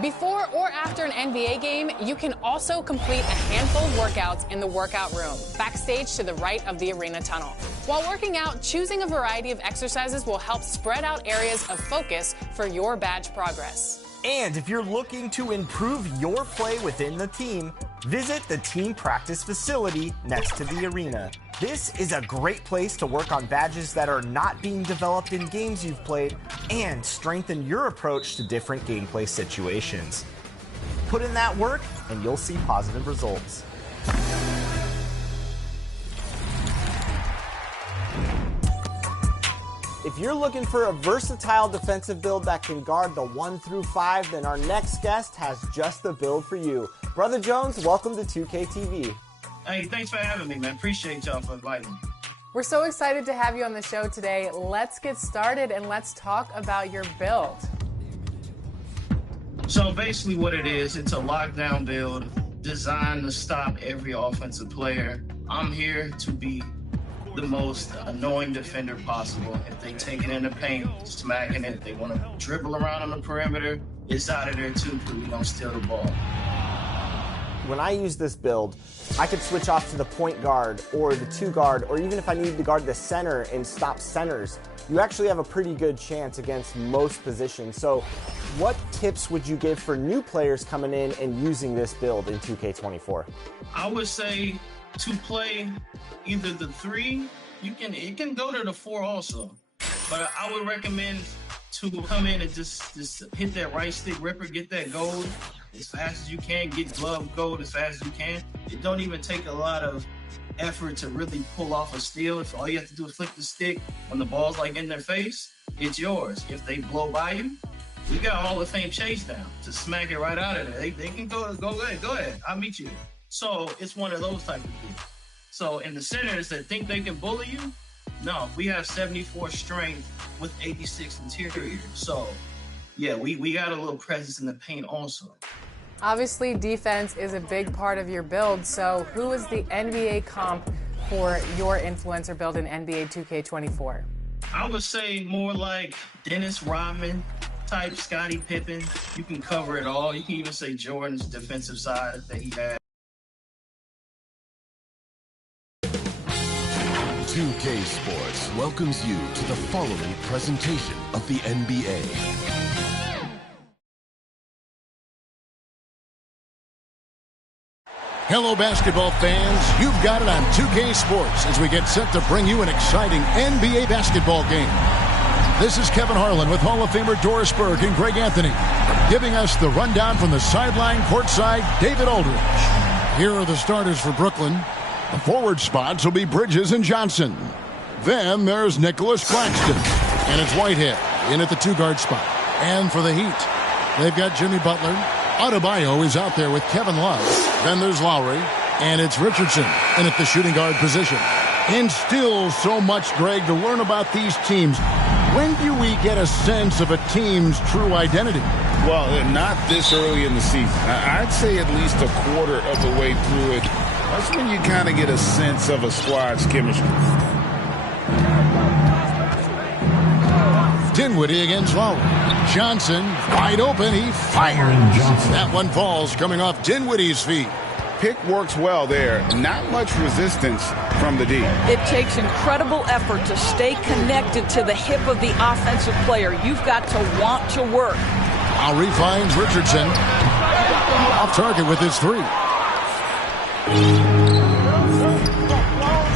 Before or after an NBA game, you can also complete a handful of workouts in the workout room, backstage to the right of the arena tunnel. While working out, choosing a variety of exercises will help spread out areas of focus for your badge progress. And if you're looking to improve your play within the team, visit the team practice facility next to the arena. This is a great place to work on badges that are not being developed in games you've played and strengthen your approach to different gameplay situations. Put in that work and you'll see positive results. If you're looking for a versatile defensive build that can guard the 1 through 5, then our next guest has just the build for you. Brother Jones, welcome to 2K TV. Hey, thanks for having me, man. Appreciate y'all for inviting me. We're so excited to have you on the show today. Let's get started and let's talk about your build. So basically what it is, it's a lockdown build designed to stop every offensive player. I'm here to be the most annoying defender possible. If they take it in the paint, smacking it. If they want to dribble around on the perimeter, it's out of there too, because we don't steal the ball. When I use this build, I could switch off to the point guard or the 2 guard, or even if I need to guard the center and stop centers, you actually have a pretty good chance against most positions. So what tips would you give for new players coming in and using this build in 2K24? I would say to play either the 3, it can go to the 4 also. But I would recommend to come in and just hit that right stick ripper, get that gold as fast as you can, get glove gold as fast as you can. It don't even take a lot of effort to really pull off a steal. If all you have to do is flick the stick when the ball's like in their face, it's yours. If they blow by you, we got Hall of Fame chase down to smack it right out of there. They can go ahead, I'll meet you. So it's one of those type of things. So in the centers that think they can bully you, no, we have 74 strength with 86 interior. So yeah, we got a little presence in the paint also. Obviously, defense is a big part of your build, so who is the NBA comp for your influencer build in NBA 2K24? I would say more like Dennis Rodman type, Scottie Pippen. You can cover it all. You can even say Jordan's defensive side that he had. 2K Sports welcomes you to the following presentation of the NBA. Hello, basketball fans. You've got it on 2K Sports as we get set to bring you an exciting NBA basketball game. This is Kevin Harlan with Hall of Famer Doris Burke and Greg Anthony, giving us the rundown from the sideline courtside, David Aldridge. Here are the starters for Brooklyn. The forward spots will be Bridges and Johnson. Then there's Nicholas Claxton. And it's Whitehead in at the 2-guard spot. And for the Heat, they've got Jimmy Butler. Adebayo is out there with Kevin Love. Then there's Lowry. And it's Richardson in at the shooting guard position. And still so much, Greg, to learn about these teams. When do we get a sense of a team's true identity? Well, not this early in the season. I'd say at least a quarter of the way through it. That's when you kind of get a sense of a squad's chemistry. Dinwiddie against Lowry. Johnson wide open. He fires. That one falls coming off Dinwiddie's feet. Pick works well there. Not much resistance from the D. It takes incredible effort to stay connected to the hip of the offensive player. You've got to want to work. Lowry finds Richardson. Off target with his 3.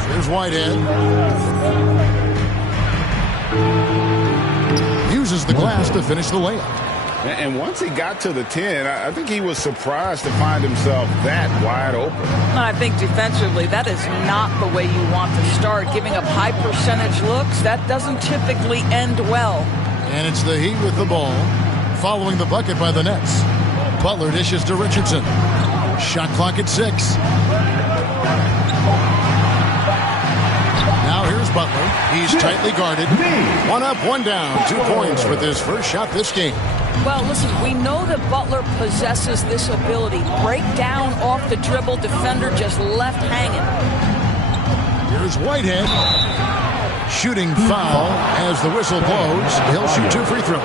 Here's Whitehead. Uses the glass to finish the layup. And once he got to the 10, I think he was surprised to find himself that wide open. I think defensively, that is not the way you want to start. Giving up high percentage looks, that doesn't typically end well. And it's the Heat with the ball, following the bucket by the Nets. Butler dishes to Richardson. Shot clock at 6. Now here's Butler. He's tightly guarded. 1 up, 1 down. 2 points with his first shot this game. Well, listen, we know that Butler possesses this ability. Break down off the dribble, defender just left hanging. Here's Whitehead. Shooting foul as the whistle blows. He'll shoot 2 free throws.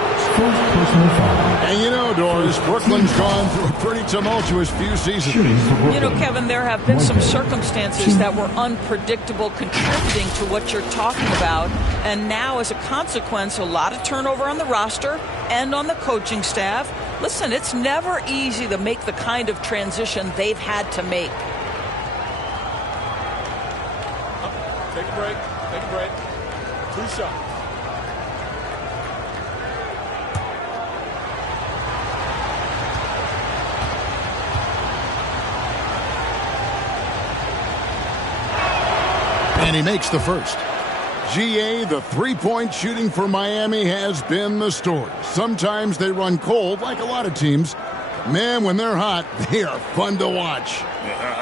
And you know, Doris. Brooklyn's gone through a pretty tumultuous few seasons. You know, Kevin, there have been some circumstances that were unpredictable contributing to what you're talking about. And now, as a consequence, a lot of turnover on the roster and on the coaching staff. Listen, it's never easy to make the kind of transition they've had to make. Take a break. Take a break. 2 shots. And he makes the first. GA, the three-point shooting for Miami has been the story. Sometimes they run cold, like a lot of teams. Man, when they're hot, they are fun to watch.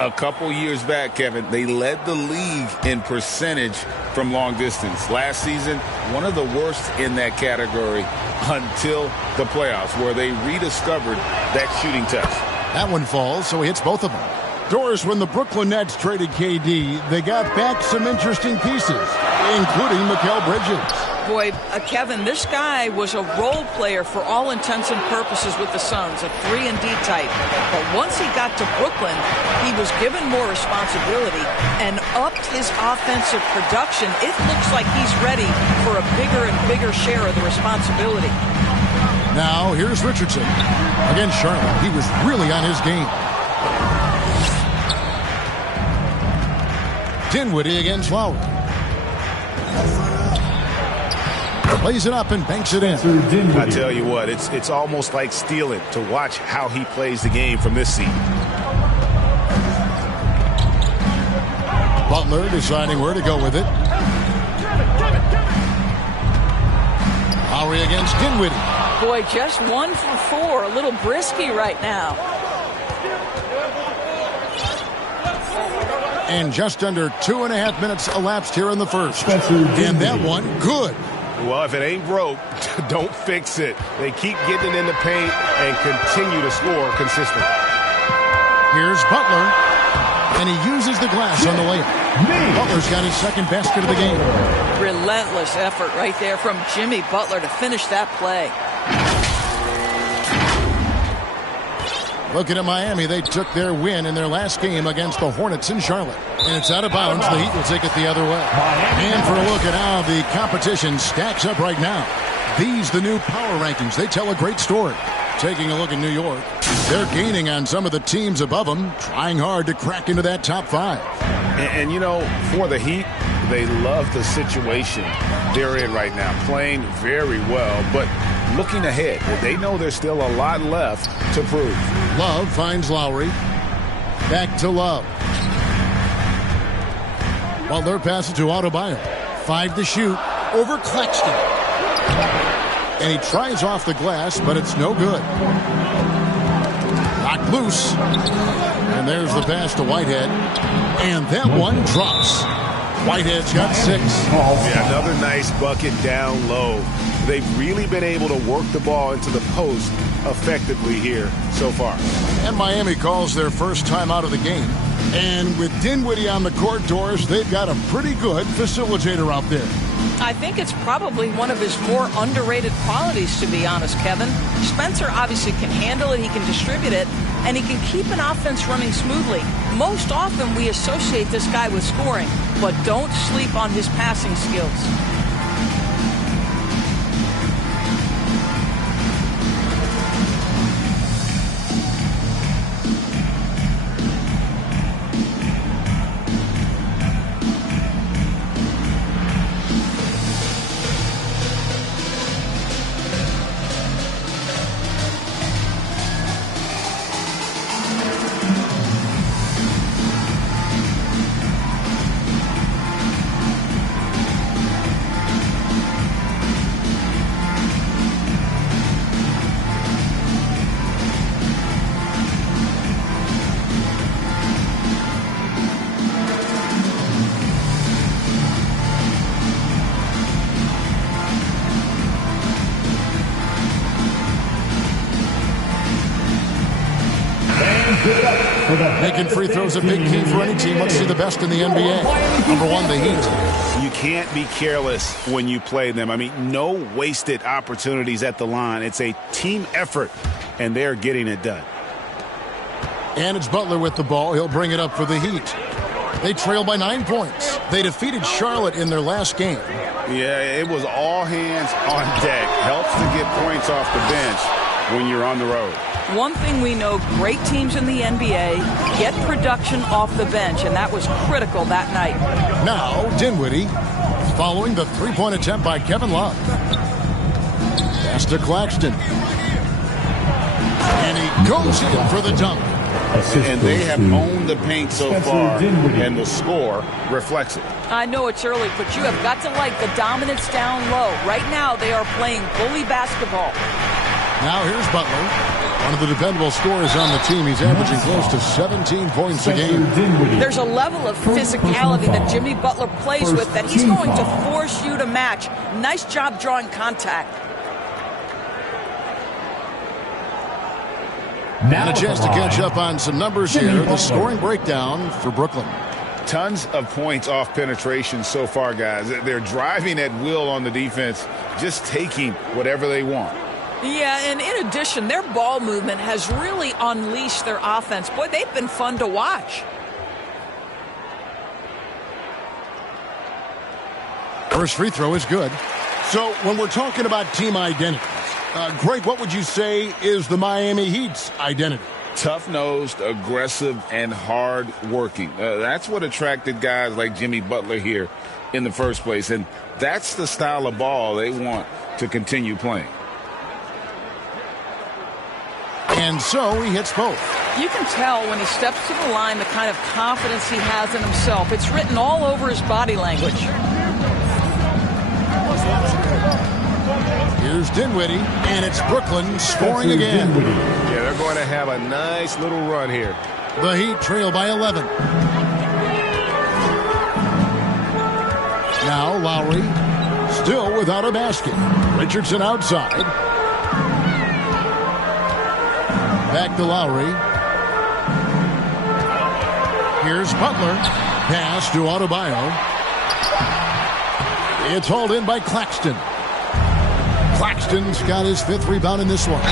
A couple years back, Kevin, they led the league in percentage from long distance. Last season, one of the worst in that category until the playoffs, where they rediscovered that shooting touch. That one falls, so he hits both of them. Doris, when the Brooklyn Nets traded KD, they got back some interesting pieces, including Mikal Bridges. Boy, Kevin, this guy was a role player for all intents and purposes with the Suns, a 3-and-D type. But once he got to Brooklyn, he was given more responsibility and upped his offensive production. It looks like he's ready for a bigger and bigger share of the responsibility. Now, here's Richardson. Against Charlotte, he was really on his game. Dinwiddie against Lowry. Plays it up and banks it in. I tell you what, it's almost like stealing to watch how he plays the game from this seat. Butler deciding where to go with it. Lowry against Dinwiddie. Boy, just 1 for 4. A little brisky right now. And just under 2.5 minutes elapsed here in the first. And that one, good. Well, if it ain't broke, don't fix it. They keep getting it in the paint and continue to score consistently. Here's Butler. And he uses the glass on the layup. Butler's got his second basket of the game. Relentless effort right there from Jimmy Butler to finish that play. Looking at Miami, they took their win in their last game against the Hornets in Charlotte. And it's out of bounds. The Heat will take it the other way. And for a look at how the competition stacks up right now. These, the new power rankings, they tell a great story. Taking a look at New York, they're gaining on some of the teams above them, trying hard to crack into that top 5. And you know, for the Heat, they love the situation they're in right now, playing very well, but looking ahead, they know there's still a lot left to prove. Love finds Lowry. Back to Love. Butler passes to Adebayo. 5 to shoot over Claxton. And he tries off the glass, but it's no good. Knocked loose. And there's the pass to Whitehead. And that one drops. Whitehead's got 6. Yeah, another nice bucket down low. They've really been able to work the ball into the post effectively here so far. And Miami calls their first time out of the game. And with Dinwiddie on the court, Doris, they've got a pretty good facilitator out there. I think it's probably one of his more underrated qualities, to be honest, Kevin. Spencer obviously can handle it, he can distribute it, and he can keep an offense running smoothly. Most often we associate this guy with scoring, but don't sleep on his passing skills. Making free throws a big key for any team. Let's see the best in the NBA. Number 1, the Heat. You can't be careless when you play them. I mean, no wasted opportunities at the line. It's a team effort and they're getting it done. And it's Butler with the ball. He'll bring it up for the Heat. They trail by 9 points. They defeated Charlotte in their last game. Yeah, it was all hands on deck. Helps to get points off the bench when you're on the road. One thing we know, great teams in the NBA get production off the bench, and that was critical that night. Now, Dinwiddie following the three-point attempt by Kevin Love. Pass to Claxton. And he goes in for the dunk. And they have owned the paint so far, and the score reflects it. I know it's early, but you have got to like the dominance down low. Right now, they are playing bully basketball. Now here's Butler. One of the dependable scorers on the team. He's averaging close to 17 points a game. There's a level of physicality that Jimmy Butler plays with that he's going to force you to match. Nice job drawing contact. And a chance to catch up on some numbers here. The scoring breakdown for Brooklyn. Tons of points off penetration so far, guys. They're driving at will on the defense, just taking whatever they want. Yeah, and in addition, their ball movement has really unleashed their offense. Boy, they've been fun to watch. First free throw is good. So when we're talking about team identity, Greg, what would you say is the Miami Heat's identity? Tough-nosed, aggressive, and hard-working. That's what attracted guys like Jimmy Butler here in the first place, and that's the style of ball they want to continue playing. And so he hits both. You can tell when he steps to the line the kind of confidence he has in himself. It's written all over his body language. Here's Dinwiddie, and it's Brooklyn scoring again. Yeah, they're going to have a nice little run here. The Heat trail by 11. Now Lowry, still without a basket. Richardson outside. Back to Lowry. Here's Butler. Pass to Adebayo. It's hauled in by Claxton. Claxton's got his 5th rebound in this one.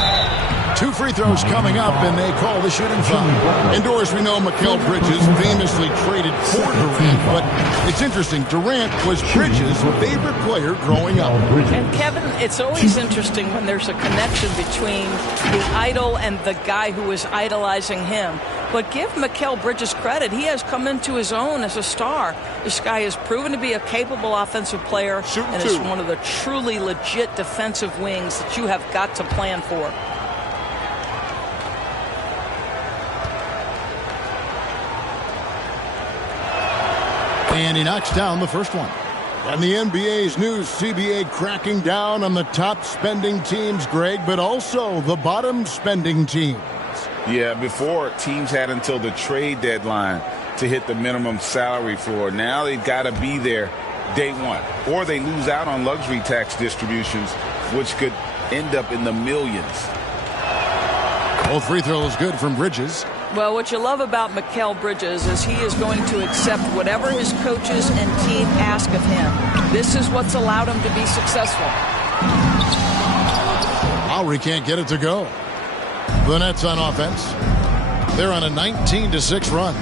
2 free throws coming up, and they call the shooting foul. Indoors, we know Mikal Bridges famously traded for Durant, but it's interesting. Durant was Bridges' favorite player growing up. And Kevin, it's always interesting when there's a connection between the idol and the guy who is idolizing him. But give Mikal Bridges credit. He has come into his own as a star. This guy has proven to be a capable offensive player and is one of the truly legit defensive wings that you have got to plan for. And he knocks down the first one. And the NBA's new CBA cracking down on the top spending teams, Greg, but also the bottom spending teams. Yeah, before teams had until the trade deadline to hit the minimum salary floor. Now they've got to be there day one, or they lose out on luxury tax distributions, which could end up in the millions. Both free throws good from Bridges. Well, what you love about Mikal Bridges is he is going to accept whatever his coaches and team ask of him. This is what's allowed him to be successful. Lowry can't get it to go. The Nets on offense. They're on a 19-6 run.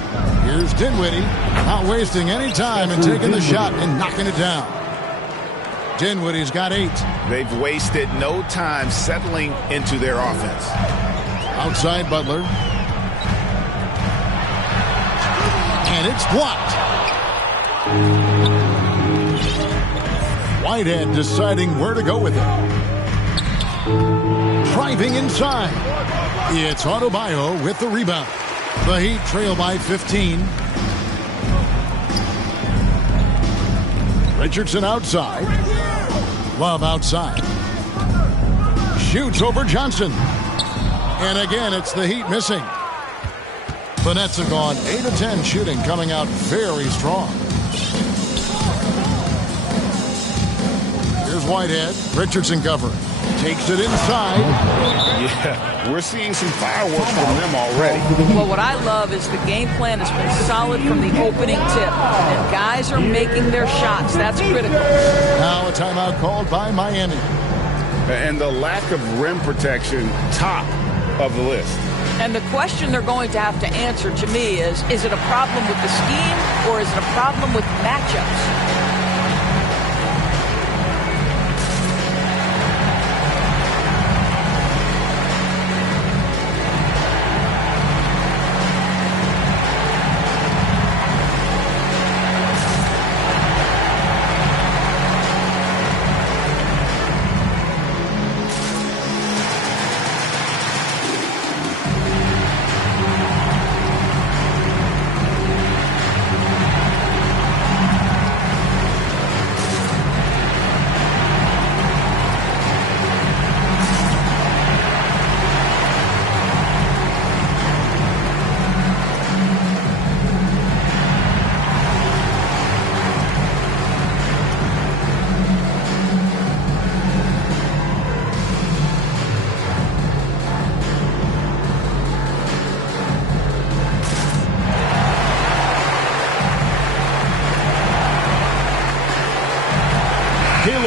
Here's Dinwiddie, not wasting any time and taking the shot and knocking it down. Dinwiddie's got 8. They've wasted no time settling into their offense. Outside Butler. And it's blocked. Whitehead deciding where to go with it. Driving inside. It's Adebayo with the rebound. The Heat trail by 15. Richardson outside. Love outside. Shoots over Johnson. And again, it's the Heat missing. The Nets have gone 8 of 10 shooting, coming out very strong. Here's Whitehead. Richardson covering. Takes it inside. Yeah, we're seeing some fireworks from them already. Well, what I love is the game plan has been solid from the opening tip. And guys are making their shots. That's critical. Now a timeout called by Miami. And the lack of rim protection top of the list. And the question they're going to have to answer to me is it a problem with the scheme or is it a problem with matchups?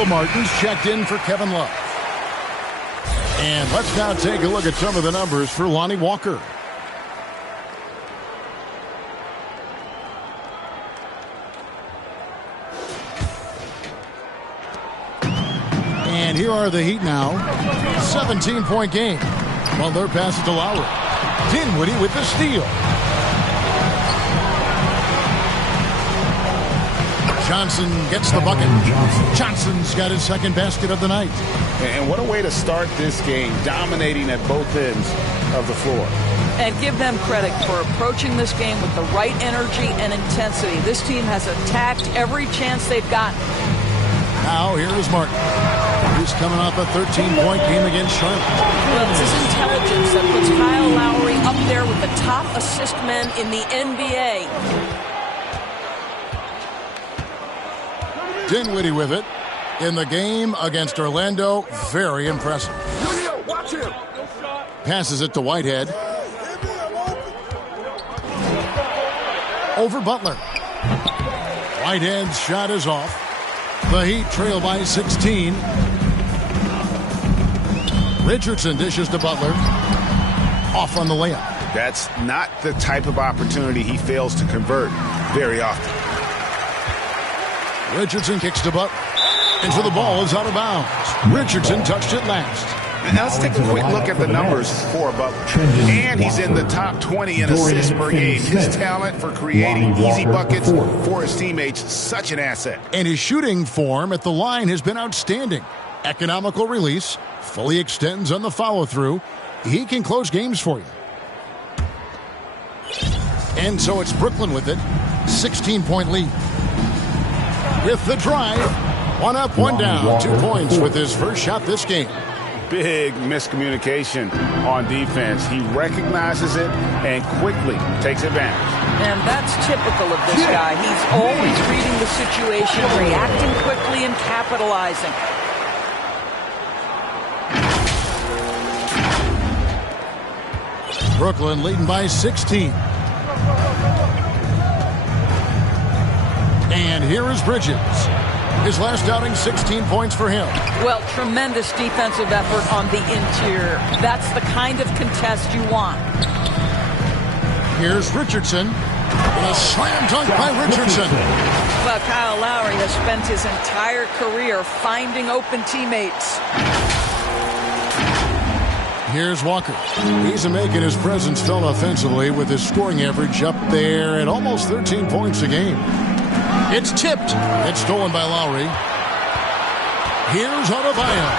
Martin's checked in for Kevin Love. And let's now take a look at some of the numbers for Lonnie Walker. And here are the Heat now. 17-point game. Butler passes to Lowry. Dinwiddie with the steal. Johnson gets the bucket. Johnson's got his second basket of the night. And what a way to start this game, dominating at both ends of the floor. And give them credit for approaching this game with the right energy and intensity. This team has attacked every chance they've gotten. Now here is Martin. He's coming off a 13-point game against Charlotte. Well, it's his intelligence that puts Kyle Lowry up there with the top assist men in the NBA. Dinwiddie with it in the game against Orlando. Very impressive. Passes it to Whitehead. Over Butler. Whitehead's shot is off. The Heat trail by 16. Richardson dishes to Butler. Off on the layup. That's not the type of opportunity he fails to convert very often. Richardson kicks to Butler. And so the ball is out of bounds. Richardson touched it last. Now let's take a quick look at the numbers for Butler. And he's in the top 20 in assists per game. His talent for creating easy buckets for his teammates, such an asset. And his shooting form at the line has been outstanding. Economical release, fully extends on the follow-through. He can close games for you. And so it's Brooklyn with it. 16-point lead. With the drive, one up, one down, 2 points with his first shot this game. Big miscommunication on defense. He recognizes it and quickly takes advantage. And that's typical of this guy. He's always reading the situation, reacting quickly and capitalizing. Brooklyn leading by 16. And here is Bridges. His last outing, 16 points for him. Well, tremendous defensive effort on the interior. That's the kind of contest you want. Here's Richardson. And a slam dunk by Richardson. Well, Kyle Lowry has spent his entire career finding open teammates. Here's Walker. He's making his presence felt offensively with his scoring average up there at almost 13 points a game. It's tipped. It's stolen by Lowry. Here's Adebayo.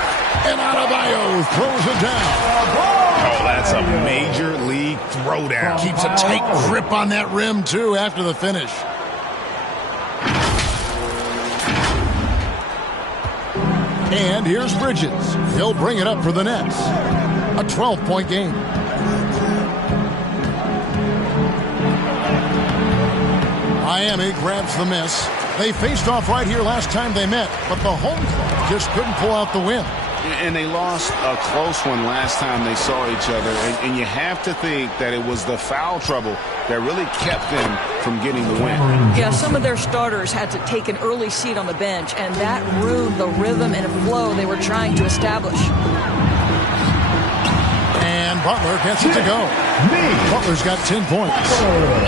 And Adebayo throws it down. Oh, that's a major league throwdown. Keeps a tight grip on that rim, too, after the finish. And here's Bridges. He'll bring it up for the Nets. A 12-point game. Miami grabs the miss. They faced off right here last time they met, but the home club just couldn't pull out the win. And they lost a close one last time they saw each other. And you have to think that it was the foul trouble that really kept them from getting the win. Yeah, some of their starters had to take an early seat on the bench, and that ruined the rhythm and flow they were trying to establish. And And Butler gets it to go. Butler's got 10 points.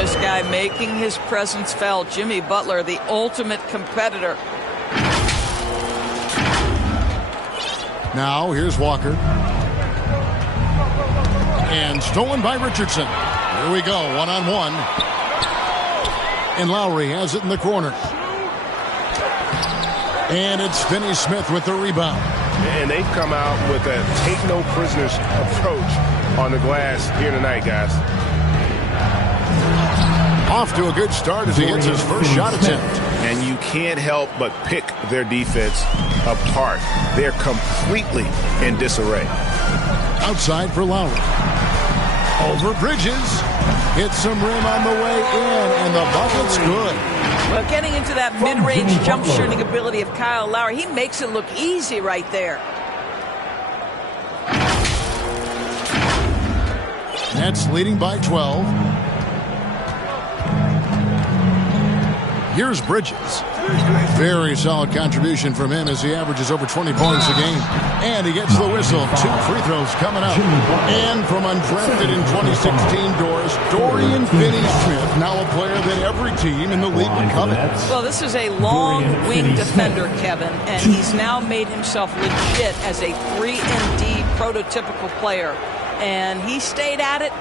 This guy making his presence felt. Jimmy Butler, the ultimate competitor. Now, here's Walker. And stolen by Richardson. Here we go, one-on-one. And Lowry has it in the corner. And it's Finney-Smith with the rebound. And they've come out with a take-no-prisoners approach on the glass here tonight, guys. Off to a good start as he gets his first shot attempt. And you can't help but pick their defense apart. They're completely in disarray. Outside for Lowry. Over Bridges. Hits some rim on the way in, and the bucket's good. Well, getting into that mid-range jump shooting ability of Kyle Lowry, he makes it look easy right there. Nets leading by 12. Here's Bridges. Very solid contribution from him as he averages over 20 points a game. And he gets the whistle. 2 free throws coming up. And from undrafted in 2016 Doris, Dorian Finney-Smith, now a player that every team in the league would covet. Well, this is a long wing defender, Kevin, and he's now made himself legit as a 3-and-D prototypical player. And he stayed at it.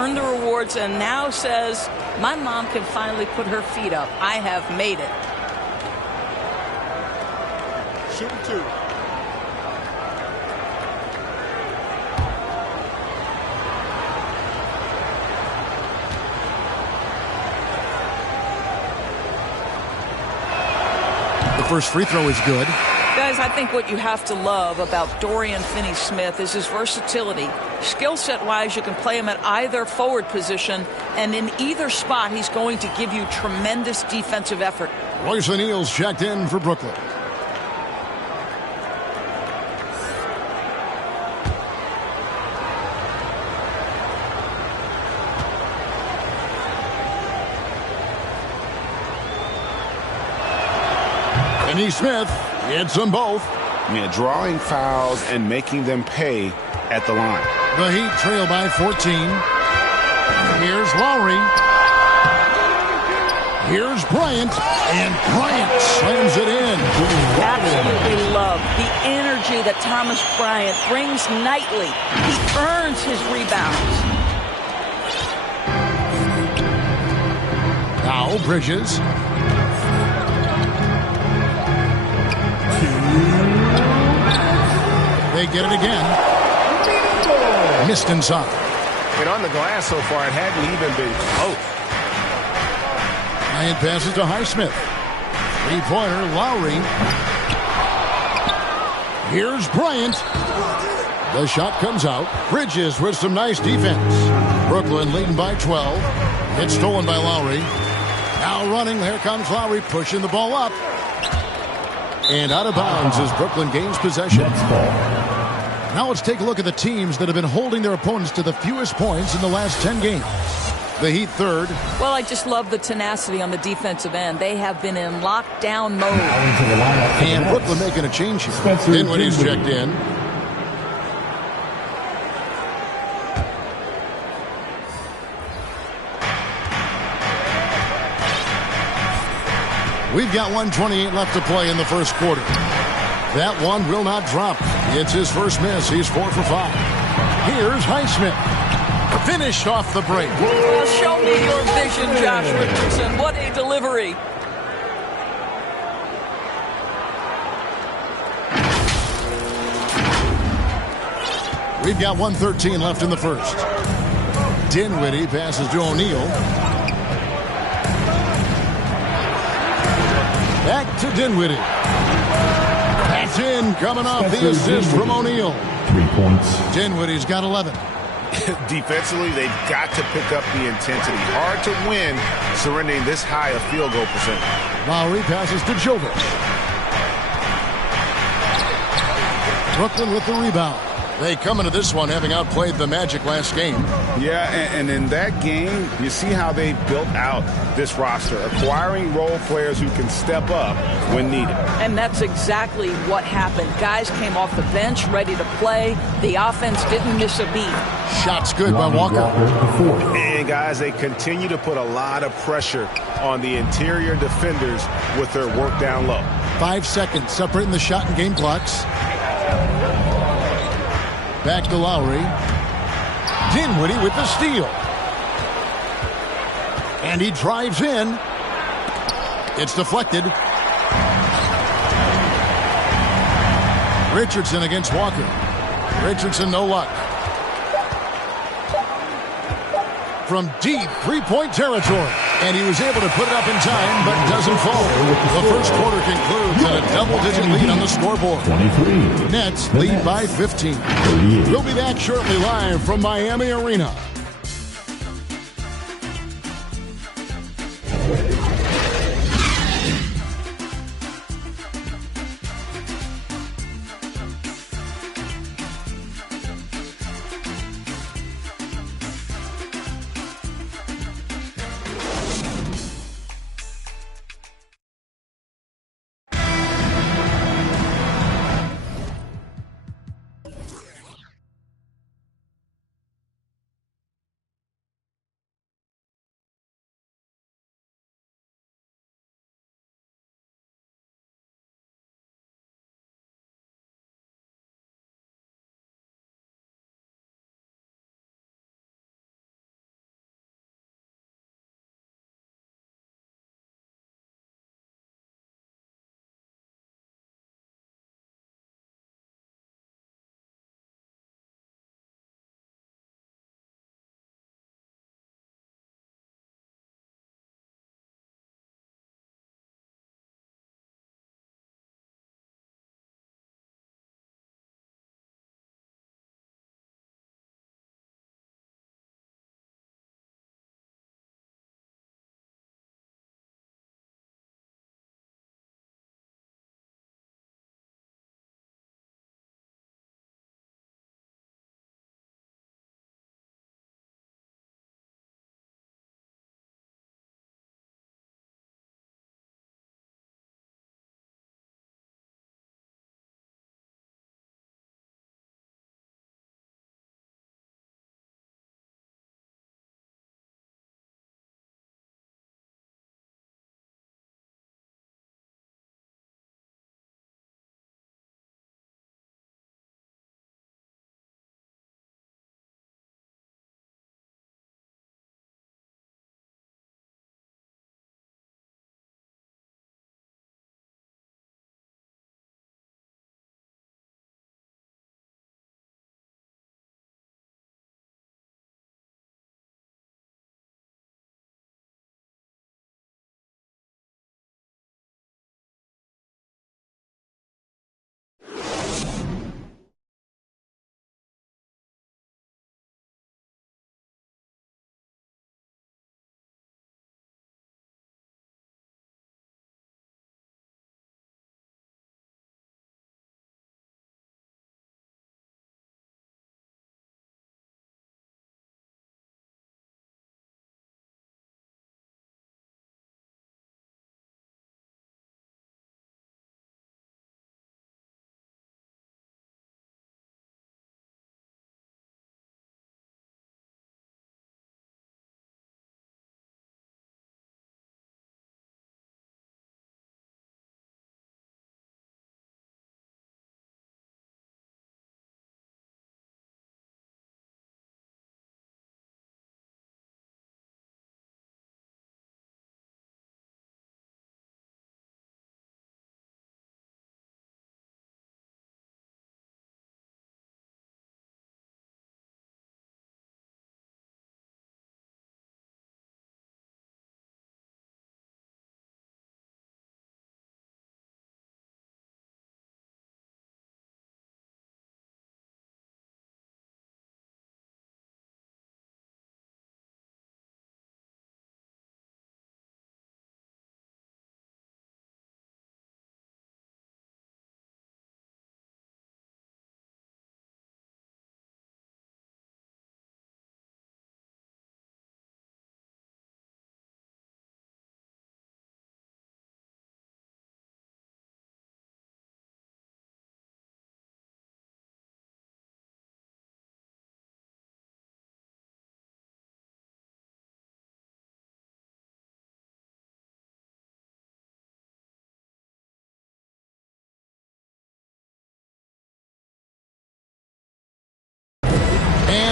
Earned the rewards and now says, my mom can finally put her feet up. I have made it. Shooting 2. The first free throw is good. Guys, I think what you have to love about Dorian Finney-Smith is his versatility. Skill set-wise, you can play him at either forward position, and in either spot, he's going to give you tremendous defensive effort. Royce O'Neal's checked in for Brooklyn. Finney-Smith hits them both. Yeah, drawing fouls and making them pay at the line. The Heat trail by 14. Here's Lowry. Here's Bryant. And Bryant slams it in. Absolutely love the energy that Thomas Bryant brings nightly. He earns his rebounds. Now Bridges. They get it again. Missed inside. And on the glass so far, it hadn't even been close. Bryant passes to Highsmith. Three-pointer, Lowry. Here's Bryant. The shot comes out. Bridges with some nice defense. Brooklyn leading by 12. It's stolen by Lowry. Now running, here comes Lowry pushing the ball up. And out of bounds as Brooklyn gains possession. Now let's take a look at the teams that have been holding their opponents to the fewest points in the last 10 games. The Heat third. Well, I just love the tenacity on the defensive end. They have been in lockdown mode. And Brooklyn making a change here. Dinwiddie's checked in. We've got 1:28 left to play in the first quarter. That one will not drop. It's his first miss. He's 4 for 5. Here's Highsmith. Finished off the break. Well, show me your vision, Josh Richardson. What a delivery. We've got 1:13 left in the first. Dinwiddie passes to O'Neal. Back to Dinwiddie. That's in, coming off the assist from O'Neal. 3 points. Dinwiddie's got 11. Defensively, they've got to pick up the intensity. Hard to win surrendering this high a field goal percentage. Lowry passes to Jovic. Brooklyn with the rebound. They come into this one having outplayed the Magic last game. Yeah, and in that game, you see how they built out this roster, acquiring role players who can step up when needed. And that's exactly what happened. Guys came off the bench ready to play. The offense didn't miss a beat. Shots good by Walker. And guys, they continue to put a lot of pressure on the interior defenders with their work down low. 5 seconds separating the shot and game clocks. Back to Lowry. Dinwiddie with the steal. And he drives in. It's deflected. Richardson against Walker. Richardson, no luck. From deep three-point territory. And he was able to put it up in time, but doesn't fall. The first quarter concludes and a double-digit lead on the scoreboard. 23. Nets lead by 15. We'll be back shortly live from Miami Arena.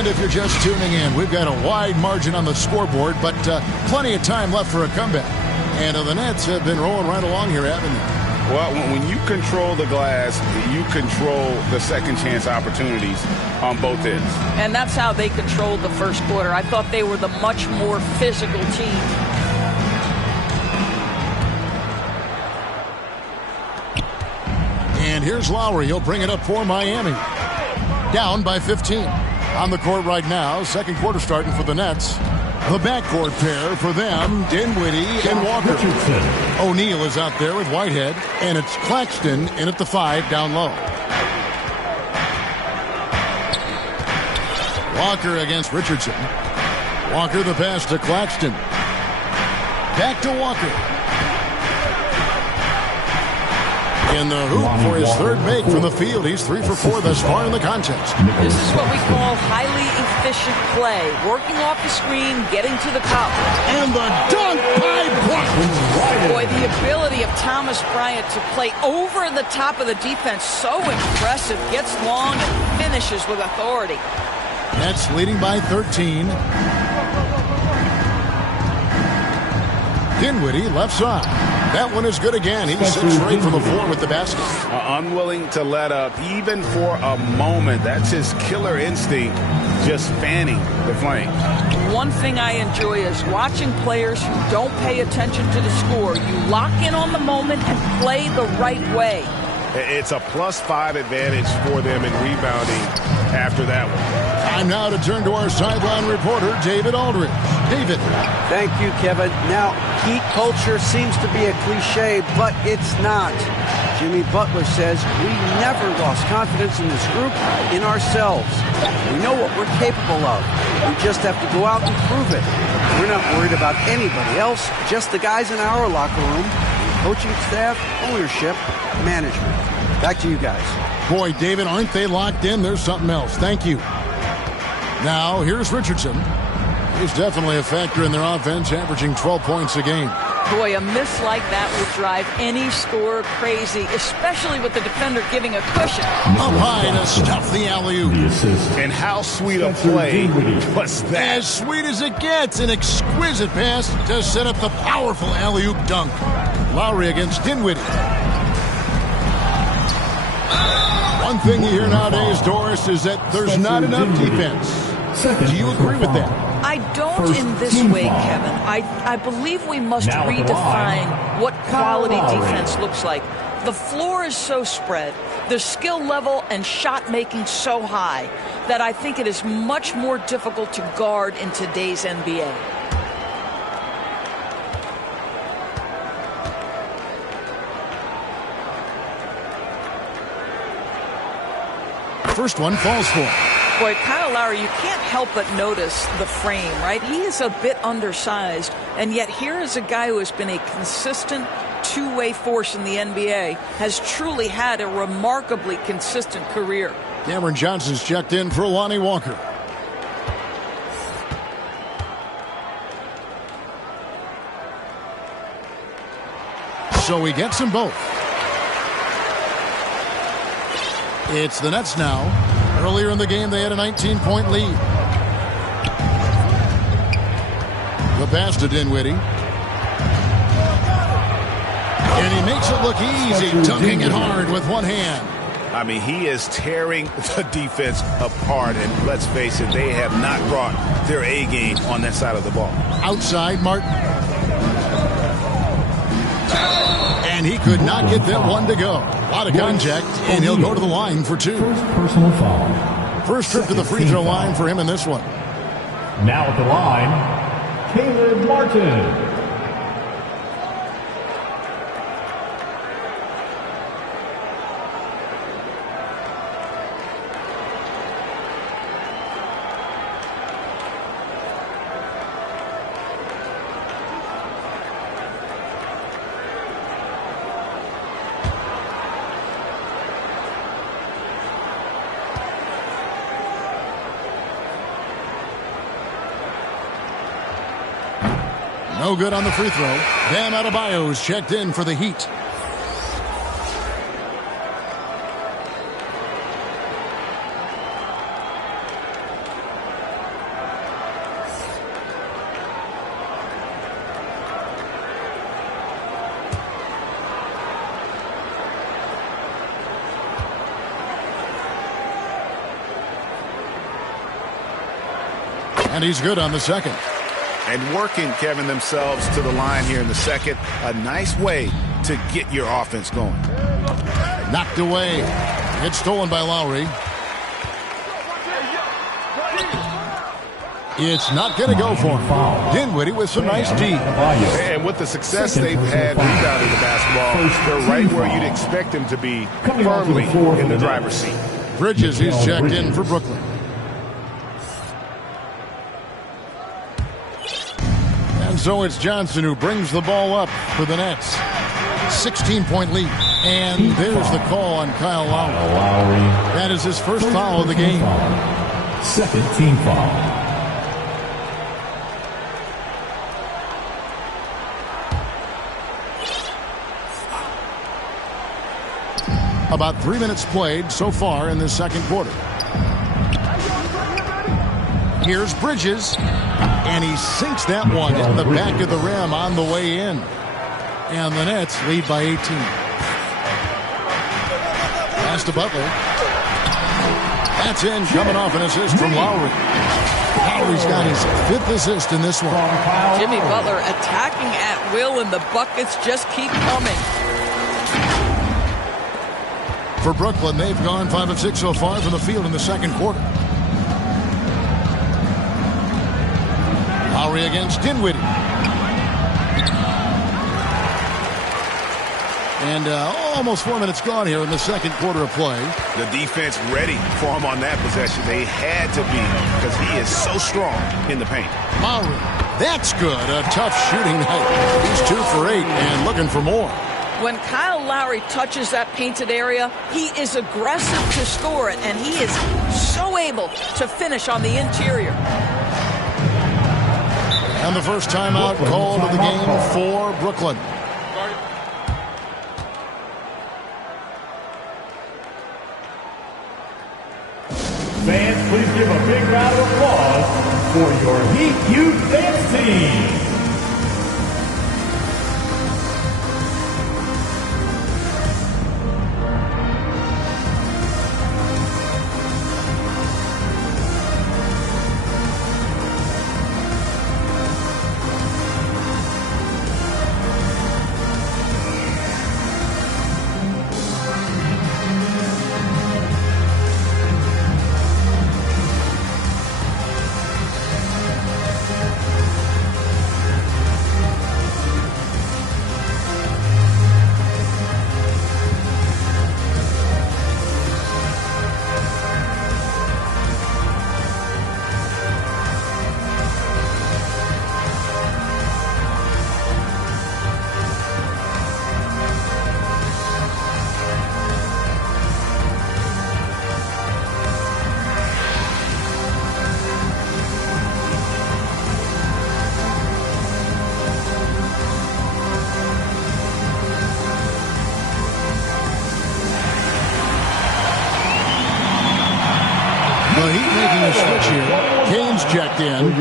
if you're just tuning in, we've got a wide margin on the scoreboard, but plenty of time left for a comeback. And the Nets have been rolling right along here, haven't they? Well, when you control the glass, you control the second chance opportunities on both ends. And that's how they controlled the first quarter. I thought they were the much more physical team. And here's Lowry. He'll bring it up for Miami. Down by 15. On the court right now, second quarter starting for the Nets. The backcourt pair for them, Dinwiddie and Walker. O'Neal is out there with Whitehead, and it's Claxton in at the 5 down low. Walker against Richardson. Walker the pass to Claxton. Back to Walker. In the hoop for his third make from the field. He's 3 for 4 thus far in the contest. This is what we call highly efficient play. Working off the screen, getting to the cup. And the dunk by Bryant. Boy, the ability of Thomas Bryant to play over the top of the defense, so impressive. Gets long and finishes with authority. Nets leading by 13. Dinwiddie left side. That one is good again. He's 6 straight from the floor with the basket. Unwilling to let up even for a moment. That's his killer instinct, just fanning the flames. One thing I enjoy is watching players who don't pay attention to the score. You lock in on the moment and play the right way. It's a +5 advantage for them in rebounding after that one. Time now to turn to our sideline reporter, David Aldridge. David. Thank you, Kevin. Now, Heat culture seems to be a cliche, but it's not. Jimmy Butler says we never lost confidence in this group, in ourselves. We know what we're capable of. We just have to go out and prove it. We're not worried about anybody else, just the guys in our locker room, coaching staff, ownership, management. Back to you guys. Boy, David, aren't they locked in? There's something else. Thank you. Now, here's Richardson. He's definitely a factor in their offense, averaging 12 points a game. Boy, a miss like that would drive any scorer crazy, especially with the defender giving a cushion. Up high to stuff the alley-oop. And how sweet a play was that? As sweet as it gets, an exquisite pass to set up the powerful alley-oop dunk. Lowry against Dinwiddie. One thing you hear nowadays, Doris, is that there's not enough defense. Do you agree with that? I don't in this way, Kevin. I believe we must redefine what quality defense looks like. The floor is so spread, the skill level and shot making so high that I think it is much more difficult to guard in today's NBA. First one falls for. Boy, Kyle Lowry, you can't help but notice the frame, right? He is a bit undersized, and yet here is a guy who has been a consistent two-way force in the NBA, has truly had a remarkably consistent career. Cameron Johnson's checked in for Lonnie Walker. So he gets them both. It's the Nets now. Earlier in the game, they had a 19-point lead. The pass to Dinwiddie. And he makes it look easy, dunking it hard with one hand. I mean, he is tearing the defense apart, and let's face it, they have not brought their A game on that side of the ball. Outside, Martin. And he could not get that one to go. A lot of contact, and he'll go to the line for 2. Personal foul. First trip to the free throw line for him in this one. Now at the line, Caleb Martin. No good on the free throw. Bam Adebayo's checked in for the Heat. And he's good on the second. And working, Kevin, themselves to the line here in the second. A nice way to get your offense going. Knocked away. It's stolen by Lowry. It's not going to go for him. Dinwiddie with some nice D. And with the success they've had rebounding the basketball, they're right where you'd expect them to be, firmly in the driver's seat. Bridges is checked in for Brooklyn. And so it's Johnson who brings the ball up for the Nets. 16-point lead. And there's the call on Kyle Lowry. That is his first foul of the game. Second team foul. About 3 minutes played so far in the second quarter. Here's Bridges, and he sinks that one in the back of the rim on the way in. And the Nets lead by 18. Pass to Butler. That's in, coming off an assist from Lowry. Lowry's got his 5th assist in this one. Jimmy Butler attacking at will, and the buckets just keep coming. For Brooklyn, they've gone 5 of 6 so far from the field in the second quarter. Lowry against Dinwiddie. And almost 4 minutes gone here in the second quarter of play. The defense ready for him on that possession. They had to be, because he is so strong in the paint. Lowry, that's good. A tough shooting night. He's 2 for 8 and looking for more. When Kyle Lowry touches that painted area, he is aggressive to score it, and he is so able to finish on the interior. And the first timeout called of the game for Brooklyn. Fans, please give a big round of applause for your Heat Youth Dance Team. The Heat making a switch here. Kane's checked in.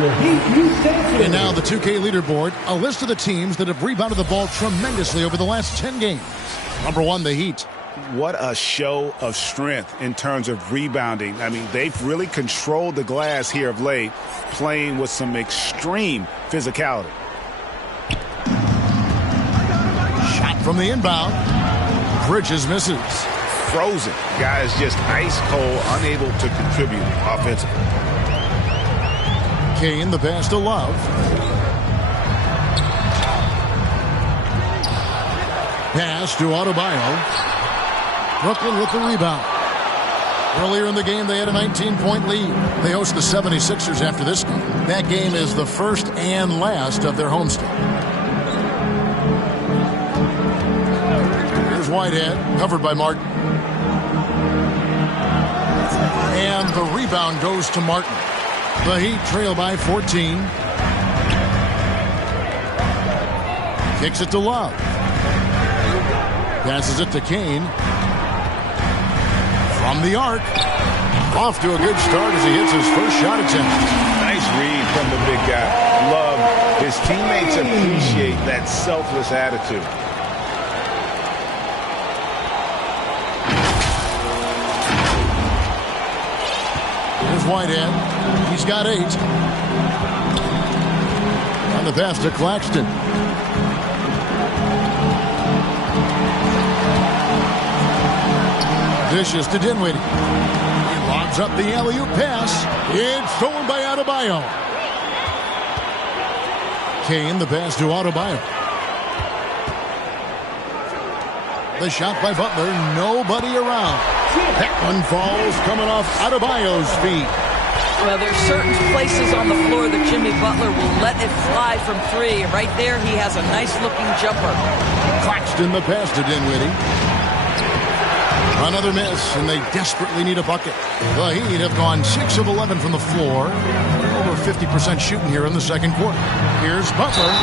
And now the 2K leaderboard, a list of the teams that have rebounded the ball tremendously over the last 10 games. Number 1, the Heat. What a show of strength in terms of rebounding. I mean, they've really controlled the glass here of late, playing with some extreme physicality. Shot from the inbound. Bridges misses. Frozen. Guys just ice cold, unable to contribute offensively. Kane, the pass to Love. Pass to Adebayo. Brooklyn with the rebound. Earlier in the game, they had a 19-point lead. They host the 76ers after this game. That game is the first and last of their homestand. Here's Whitehead, covered by Martin. And the rebound goes to Martin. The Heat trail by 14. Kicks it to Love. Passes it to Kane. From the arc. Off to a good start as he hits his first shot attempt. Nice read from the big guy. Love. His teammates appreciate that selfless attitude. Here's Whitehead. He's got 8. On the pass to Claxton. Vicious to Dinwiddie. He lobs up the alley-oop pass. It's stolen by Adebayo. Kane, the pass to Adebayo. The shot by Butler, nobody around. That one falls coming off Adebayo's feet. Well, there's certain places on the floor that Jimmy Butler will let it fly from three. Right there, he has a nice-looking jumper. Claxton, the pass to Dinwiddie. Another miss, and they desperately need a bucket. The Heat have gone 6 of 11 from the floor. Over 50% shooting here in the second quarter. Here's Butler,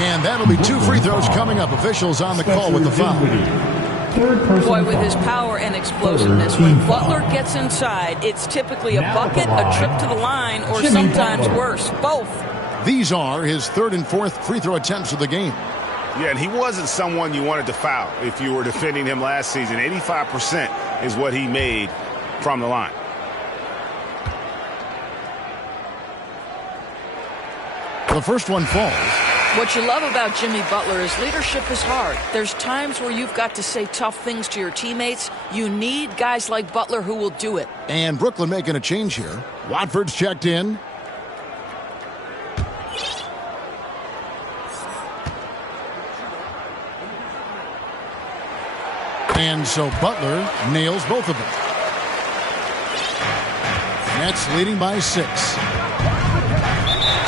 and that'll be 2 free throws coming up. Officials on the call with the foul. Boy, with his power and explosiveness, when Butler gets inside, it's typically a bucket, a trip to the line, or sometimes worse, both. These are his 3rd and 4th free throw attempts of the game. Yeah, and he wasn't someone you wanted to foul if you were defending him last season. 85% is what he made from the line. The first one falls. What you love about Jimmy Butler is leadership is hard. There's times where you've got to say tough things to your teammates. You need guys like Butler who will do it. And Brooklyn making a change here. Watford's checked in. And so Butler nails both of them. Nets leading by 6.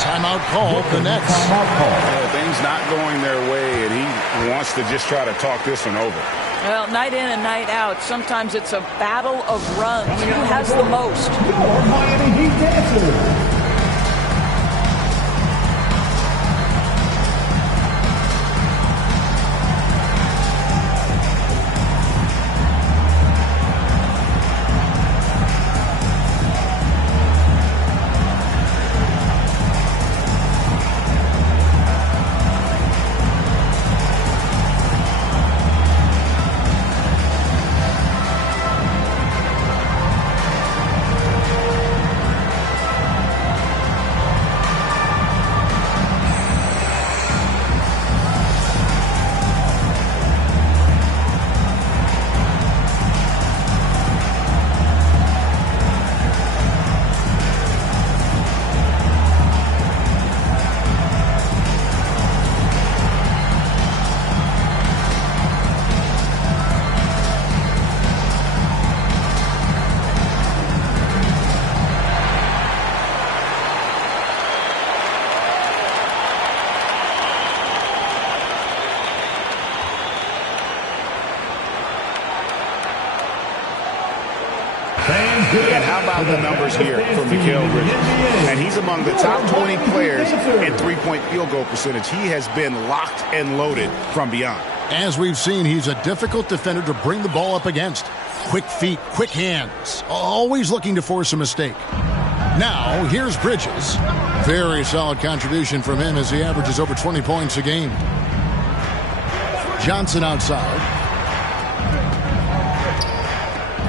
Timeout called, the Nets. Things not going their way, and he wants to just try to talk this one over. Well, night in and night out, sometimes it's a battle of runs. Who has the most? Your Miami Heat dancers. And how about the numbers here from Mikal Bridges? And he's among the top 20 players in three-point field goal percentage. He has been locked and loaded from beyond. As we've seen, he's a difficult defender to bring the ball up against. Quick feet, quick hands, always looking to force a mistake. Now, here's Bridges. Very solid contribution from him as he averages over 20 points a game. Johnson outside.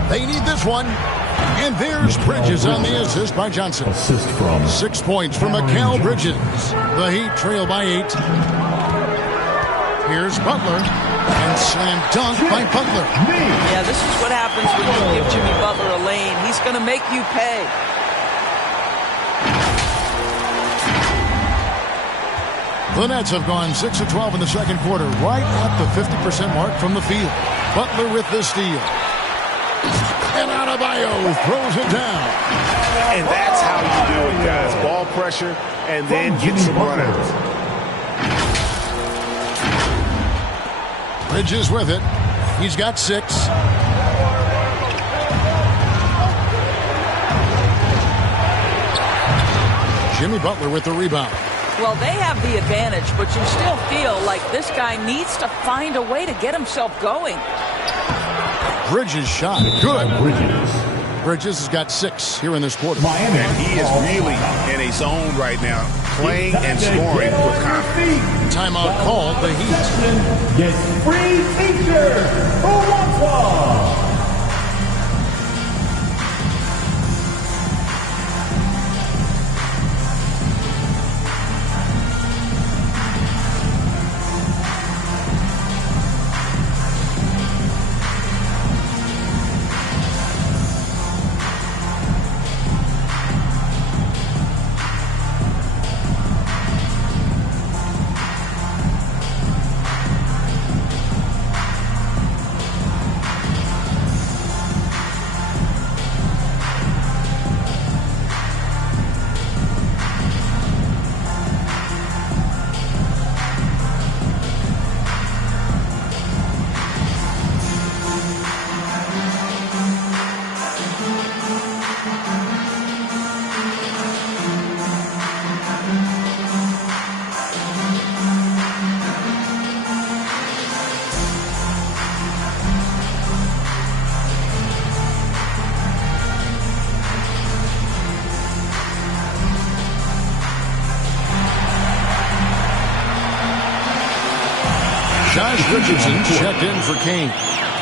They need this one. And there's Bridges on the assist by Johnson. 6 points from Mikal Bridges. The Heat trail by 8. Here's Butler. And slam dunk by Butler. Yeah, this is what happens when you give Jimmy Butler a lane. He's going to make you pay. The Nets have gone 6 of 12 in the second quarter, right at the 50% mark from the field. Butler with the steal. And Adebayo throws it down. And that's how you do it, guys. Ball pressure and then get some runouts. Bridges with it. He's got 6. Jimmy Butler with the rebound. Well, they have the advantage, but you still feel like this guy needs to find a way to get himself going. Bridges shot. Good. Bridges has got 6 here in this quarter. And he is really in a zone right now, playing and scoring with confidence. Timeout called. The Heat gets free t-shirts. Who wants one? Josh Richardson checked in for Kane.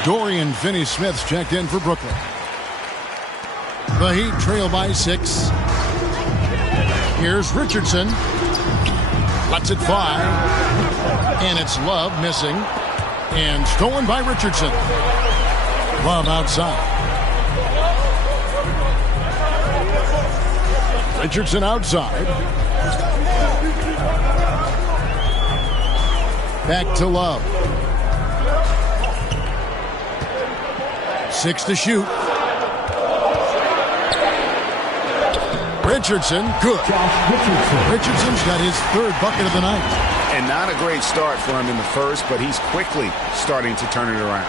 Dorian Finney-Smith's checked in for Brooklyn. The Heat trail by 6. Here's Richardson. Lets it fly. And it's Love missing. And stolen by Richardson. Love outside. Richardson outside. Back to Love. 6 to shoot. Richardson, good. Richardson's got his 3rd bucket of the night. And not a great start for him in the first, but he's quickly starting to turn it around.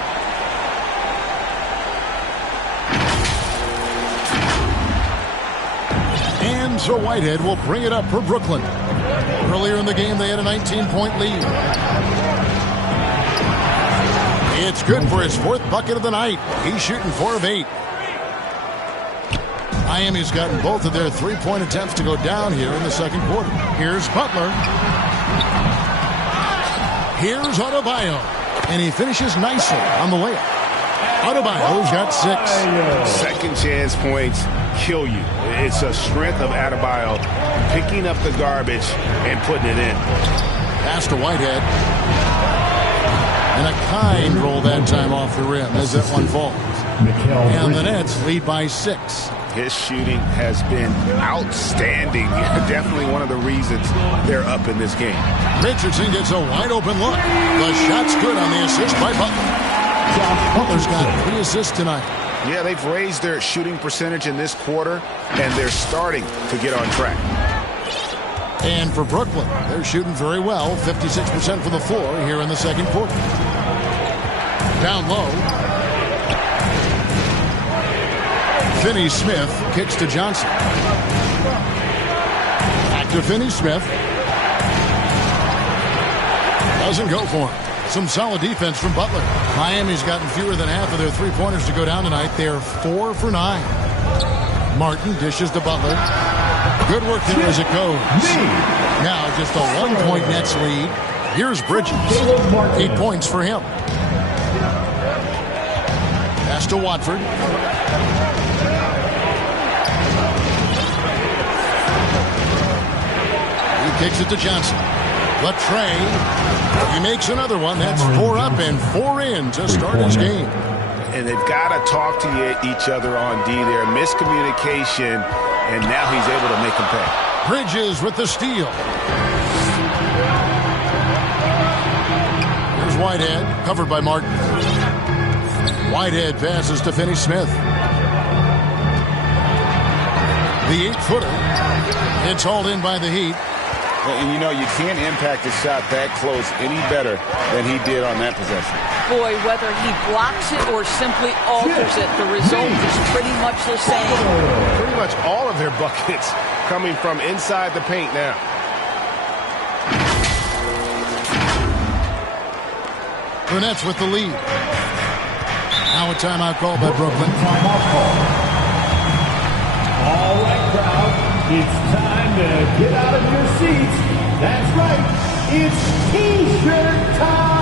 And so Whitehead will bring it up for Brooklyn. Earlier in the game, they had a 19-point lead. It's good for his 4th bucket of the night. He's shooting 4 of 8. Miami's gotten both of their 3-point attempts to go down here in the second quarter. Here's Butler. Here's Adebayo. And he finishes nicely on the layup. Adebayo's got 6. Second chance points kill you. It's a strength of Adebayo picking up the garbage and putting it in. Pass to Whitehead. And a kind roll that time off the rim as that one falls. And the Nets lead by 6. His shooting has been outstanding. Definitely one of the reasons they're up in this game. Richardson gets a wide open look. The shot's good on the assist by Butler. Butler's got 3 assists tonight. Yeah, they've raised their shooting percentage in this quarter, and they're starting to get on track. And for Brooklyn, they're shooting very well, 56% from the floor here in the second quarter. Down low. Finney-Smith kicks to Johnson. Back to Finney-Smith. Doesn't go for him. Some solid defense from Butler. Miami's gotten fewer than half of their 3-pointers to go down tonight. They're 4 for 9. Martin dishes to Butler. Good work there as it goes. Now just a 1-point Nets lead. Here's Bridges. 8 points for him. Pass to Watford. He kicks it to Johnson. Latrey. He makes another one. That's 4 up and 4 in to start his game. And they've got to talk to each other on D there. Miscommunication, and now he's able to make them pay. Bridges with the steal. Here's Whitehead, covered by Martin. Whitehead passes to Finney-Smith. The 8-footer. It's hauled in by the Heat. And you know, you can't impact a shot that close any better than he did on that possession. Boy, whether he blocks it or simply alters it, the result is pretty much the same. Pretty much all of their buckets coming from inside the paint now. The Nets with the lead. Now a timeout call by Brooklyn. All right, crowd. It's time to get out of your seats. That's right. It's T-shirt time.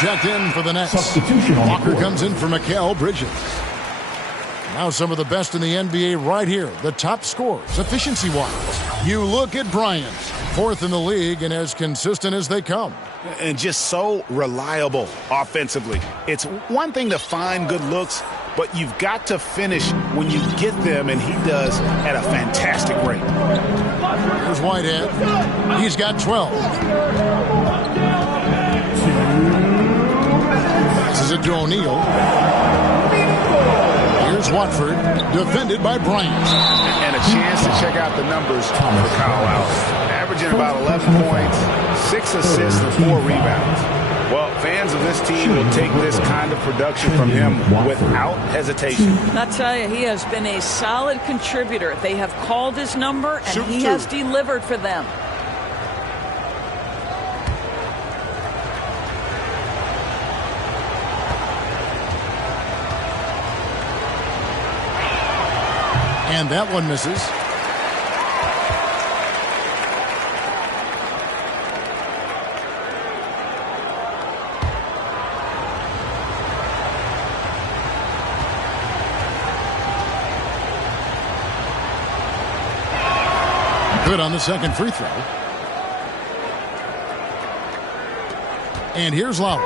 checked in for the Nets. Walker comes in for Mikal Bridges. Now some of the best in the NBA right here. The top scorers, efficiency-wise. You look at Bryant, 4th in the league and as consistent as they come. And just so reliable offensively. It's one thing to find good looks, but you've got to finish when you get them, and he does at a fantastic rate. Here's Whitehead. He's got 12. This is it to O'Neal. Here's Watford, defended by Bryant. And a chance to check out the numbers for Kyle Lowry. Averaging about 11 points, 6 assists, and 4 rebounds. Well, fans of this team will take this kind of production from him without hesitation. I tell you, he has been a solid contributor. They have called his number, and he has delivered for them. And that one misses. Good on the second free throw. And here's Lowry.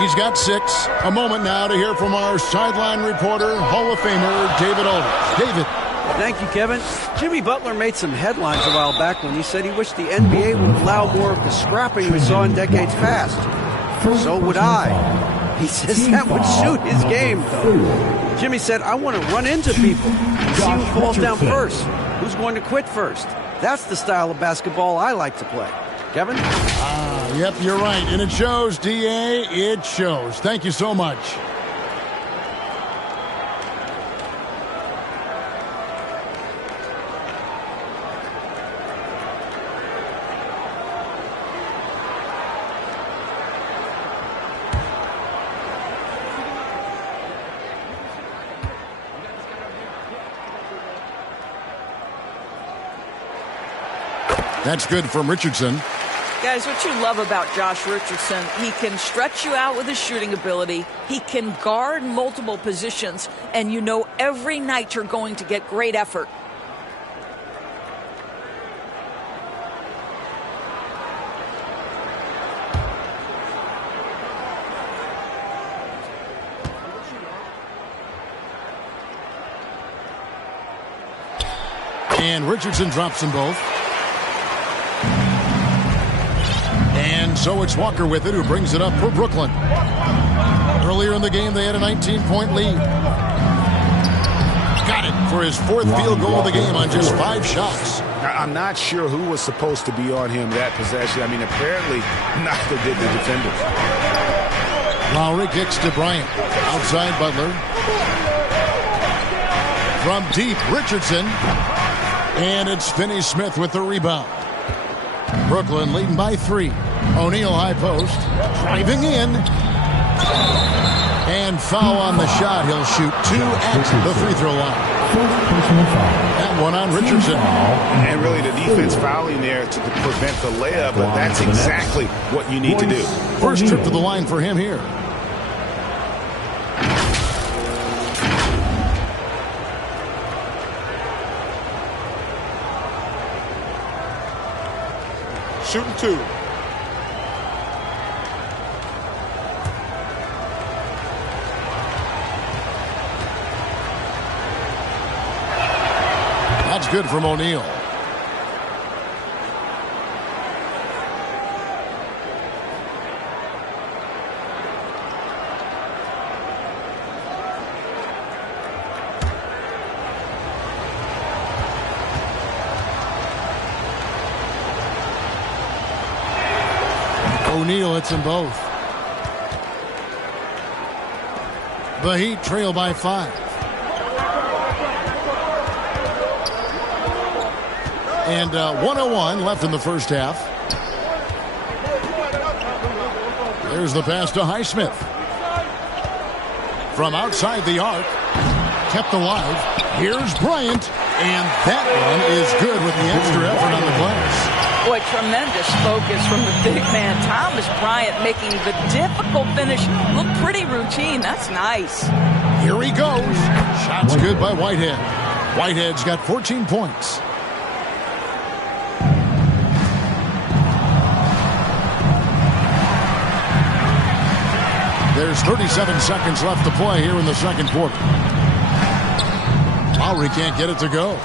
He's got 6. A moment now to hear from our sideline reporter, Hall of Famer David Aldridge. David. Thank you, Kevin. Jimmy Butler made some headlines a while back when he said he wished the NBA would allow more of the scrapping we saw in decades past. So would I. He says that would suit his game, though. Jimmy said, I want to run into people and see who falls down first. Who's going to quit first? That's the style of basketball I like to play. Kevin? Yep, you're right. And it shows, D.A. It shows. Thank you so much. That's good from Richardson. Guys, what you love about Josh Richardson, he can stretch you out with his shooting ability. He can guard multiple positions, and you know every night you're going to get great effort. And Richardson drops them both. And so it's Walker with it, who brings it up for Brooklyn. Earlier in the game, they had a 19-point lead. Got it for his 4th field goal of the game on just 5 shots. I'm not sure who was supposed to be on him that possession. I mean, apparently neither did the defenders. Lowry kicks to Bryant. Outside Butler. From deep, Richardson. And it's Finney-Smith with the rebound. Brooklyn leading by 3. O'Neal high post. Driving in. And foul on the shot. He'll shoot 2 at the free throw line. That one on Richardson. And really the defense fouling there to prevent the layup, but that's exactly what you need to do. First trip to the line for him here. Shooting 2. That's good from O'Neal. O'Neal hits them both. The Heat trail by 5. And 1:01 left in the first half. There's the pass to Highsmith. From outside the arc. Kept alive. Here's Bryant. And that one is good with the extra effort on the glass. Boy, tremendous focus from the big man. Thomas Bryant making the difficult finish look pretty routine. That's nice. Here he goes. Shot's good by Whitehead. Whitehead's got 14 points. There's 37 seconds left to play here in the second quarter. Lowry can't get it to go.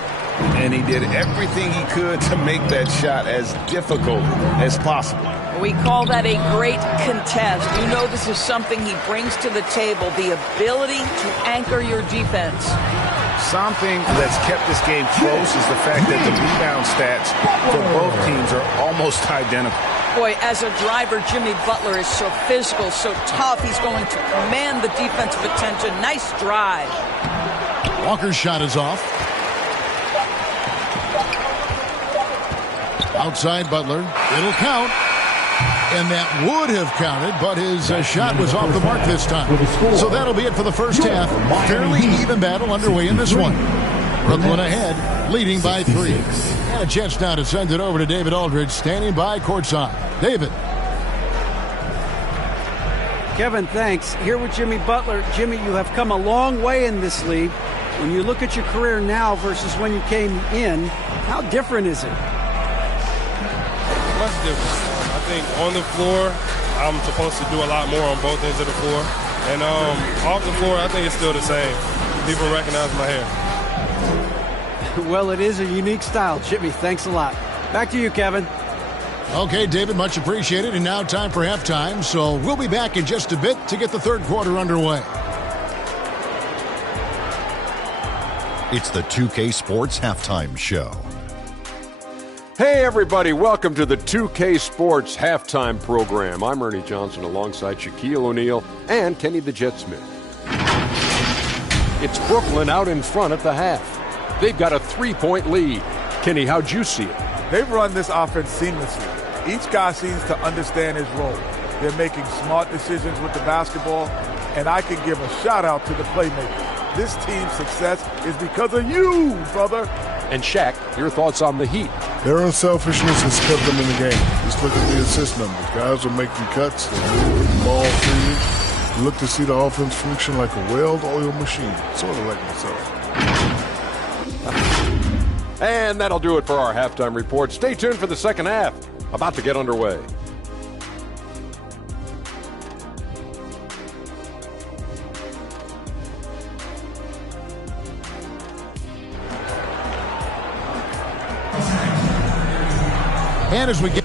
And he did everything he could to make that shot as difficult as possible. We call that a great contest. You know this is something he brings to the table, the ability to anchor your defense. Something that's kept this game close is the fact that the rebound stats for both teams are almost identical. Boy, as a driver, Jimmy Butler is so physical, so tough. He's going to command the defensive attention. Nice drive. Walker's shot is off. Outside Butler. It'll count. And that would have counted, but his shot was off the mark this time. So that'll be it for the first half. Fairly even battle underway in this one. Brooklyn ahead, leading by 3. And a chance now to send it over to David Aldridge, standing by courtside. David. Kevin, thanks. Here with Jimmy Butler. Jimmy, you have come a long way in this league. When you look at your career now versus when you came in, how different is it? Much different. I think on the floor, I'm supposed to do a lot more on both ends of the floor. And off the floor, I think it's still the same. People recognize my hair. Well, it is a unique style, Jimmy. Thanks a lot. Back to you, Kevin. Okay, David, much appreciated. And now time for halftime. So we'll be back in just a bit to get the third quarter underway. It's the 2K Sports Halftime Show. Hey, everybody. Welcome to the 2K Sports Halftime Program. I'm Ernie Johnson alongside Shaquille O'Neal and Kenny the Jet Smith. It's Brooklyn out in front at the half. They've got a 3-point lead. Kenny, how'd you see it? They've run this offense seamlessly. Each guy seems to understand his role. They're making smart decisions with the basketball, and I can give a shout-out to the playmakers. This team's success is because of you, brother. And Shaq, your thoughts on the Heat? Their unselfishness has kept them in the game. Just look at the assist numbers. Guys are making cuts. They're moving the ball freely. You look to see the offense function like a well-oiled machine, sort of like myself. And that'll do it for our halftime report. Stay tuned for the second half. About to get underway. And as we get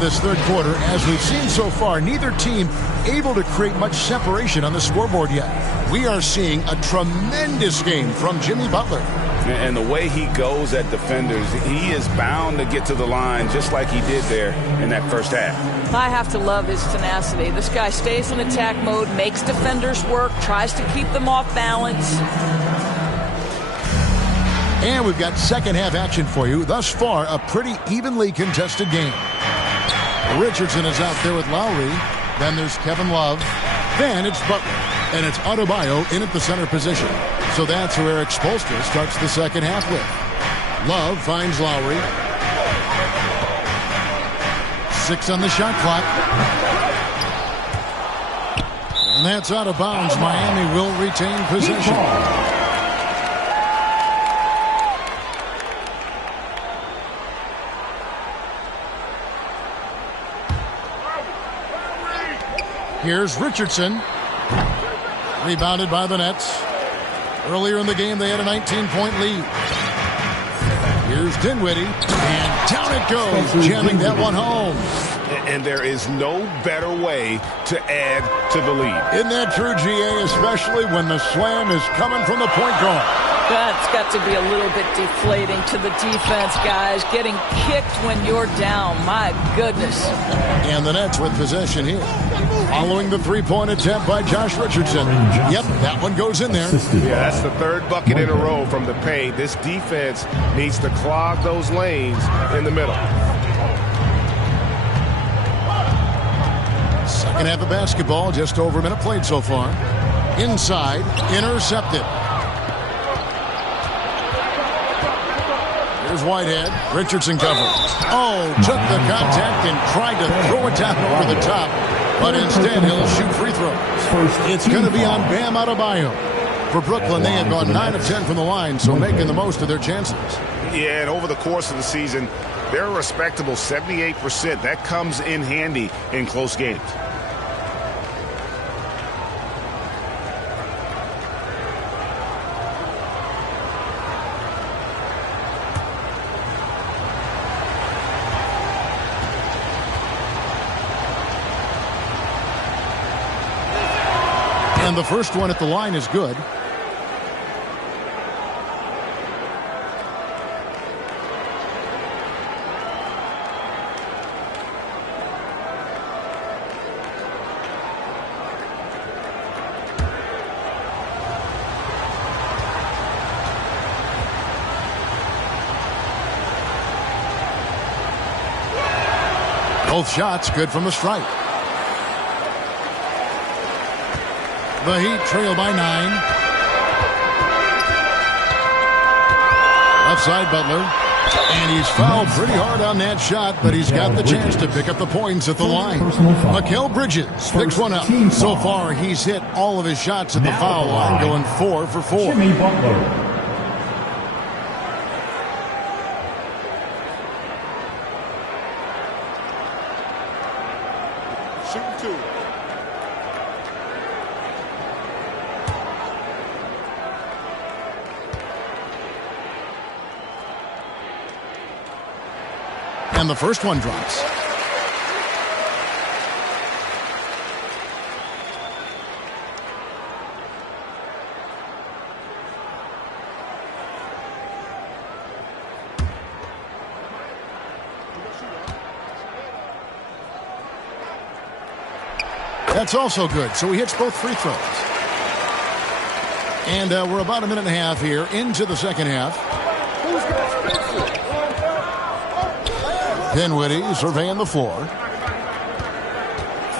this third quarter. As we've seen so far, neither team able to create much separation on the scoreboard yet. We are seeing a tremendous game from Jimmy Butler. And the way he goes at defenders, he is bound to get to the line just like he did there in that first half. I have to love his tenacity. This guy stays in attack mode, makes defenders work, tries to keep them off balance. And we've got second half action for you. Thus far, a pretty evenly contested game. Richardson is out there with Lowry. Then there's Kevin Love. Then it's Butler. And it's Adebayo in at the center position. So that's who Eric Spoelstra starts the second half with. Love finds Lowry. 6 on the shot clock. And that's out of bounds. Miami will retain possession. Here's Richardson. Rebounded by the Nets. Earlier in the game, they had a 19-point lead. Here's Dinwiddie. And down it goes, jamming that one home. And there is no better way to add to the lead. Isn't that true, GA? Especially when the slam is coming from the point guard. That's got to be a little bit deflating to the defense, guys. Getting kicked when you're down. My goodness. And the Nets with possession here. Following the three-point attempt by Josh Richardson. Yep, that one goes in there. Yeah, that's the third bucket in a row from the paint. This defense needs to clog those lanes in the middle. Second half of basketball, just over a minute played so far. Inside, intercepted. Here's Whitehead. Richardson covers. Oh, took the contact and tried to throw it down over the top. But instead, he'll shoot free throws. It's going to be on Bam Adebayo. For Brooklyn, they have gone 9 of 10 from the line, so making the most of their chances. Yeah, and over the course of the season, they're a respectable 78%. That comes in handy in close games. And the first one at the line is good. Both shots good from the stripe. The Heat trail by 9. Left side, Butler. And he's fouled pretty hard on that shot, but he's got the chance to pick up the points at the line. Mikal Bridges picks one up. So far, he's hit all of his shots at the foul line, going 4 for 4. Jimmy Butler. And the first one drops. That's also good. So he hits both free throws. And we're about a minute and a half here into the second half. Dinwiddie surveying the floor.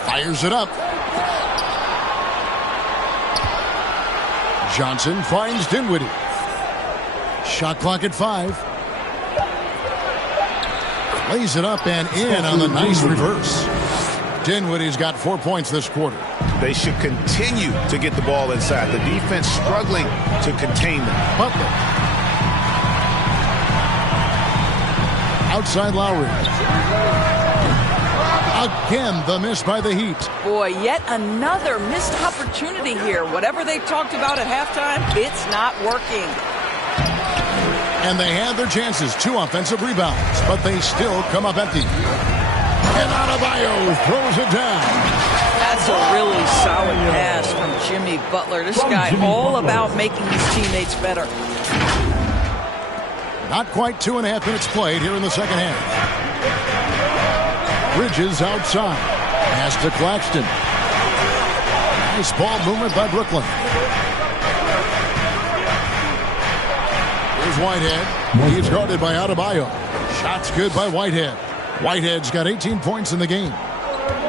Fires it up. Johnson finds Dinwiddie. Shot clock at 5. Lays it up and in on the nice reverse. Dinwiddie's got 4 points this quarter. They should continue to get the ball inside. The defense struggling to contain them. Butler. Outside Lowry. Again, the miss by the Heat. Boy, yet another missed opportunity here. Whatever they talked about at halftime, it's not working. And they had their chances. 2 offensive rebounds, but they still come up empty. And Adebayo throws it down. That's a really solid pass from Jimmy Butler. This guy all about making his teammates better. Not quite 2.5 minutes played here in the second half. Bridges outside. Pass to Claxton. Nice ball movement by Brooklyn. Here's Whitehead. He's guarded by Adebayo. Shot's good by Whitehead. Whitehead's got 18 points in the game.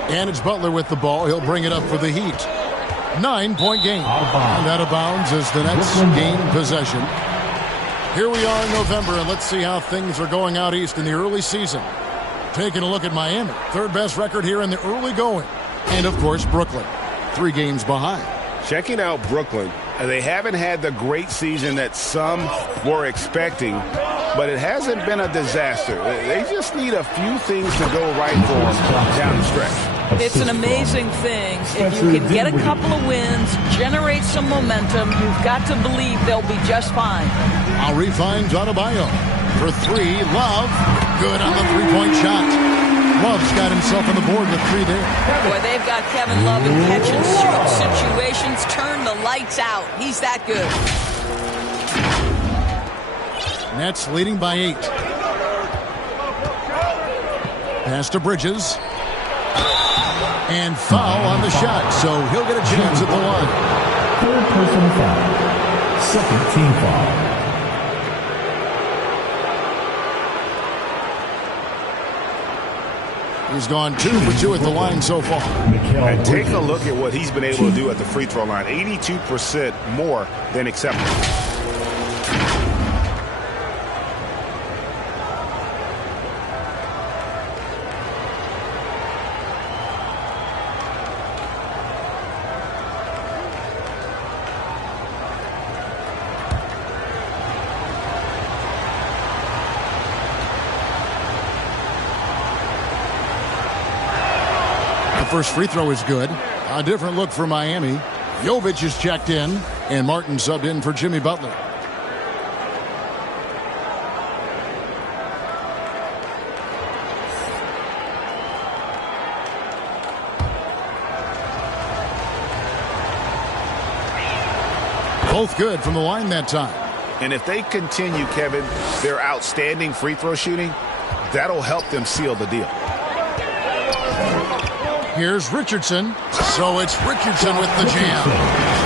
And it's Butler with the ball. He'll bring it up for the Heat. 9-point game. And out of bounds as the Nets gain possession. Here we are in November, and let's see how things are going out east in the early season. Taking a look at Miami. Third best record here in the early going. And, of course, Brooklyn. 3 games behind. Checking out Brooklyn. They haven't had the great season that some were expecting, but it hasn't been a disaster. They just need a few things to go right for them down the stretch. It's an amazing thing. If you can get a couple of wins, generate some momentum, you've got to believe they'll be just fine. Lowry finds Adebayo for 3. Love, good on the 3-point shot. Love's got himself on the board with 3 there. Boy, they've got Kevin Love in catch-and-shoot situations. Turn the lights out. He's that good. Nets leading by 8. Pass to Bridges. And foul on the shot, so he'll get a chance at the line. 3rd personal foul. 2nd team foul. He's gone 2 for 2 at the line so far. And take a look at what he's been able to do at the free throw line. 82% more than acceptable. First free throw is good. A different look for Miami. Jovic is checked in, and Martin subbed in for Jimmy Butler. Both good from the line that time. And if they continue, Kevin, their outstanding free throw shooting, that'll help them seal the deal. Here's Richardson. So it's Richardson with the jam.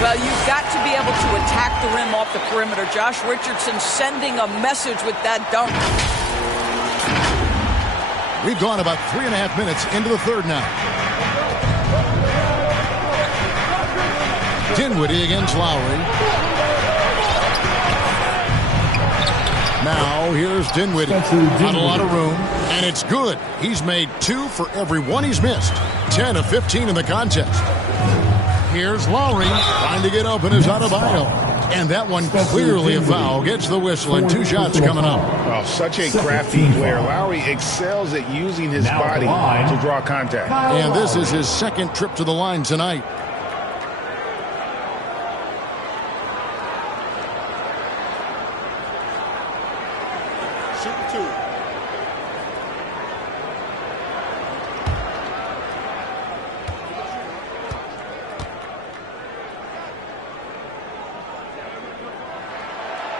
Well, you've got to be able to attack the rim off the perimeter. Josh Richardson sending a message with that dunk. We've gone about 3.5 minutes into the third now. Dinwiddie against Lowry. Now here's Dinwiddie. Not a lot of room, and it's good. He's made 2 for every 1 he's missed. 10 of 15 in the contest. Here's Lowry trying to get open as Adebayo. And that one clearly a foul. Gets the whistle, and 2 shots coming up. Oh, such a crafty player. Lowry excels at using his body to draw contact. And this is his 2nd trip to the line tonight.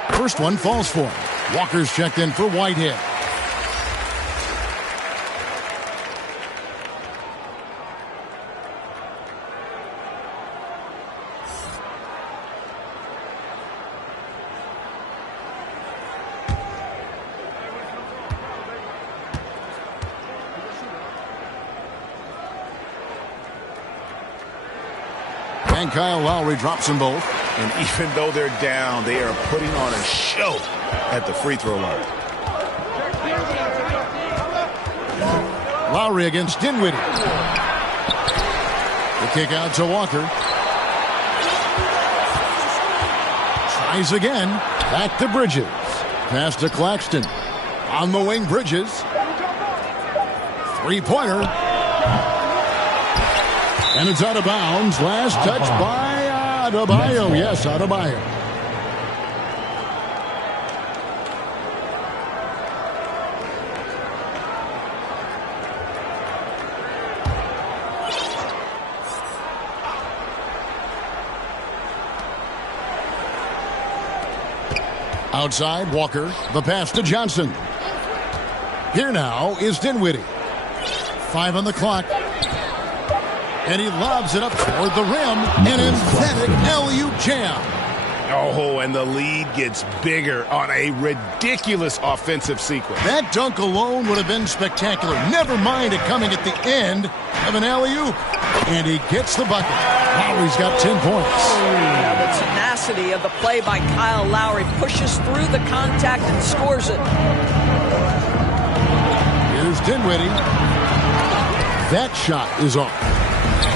First one falls for him. Walker's checked in for Whitehead. And Kyle Lowry drops them both. And even though they're down, they are putting on a show at the free throw line. Lowry against Dinwiddie. The kick out to Walker. Tries again. Back to Bridges. Pass to Claxton. On the wing, Bridges. 3-pointer. And it's out of bounds. Last touch by Adebayo. Yes, Adebayo. Outside, Walker. The pass to Johnson. Here now is Dinwiddie. 5 on the clock. And he lobs it up toward the rim. An emphatic LU jam. Oh, and the lead gets bigger on a ridiculous offensive sequence. That dunk alone would have been spectacular. Never mind it coming at the end of an alley-oop. And he gets the bucket. Lowry's got 10 points. Yeah, the tenacity of the play by Kyle Lowry pushes through the contact and scores it. Here's Dinwiddie. That shot is off.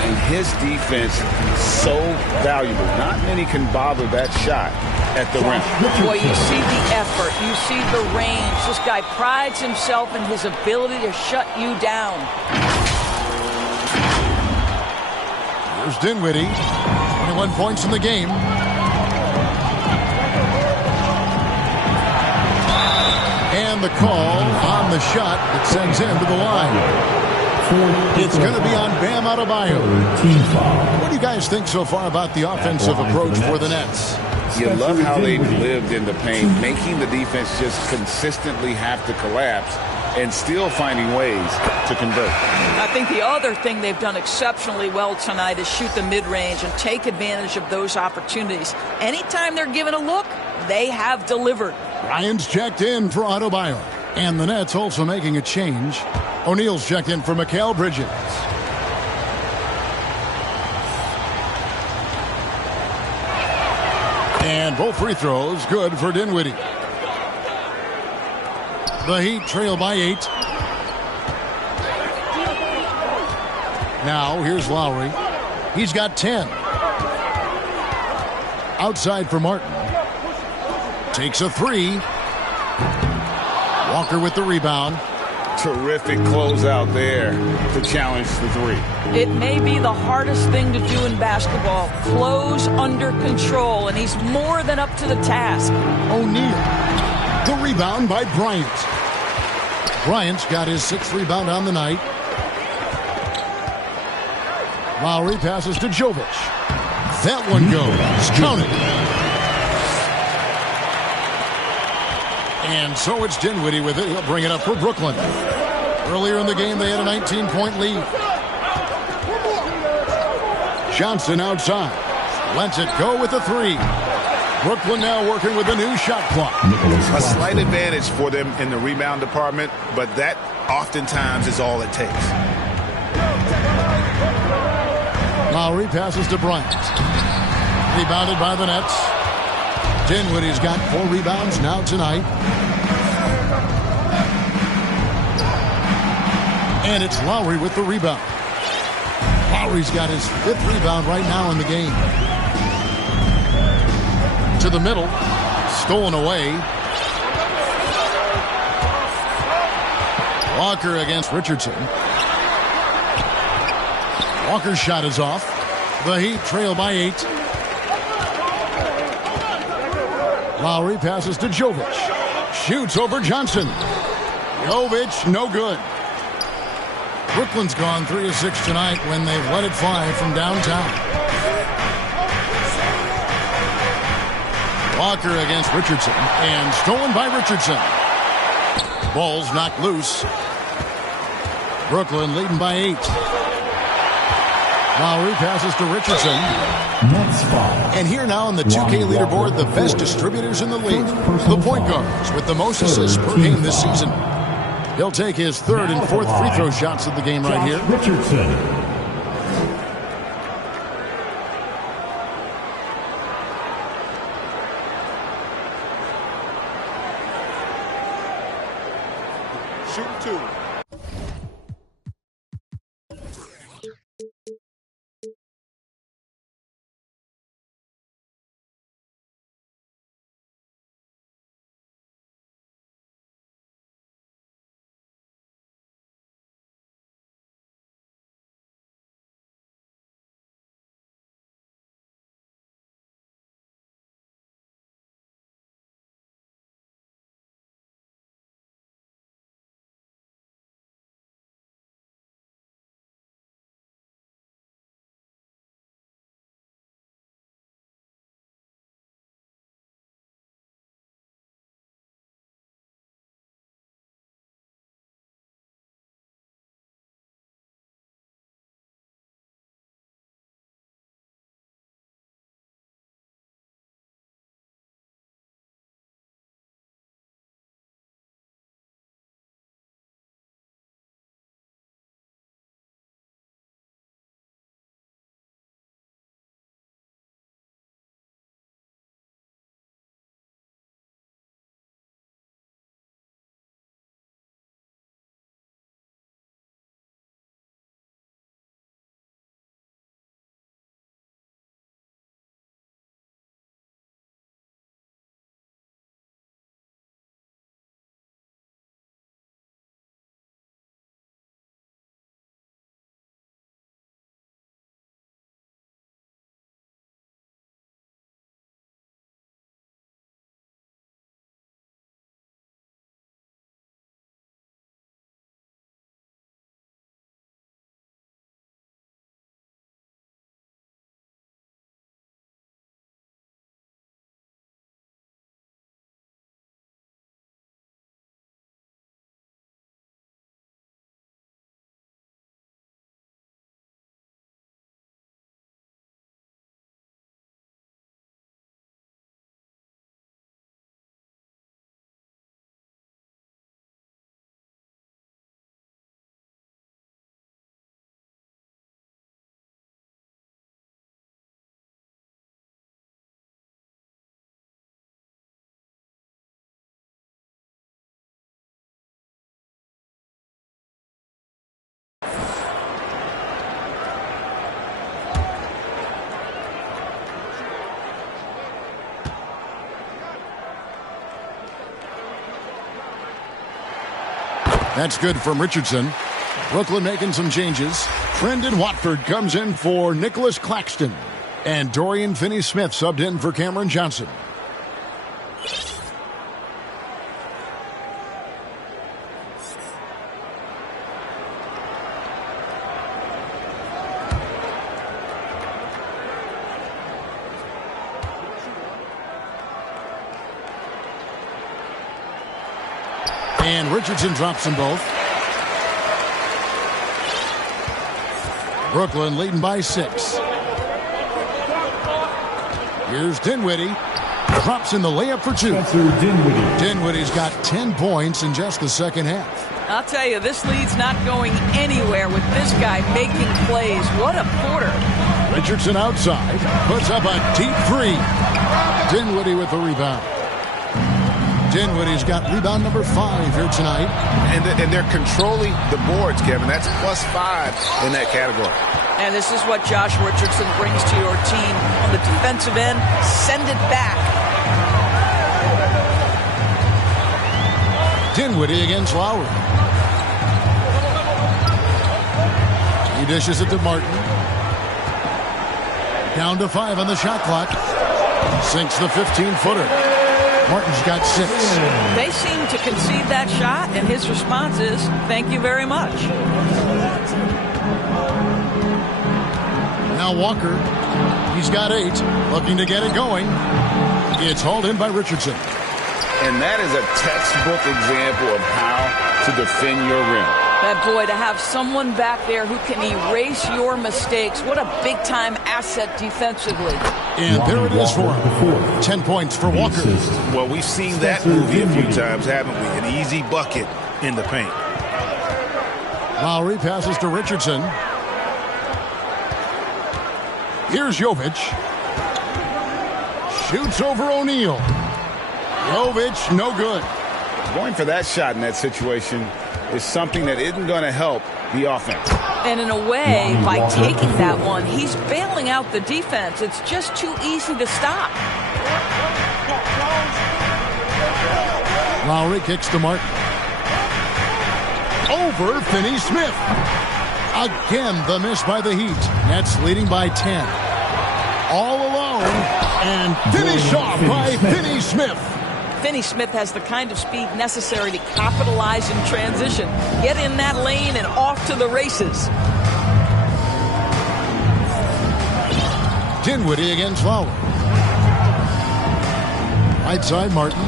And his defense so valuable. Not many can bother that shot at the rim. Boy, you see the effort. You see the range. This guy prides himself in his ability to shut you down. Here's Dinwiddie. 21 points in the game. And the call on the shot that sends him to the line. It's going to be on Bam Adebayo. What do you guys think so far about the offensive approach for the Nets? You love how they've lived in the paint, making the defense just consistently have to collapse and still finding ways to convert. I think the other thing they've done exceptionally well tonight is shoot the mid-range and take advantage of those opportunities. Anytime they're given a look, they have delivered. Ryan's checked in for Adebayo. And the Nets also making a change. O'Neal's checked in for Mikal Bridges. And both free throws good for Dinwiddie. The Heat trail by 8. Now here's Lowry. He's got 10. Outside for Martin. Takes a 3. Walker with the rebound. Terrific closeout there to challenge the 3. It may be the hardest thing to do in basketball. Close under control, and he's more than up to the task. O'Neal. The rebound by Bryant. Bryant's got his 6th rebound on the night. Lowry passes to Jovic. That one goes. Count it. And so it's Dinwiddie with it. He'll bring it up for Brooklyn. Earlier in the game, they had a 19-point lead. Johnson outside. Lets it go with the 3. Brooklyn now working with a new shot clock. A slight advantage for them in the rebound department, but that oftentimes is all it takes. Lowry passes to Bryant. Rebounded by the Nets. Dinwiddie's got 4 rebounds now tonight. And it's Lowry with the rebound. Lowry's got his 5th rebound right now in the game. To the middle. Stolen away. Walker against Richardson. Walker's shot is off. The Heat trail by 8. Lowry passes to Jovic. Shoots over Johnson. Jovic, no good. Brooklyn's gone 3 of 6 tonight when they've let it fly from downtown. Walker against Richardson. And stolen by Richardson. Ball's knocked loose. Brooklyn leading by 8. Lowry passes to Richardson. And here now on the 2K leaderboard, the best distributors in the league. The point guards with the most assists per game this season. He'll take his 3rd and 4th free throw shots of the game right here. Richardson. Shoot 2. That's good from Richardson. Brooklyn making some changes. Brendan Watford comes in for Nicholas Claxton. And Dorian Finney-Smith subbed in for Cameron Johnson. And Richardson drops them both. Brooklyn leading by 6. Here's Dinwiddie. Drops in the layup for 2. Dinwiddie's got 10 points in just the second half. I'll tell you, this lead's not going anywhere with this guy making plays. What a quarter. Richardson outside. Puts up a deep 3. Dinwiddie with the rebound. Dinwiddie's got rebound number 5 here tonight. And they're controlling the boards, Kevin. That's +5 in that category. And this is what Josh Richardson brings to your team on the defensive end. Send it back. Dinwiddie against Lowry. He dishes it to Martin. Down to 5 on the shot clock. Sinks the 15-footer. Martin's got 6. They seem to concede that shot, and his response is, thank you very much. Now Walker, he's got 8, looking to get it going. It's hauled in by Richardson. And that is a textbook example of how to defend your rim. That boy, to have someone back there who can erase your mistakes, what a big-time asset defensively. And there it is for him. 10 points for Walker. Well, we've seen that movie a few times, haven't we? An easy bucket in the paint. Lowry passes to Richardson. Here's Jovic. Shoots over O'Neal. Jovic, no good. Going for that shot in that situation is something that isn't going to help the offense. And in a way, by taking that one, he's bailing out the defense. It's just too easy to stop. Lowry kicks to Martin. Over Finney-Smith. Again, the miss by the Heat. Nets leading by 10. All alone. And finish off by Finney-Smith. Finney-Smith has the kind of speed necessary to capitalize in transition. Get in that lane and off to the races. Dinwiddie against Lowry. Right side, Martin.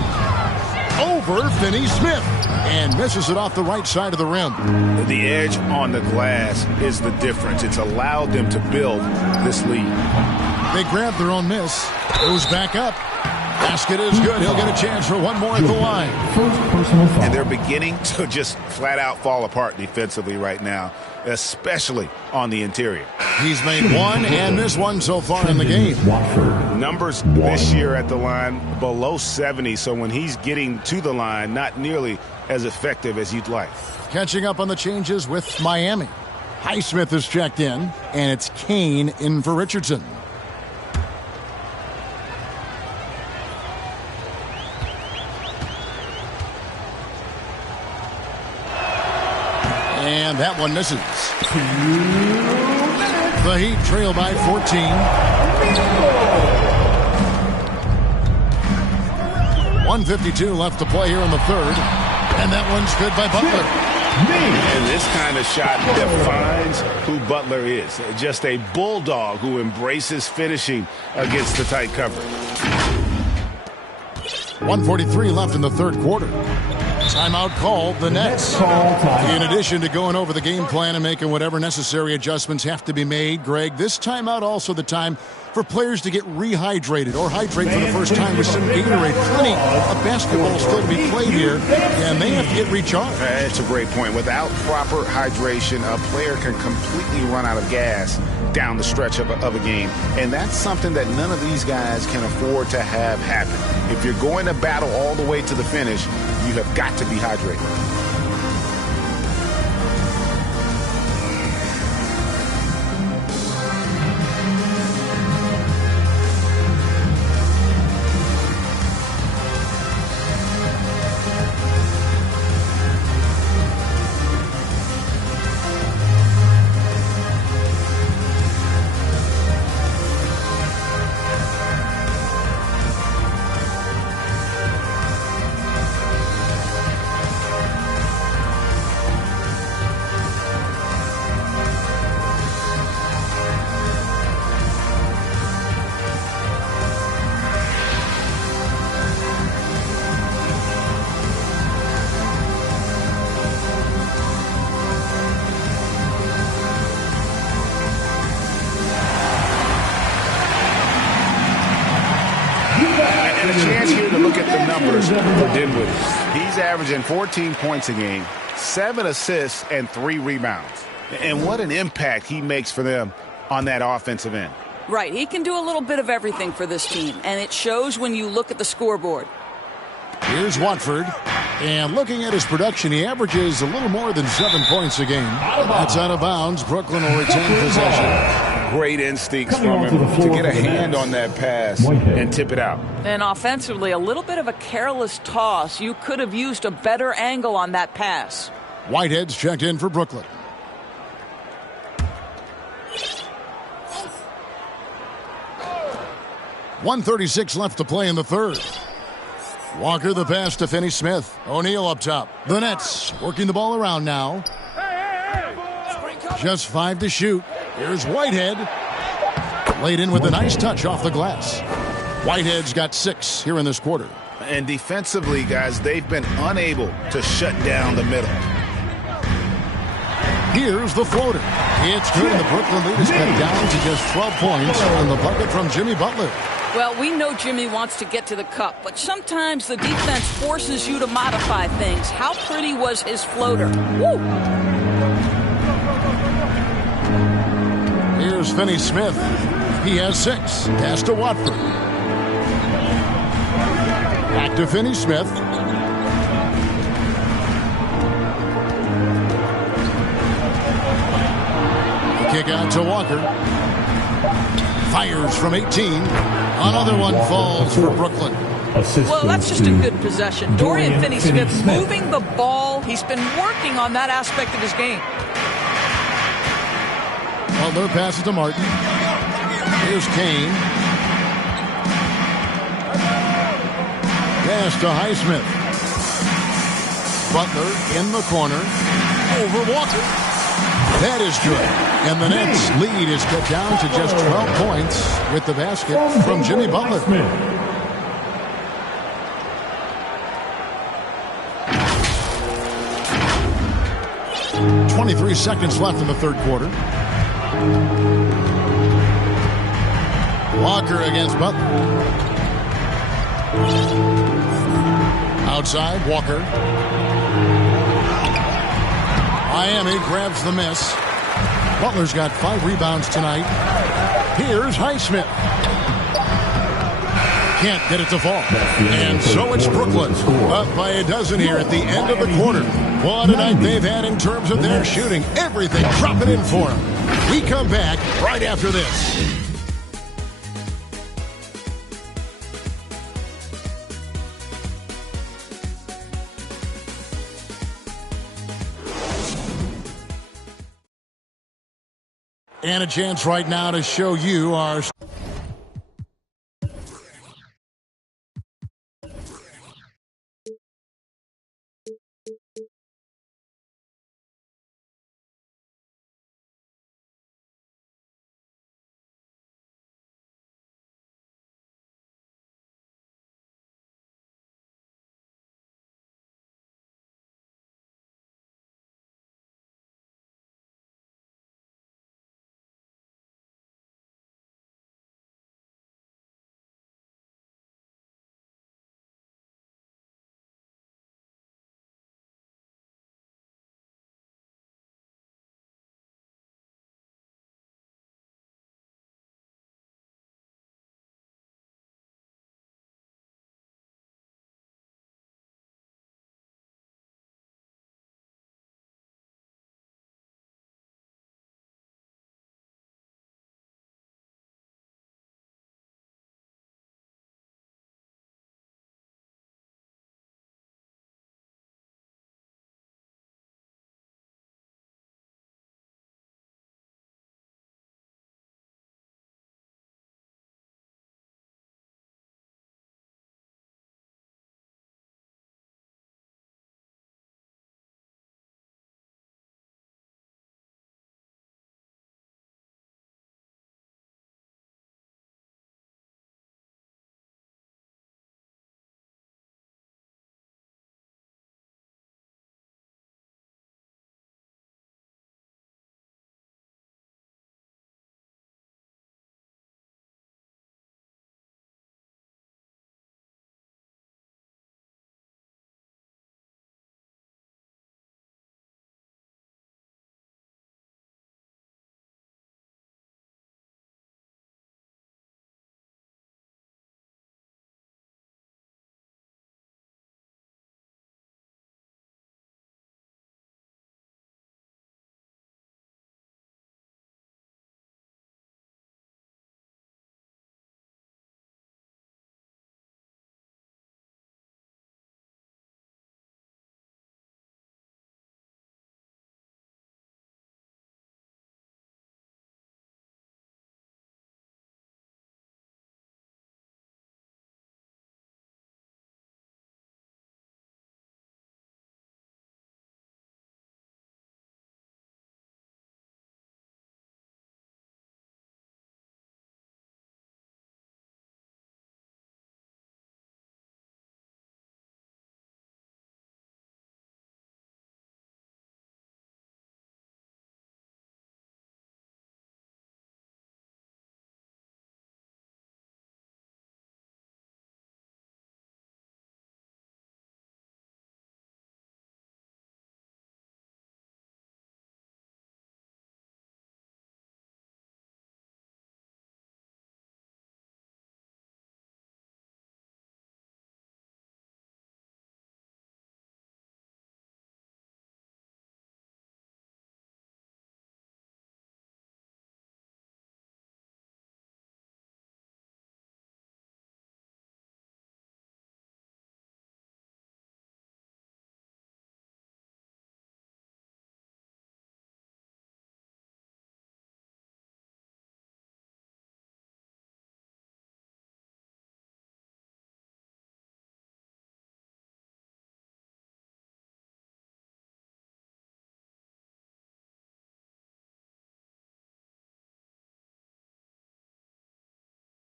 Over Finney-Smith. And misses it off the right side of the rim. The edge on the glass is the difference. It's allowed them to build this lead. They grab their own miss. Goes back up. Basket is good. He'll get a chance for one more at the line. And they're beginning to just flat out fall apart defensively right now, especially on the interior. He's made 1 and missed 1 so far in the game. Numbers this year at the line below 70, so when he's getting to the line, not nearly as effective as you'd like. Catching up on the changes with Miami. Highsmith is checked in, and it's Kane in for Richardson. And that one misses. The Heat trail by 14. 1:52 left to play here in the third. And that one's good by Butler. And this kind of shot defines who Butler is. Just a bulldog who embraces finishing against the tight cover. 1:43 left in the third quarter. Timeout called the Nets. In addition to going over the game plan and making whatever necessary adjustments have to be made, Greg, this timeout also the time for players to get rehydrated or hydrate for the first time with some Gatorade. Plenty of basketball still to be played here, and they have to get recharged. That's a great point. Without proper hydration, a player can completely run out of gas down the stretch of a game. And that's something that none of these guys can afford to have happen. If you're going to battle all the way to the finish, you have got to be hydrated. at the numbers for Dinwiddie. He's averaging 14 points a game, 7 assists, and 3 rebounds. And what an impact he makes for them on that offensive end. Right. He can do a little bit of everything for this team, and it shows when you look at the scoreboard. Here's Watford. And looking at his production, he averages a little more than 7 points a game. That's out of bounds. Brooklyn will retain possession. Great instincts from him to get a hand on that pass and tip it out. And offensively, a little bit of a careless toss. You could have used a better angle on that pass. Whitehead's checked in for Brooklyn. .136 left to play in the third. Walker the pass to Finney-Smith. O'Neal up top. The Nets working the ball around now. Just 5 to shoot. Here's Whitehead. Laid in with a nice touch off the glass. Whitehead's got 6 here in this quarter. And defensively, guys, they've been unable to shut down the middle. Here's the floater. It's good, and the Brooklyn lead is cut down to just 12 points on the bucket from Jimmy Butler. Well, we know Jimmy wants to get to the cup, but sometimes the defense forces you to modify things. How pretty was his floater? Woo! Here's Finney-Smith. He has 6. Pass to Watford. Back to Finney-Smith. The kick out to Walker. Fires from 18. Another one falls for Brooklyn. Well, that's just a good possession. Dorian Finney-Smith moving the ball. He's been working on that aspect of his game. Butler passes to Martin. Here's Kane. Pass to Highsmith. Butler in the corner. Over Walker. That is good. And the Nets lead is cut down to just 12 points with the basket from Jimmy Butler. 23 seconds left in the third quarter. Walker against Butler. Outside, Walker. Miami grabs the miss. Butler's got 5 rebounds tonight. Here's Highsmith. Can't get it to fall. And so it's Brooklyn. Up by a dozen here at the end of the quarter. What a night they've had in terms of their shooting. Everything dropping in for them. We come back right after this. And a chance right now to show you our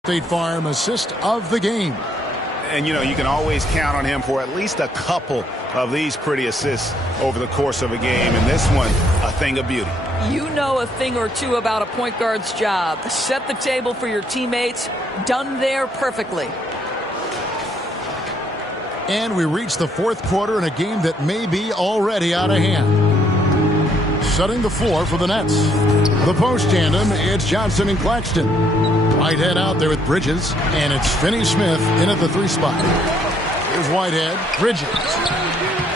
State Farm assist of the game. And, you know, you can always count on him for at least a couple of these pretty assists over the course of a game. And this one, a thing of beauty. You know a thing or two about a point guard's job. Set the table for your teammates. Done there perfectly. And we reach the fourth quarter in a game that may be already out of hand. Setting the floor for the Nets. The post tandem, it's Johnson and Claxton. Whitehead out there with Bridges, and it's Finney-Smith in at the 3 spot. Here's Whitehead, Bridges.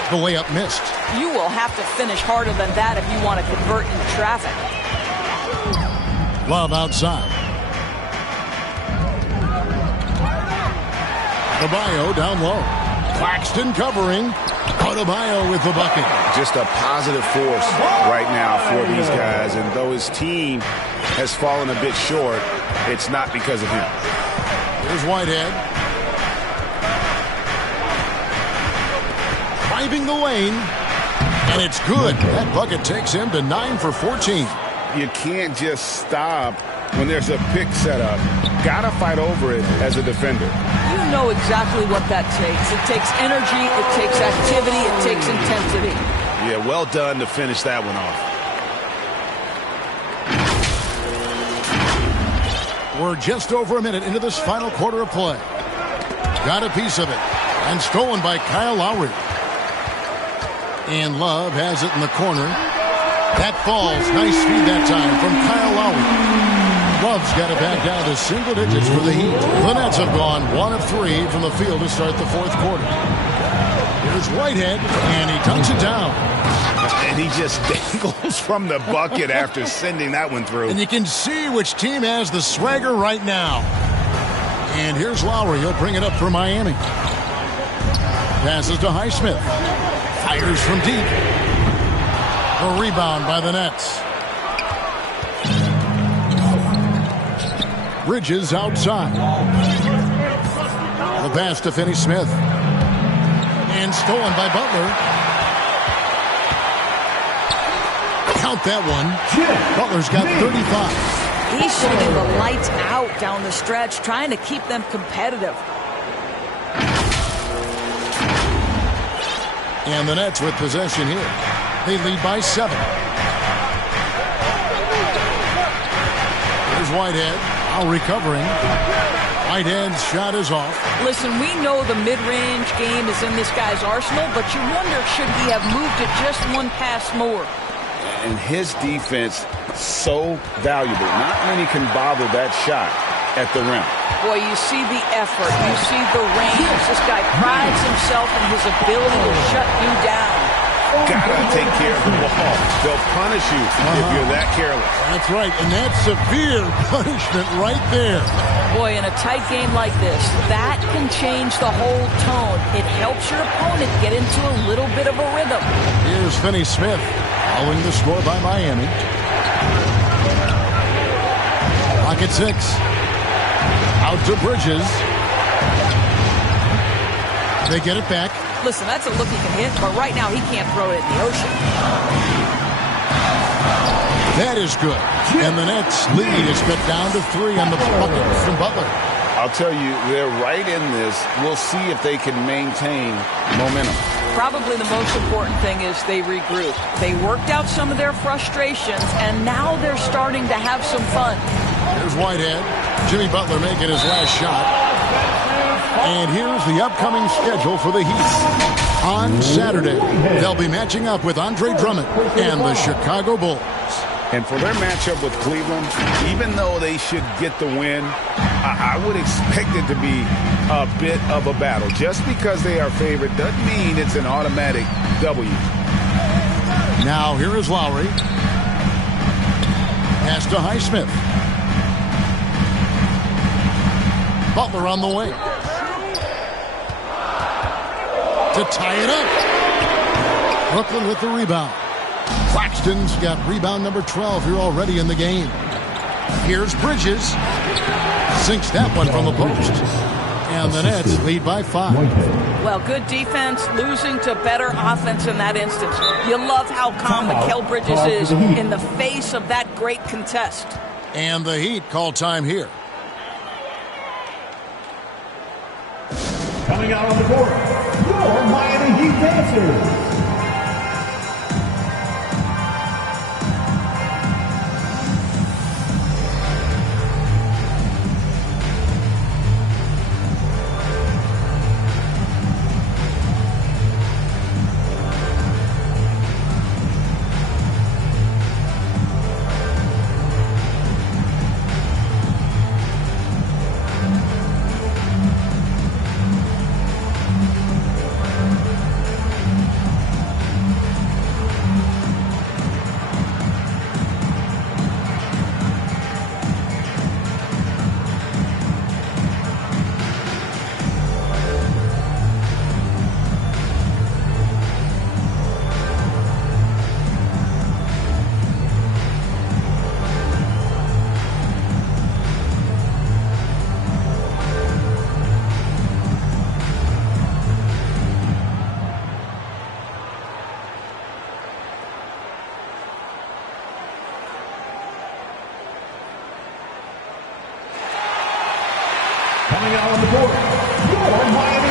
The layup missed. You will have to finish harder than that if you want to convert in traffic. Love outside. Adebayo down low. Claxton covering. Adebayo with the bucket. Just a positive force right now for these guys. And though his team has fallen a bit short, it's not because of him. Here's Whitehead. Driving the lane. And it's good. That bucket takes him to 9 for 14. You can't just stop when there's a pick set up. Gotta fight over it as a defender. You know exactly what that takes. It takes energy, it takes activity, it takes intensity. Yeah, well done to finish that one off. We're just over a minute into this final quarter of play. Got a piece of it. And stolen by Kyle Lowry. And Love has it in the corner. That falls. Nice speed that time from Kyle Lowry. Love's got it back down to single digits for the Heat. The Nets have gone 1 of 3 from the field to start the fourth quarter. Here's Whitehead, and he dunks it down. And he just dangles from the bucket after sending that one through. And you can see which team has the swagger right now. And here's Lowry. He'll bring it up for Miami. Passes to Highsmith. Fires from deep. A rebound by the Nets. Bridges outside. The pass to Finney-Smith. And stolen by Butler. Count that one. Butler's got 35. He's shooting the lights out down the stretch, trying to keep them competitive. And the Nets with possession here. They lead by 7. Here's Whitehead. Now recovering. Whitehead's shot is off. Listen, we know the mid-range game is in this guy's arsenal, but you wonder, should he have moved it just one pass more? And his defense, so valuable. Not many can bother that shot at the rim. Boy, you see the effort. You see the range. This guy prides himself in his ability to shut you down. Gotta take care of the ball. They'll punish you if you're that careless. That's right, and that's severe punishment right there. Boy, in a tight game like this, that can change the whole tone. It helps your opponent get into a little bit of a rhythm. Here's Finney-Smith, following the score by Miami. Pocket 6. Out to Bridges. They get it back. Listen, that's a look he can hit, but right now he can't throw it in the ocean. That is good. And the Nets lead is cut down to 3 on the bucket from Butler. I'll tell you, they're right in this. We'll see if they can maintain momentum. Probably the most important thing is they regroup. They worked out some of their frustrations, and now they're starting to have some fun. Here's Whitehead. Jimmy Butler making his last shot. And here's the upcoming schedule for the Heat. On Saturday, they'll be matching up with Andre Drummond and the Chicago Bulls. And for their matchup with Cleveland, even though they should get the win, I would expect it to be a bit of a battle. Just because they are favored doesn't mean it's an automatic W. Now here is Lowry. Pass to Highsmith. Butler on the wing. To tie it up. Brooklyn with the rebound. Claxton's got rebound number 12 here already in the game. Here's Bridges. Sinks that one from the post. And the Nets lead by 5. Well, good defense, losing to better offense in that instance. You love how calm Mikal Bridges is in the face of that great contest. And the Heat call time here. Coming out on the court, your Miami Heat dancers.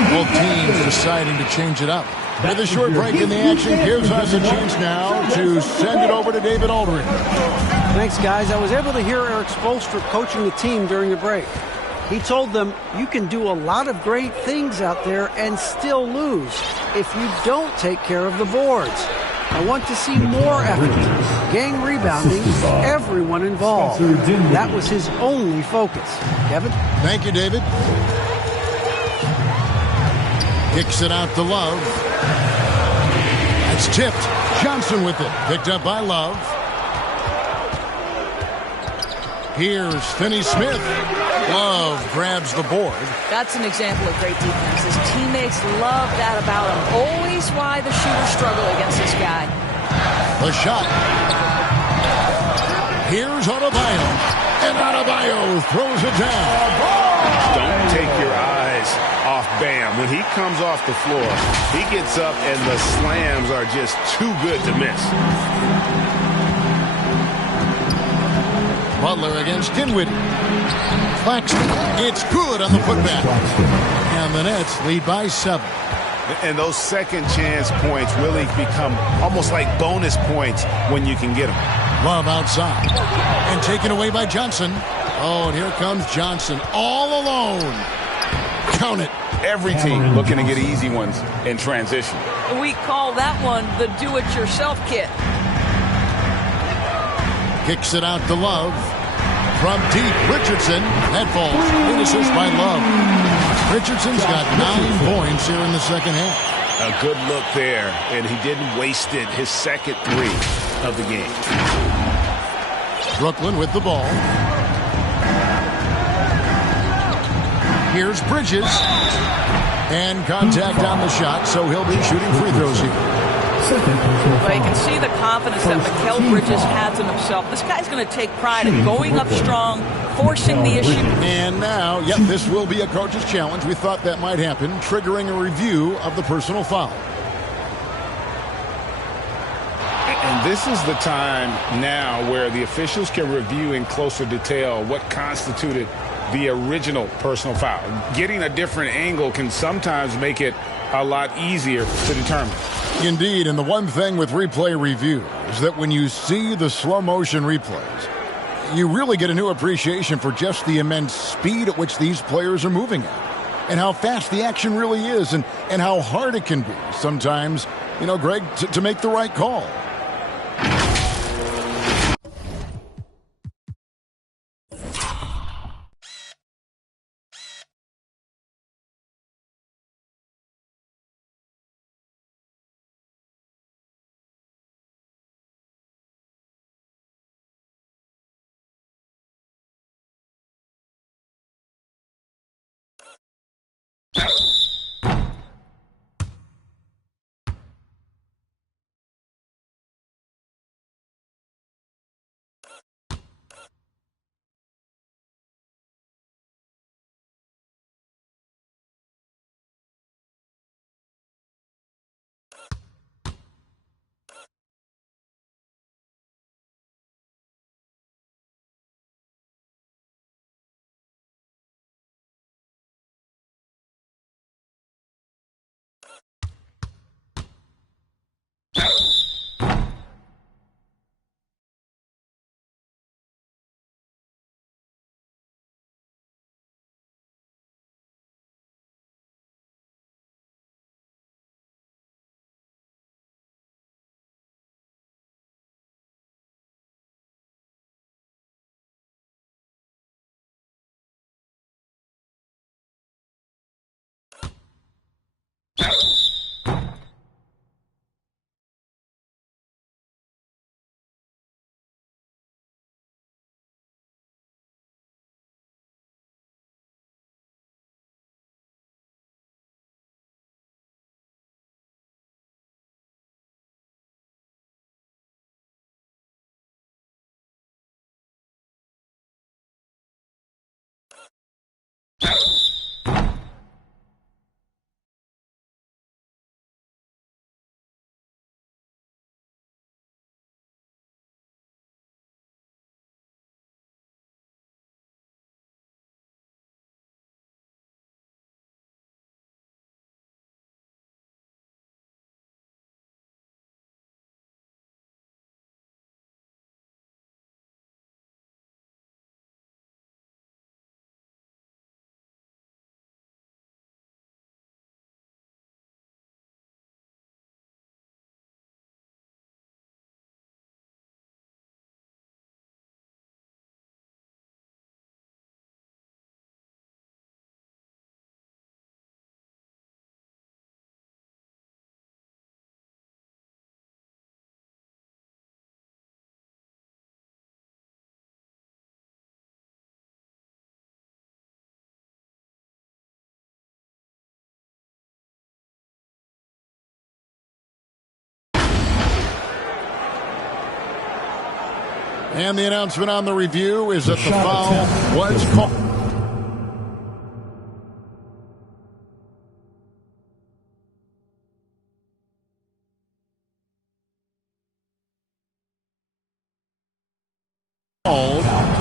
Both teams deciding to change it up. With a short break in the action gives us a chance now to send it over to David Aldridge. Thanks, guys. I was able to hear Eric Spoelstra coaching the team during the break. He told them, you can do a lot of great things out there and still lose if you don't take care of the boards. I want to see more effort, gang rebounding, everyone involved. That was his only focus. Kevin? Thank you, David. Kicks it out to Love. That's tipped. Johnson with it. Picked up by Love. Here's Finney-Smith. Love grabs the board. That's an example of great defense. His teammates love that about him. Always why the shooters struggle against this guy. The shot. Here's Adebayo. And Adebayo throws it down. Don't take your eyes off Bam. When he comes off the floor, he gets up and the slams are just too good to miss. Butler against Dinwiddie. Claxton. It's good on the putback. And the Nets lead by 7. And those second chance points really become almost like bonus points when you can get them. Love outside. And taken away by Johnson. Oh, and here comes Johnson all alone. Count it. Every team looking to get easy ones in transition. We call that one the do-it-yourself kit. Kicks it out to Love. From deep, Richardson. That falls. Good assist by Love. Richardson's got 9 points here in the second half. A good look there, and he didn't waste it. His second 3 of the game. Brooklyn with the ball. Here's Bridges. And contact on the shot, so he'll be shooting free throws here. Well, you can see the confidence that Mikal Bridges has in himself. This guy's going to take pride in going up strong, forcing the issue. And now, yep, this will be a coach's challenge. We thought that might happen, triggering a review of the personal foul. And this is the time now where the officials can review in closer detail what constituted the original personal foul. Getting a different angle can sometimes make it a lot easier to determine. Indeed, and the one thing with replay review is that when you see the slow motion replays, you really get a new appreciation for just the immense speed at which these players are moving at, and how fast the action really is, and how hard it can be sometimes, you know, Greg, to make the right call. And the announcement on the review is that the foul was called.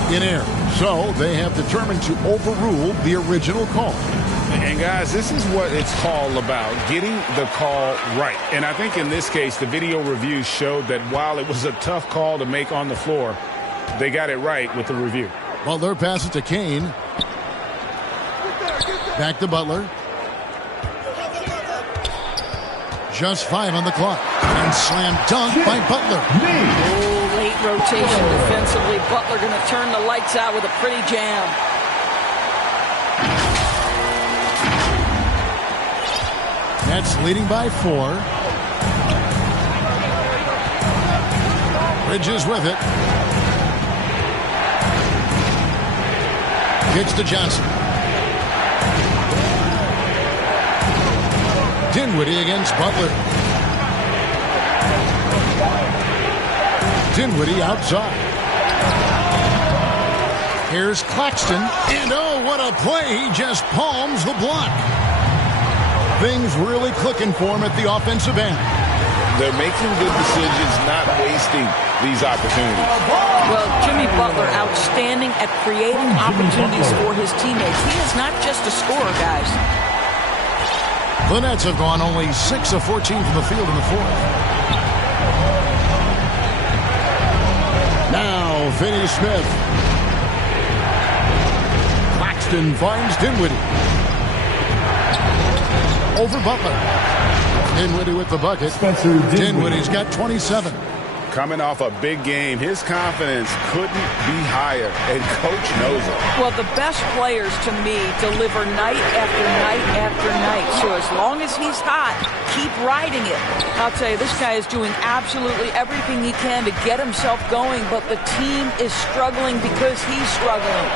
In air. So they have determined to overrule the original call. And guys, this is what it's all about, getting the call right. And I think in this case, the video review showed that while it was a tough call to make on the floor, they got it right with the review. Butler passes to Kane. Back to Butler. Just 5 on the clock. And slam dunk by Butler. Oh, late rotation defensively. Butler going to turn the lights out with a pretty jam. Nets leading by 4. Bridges with it. Kicks to Johnson. Dinwiddie against Butler. Dinwiddie outside. Here's Claxton. And oh, what a play. He just palms the block. Things really clicking for him at the offensive end. They're making good decisions, not wasting these opportunities. Well, Jimmy Butler, outstanding at creating opportunities for his teammates. He is not just a scorer, guys. The Nets have gone only 6 of 14 from the field in the fourth. Now, Finney Smith. Claxton finds Dinwiddie. Over Butler. Dinwiddie with the bucket. Dinwiddie's got 27. Coming off a big game, his confidence couldn't be higher, and Coach knows it. Well, the best players, to me, deliver night after night after night. So as long as he's hot, keep riding it. I'll tell you, this guy is doing absolutely everything he can to get himself going, but the team is struggling because he's struggling.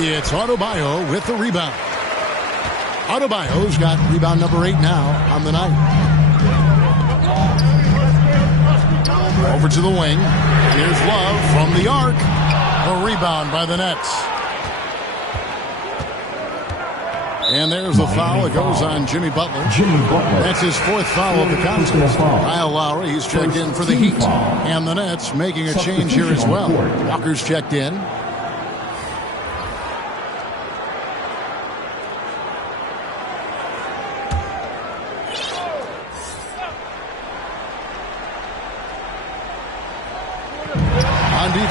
It's Adebayo with the rebound. Adebayo's got rebound number 8 now on the night. Over to the wing. Here's Love from the arc. A rebound by the Nets. And there's the foul. It goes on Jimmy Butler. That's his 4th foul of the contest. Kyle Lowry, he's checked in for the Heat. And the Nets making a change here as well. Walker's checked in.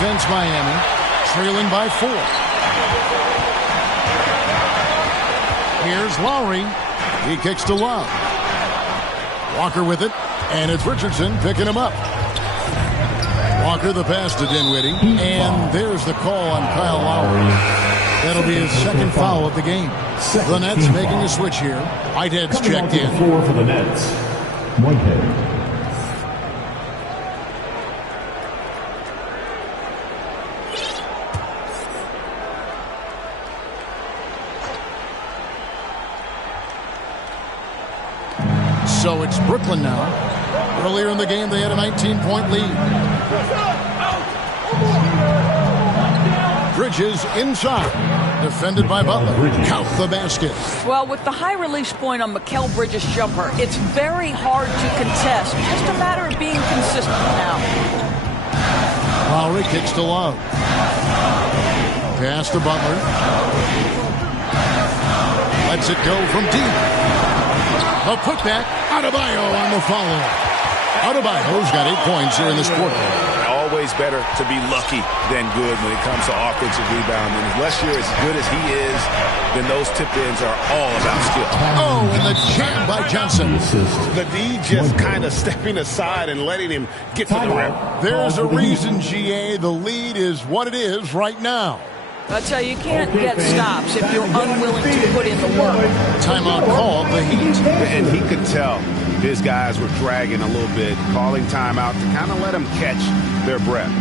defense, Miami, trailing by 4. Here's Lowry. He kicks to Love. Walker with it, and it's Richardson picking him up. Walker the pass to Dinwiddie, and there's the call on Kyle Lowry. That'll be his second foul of the game. The Nets making a switch here. Whitehead's checked in. Floor for the Nets. Whitehead. So it's Brooklyn now. Earlier in the game, they had a 19-point lead. Bridges inside. Defended by Butler. Count the basket. Well, with the high release point on Mikal Bridges' jumper, it's very hard to contest. Just a matter of being consistent now. Lowry kicks to Love. Pass to Butler. Lets it go from deep. A putback. Adebayo on the follow. Adebayo's got 8 points here in this quarter. Always better to be lucky than good when it comes to offensive rebound. And unless you're as good as he is, then those tip-ins are all about skill. Oh, and the jam by Johnson. The D just kind of stepping aside and letting him get to the rim. There's a reason, GA. The lead is what it is right now. I tell you, you can't get stops if you're unwilling to put in the work. Timeout called the Heat. And he could tell his guys were dragging a little bit, calling timeout to kind of let them catch their breath.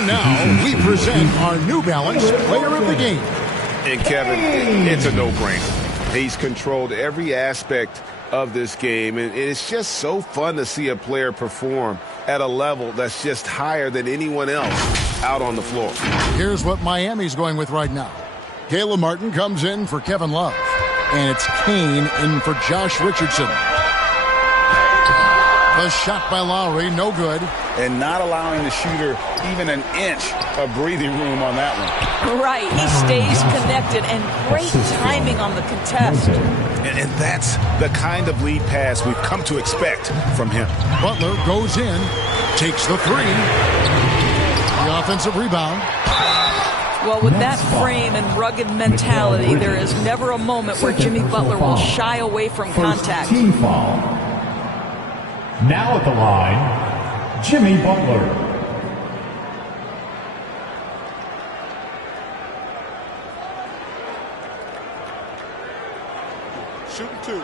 Now we present our New Balance Player of the Game. And Kevin, it's a no-brainer. He's controlled every aspect of this game, and it's just so fun to see a player perform at a level that's just higher than anyone else out on the floor. Here's what Miami's going with right now. Caleb Martin comes in for Kevin Love, and it's Kane in for Josh Richardson. The shot by Lowry, no good. And not allowing the shooter even an inch of breathing room on that one. Right, he stays connected, and great timing on the contest. And that's the kind of lead pass we've come to expect from him. Butler goes in, takes the three. The offensive rebound. Well, with that frame and rugged mentality, there is never a moment where Jimmy Butler will shy away from contact. Team foul. Now at the line, Jimmy Butler. Shooting two.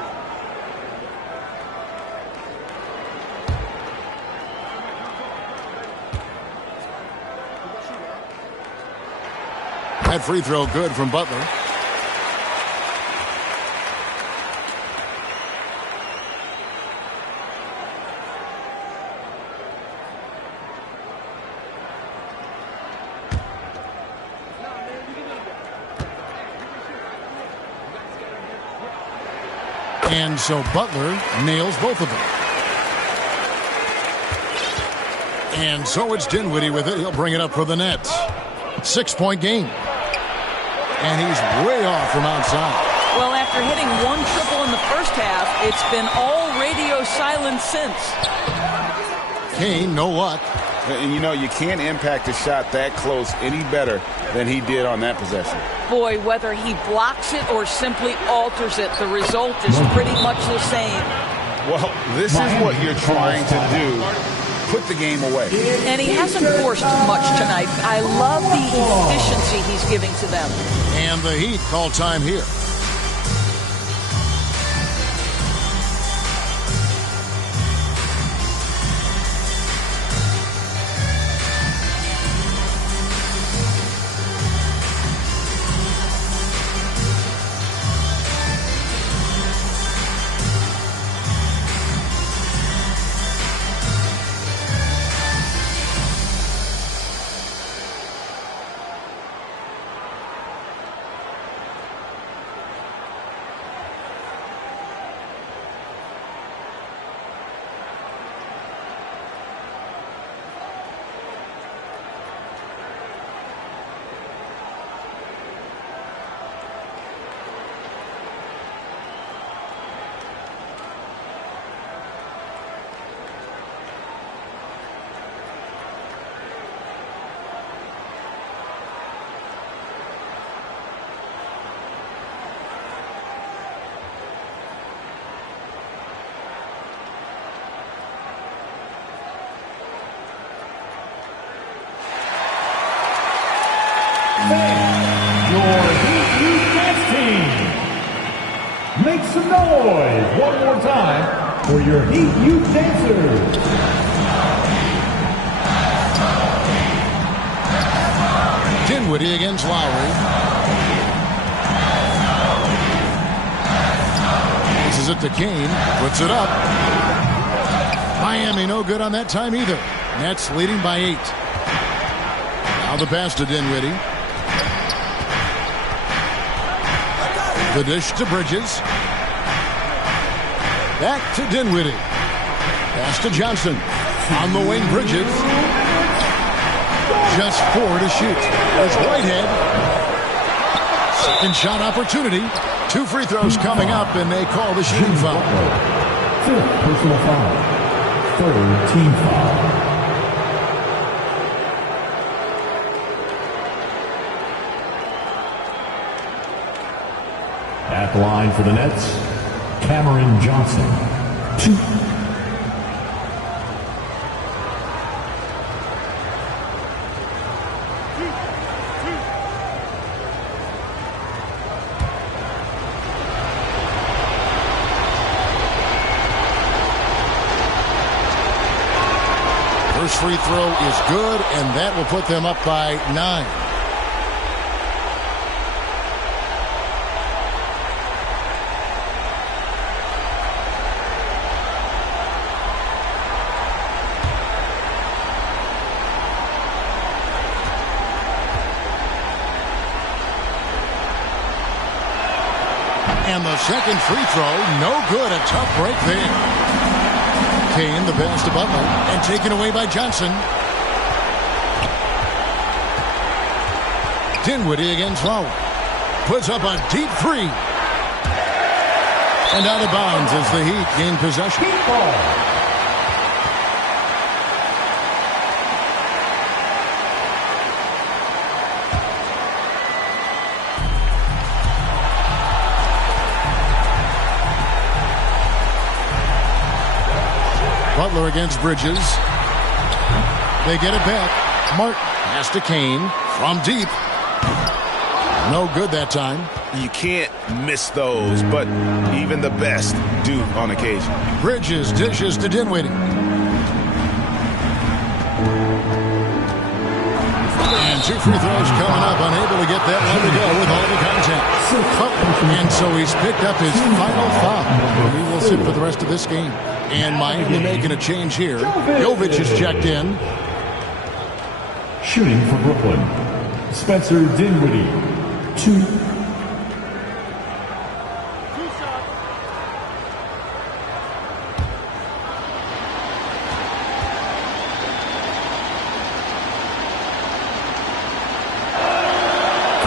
That free throw good from Butler. And so Butler nails both of them. And so it's Dinwiddie with it. He'll bring it up for the Nets. 6-point game. And he's way off from outside. Well, after hitting one triple in the first half, it's been all radio silence since. Kane, no luck. And you know, you can't impact a shot that close any better than he did on that possession. Boy, whether he blocks it or simply alters it, the result is pretty much the same. Well, this is what you're trying to do. Put the game away. And he hasn't forced much tonight. I love the efficiency he's giving to them. And the Heat call time here. Your Heat Youth Dance Team. Make some noise one more time for your Heat Youth Dancers. Dinwiddie against Lowry. This is it to Kane. Puts it up. Miami no good on that time either. Nets leading by 8. Now the pass to Dinwiddie. The dish to Bridges. Back to Dinwiddie. Pass to Johnson. On the wing, Bridges. Just 4 to shoot. There's Whitehead. Second shot opportunity. 2 free throws coming up, and they call the shooting foul. 5th personal foul. 3rd team foul. At the line for the Nets, Cameron Johnson. 2. First free throw is good, and that will put them up by 9. And the second free throw, no good. A tough break there. Kane, the pass to Butler, and taken away by Johnson. Dinwiddie against Lowry. Puts up a deep three. And out of bounds as the Heat gain possession. Butler against Bridges. They get it back. Martin pass to Kane from deep. No good that time. You can't miss those, but even the best do on occasion. Bridges dishes to Dinwiddie. And 2 free throws coming up. Unable to get that one to go with all the contact. And so he's picked up his final foul. He will sit for the rest of this game. And Miami making a change here. Jovic is checked in. Shooting for Brooklyn, Spencer Dinwiddie, 2.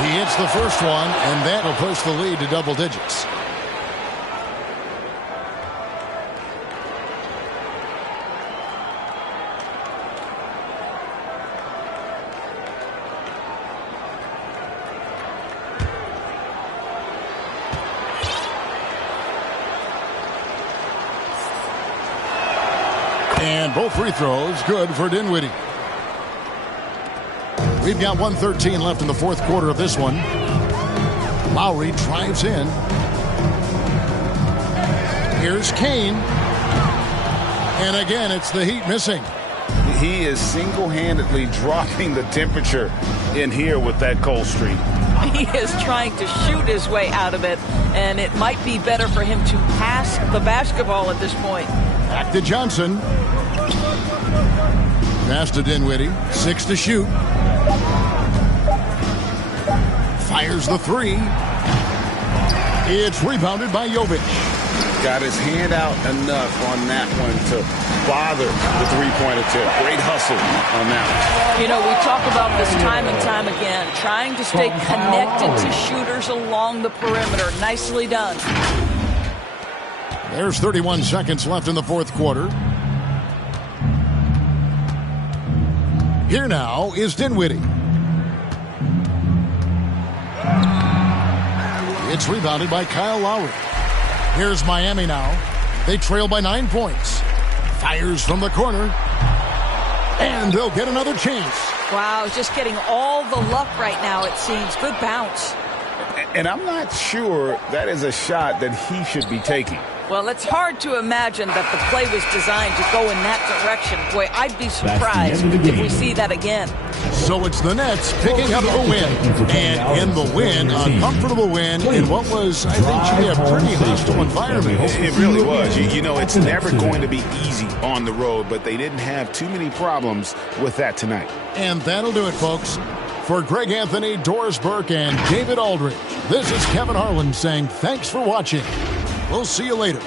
He hits the first one, and that will push the lead to double digits. And both free throws good for Dinwiddie. We've got 1:13 left in the fourth quarter of this one. Lowry drives in. Here's Kane. And again, it's the Heat missing. He is single-handedly dropping the temperature in here with that cold streak. He is trying to shoot his way out of it, and it might be better for him to pass the basketball at this point. Back to Johnson. Pass to Dinwiddie. 6 to shoot. Fires the three. It's rebounded by Jovic. Got his hand out enough on that one to bother the three-point attempt. Great hustle on that one. You know, we talk about this time and time again, trying to stay connected to shooters along the perimeter. Nicely done. There's 31 seconds left in the fourth quarter. Here now is Dinwiddie. It's rebounded by Kyle Lowry. Here's Miami now. They trail by 9 points. Fires from the corner. And they'll get another chance. Wow, just getting all the luck right now, it seems. Good bounce. And I'm not sure that is a shot that he should be taking. Well, it's hard to imagine that the play was designed to go in that direction. Boy, I'd be surprised if we see that again. So it's the Nets picking up the win. And in the win, a comfortable win in what was, I think, a pretty hostile environment. It really was. You know, it's never going to be easy on the road, but they didn't have too many problems with that tonight. And that'll do it, folks. For Greg Anthony, Doris Burke, and David Aldridge, this is Kevin Harlan saying thanks for watching. We'll see you later.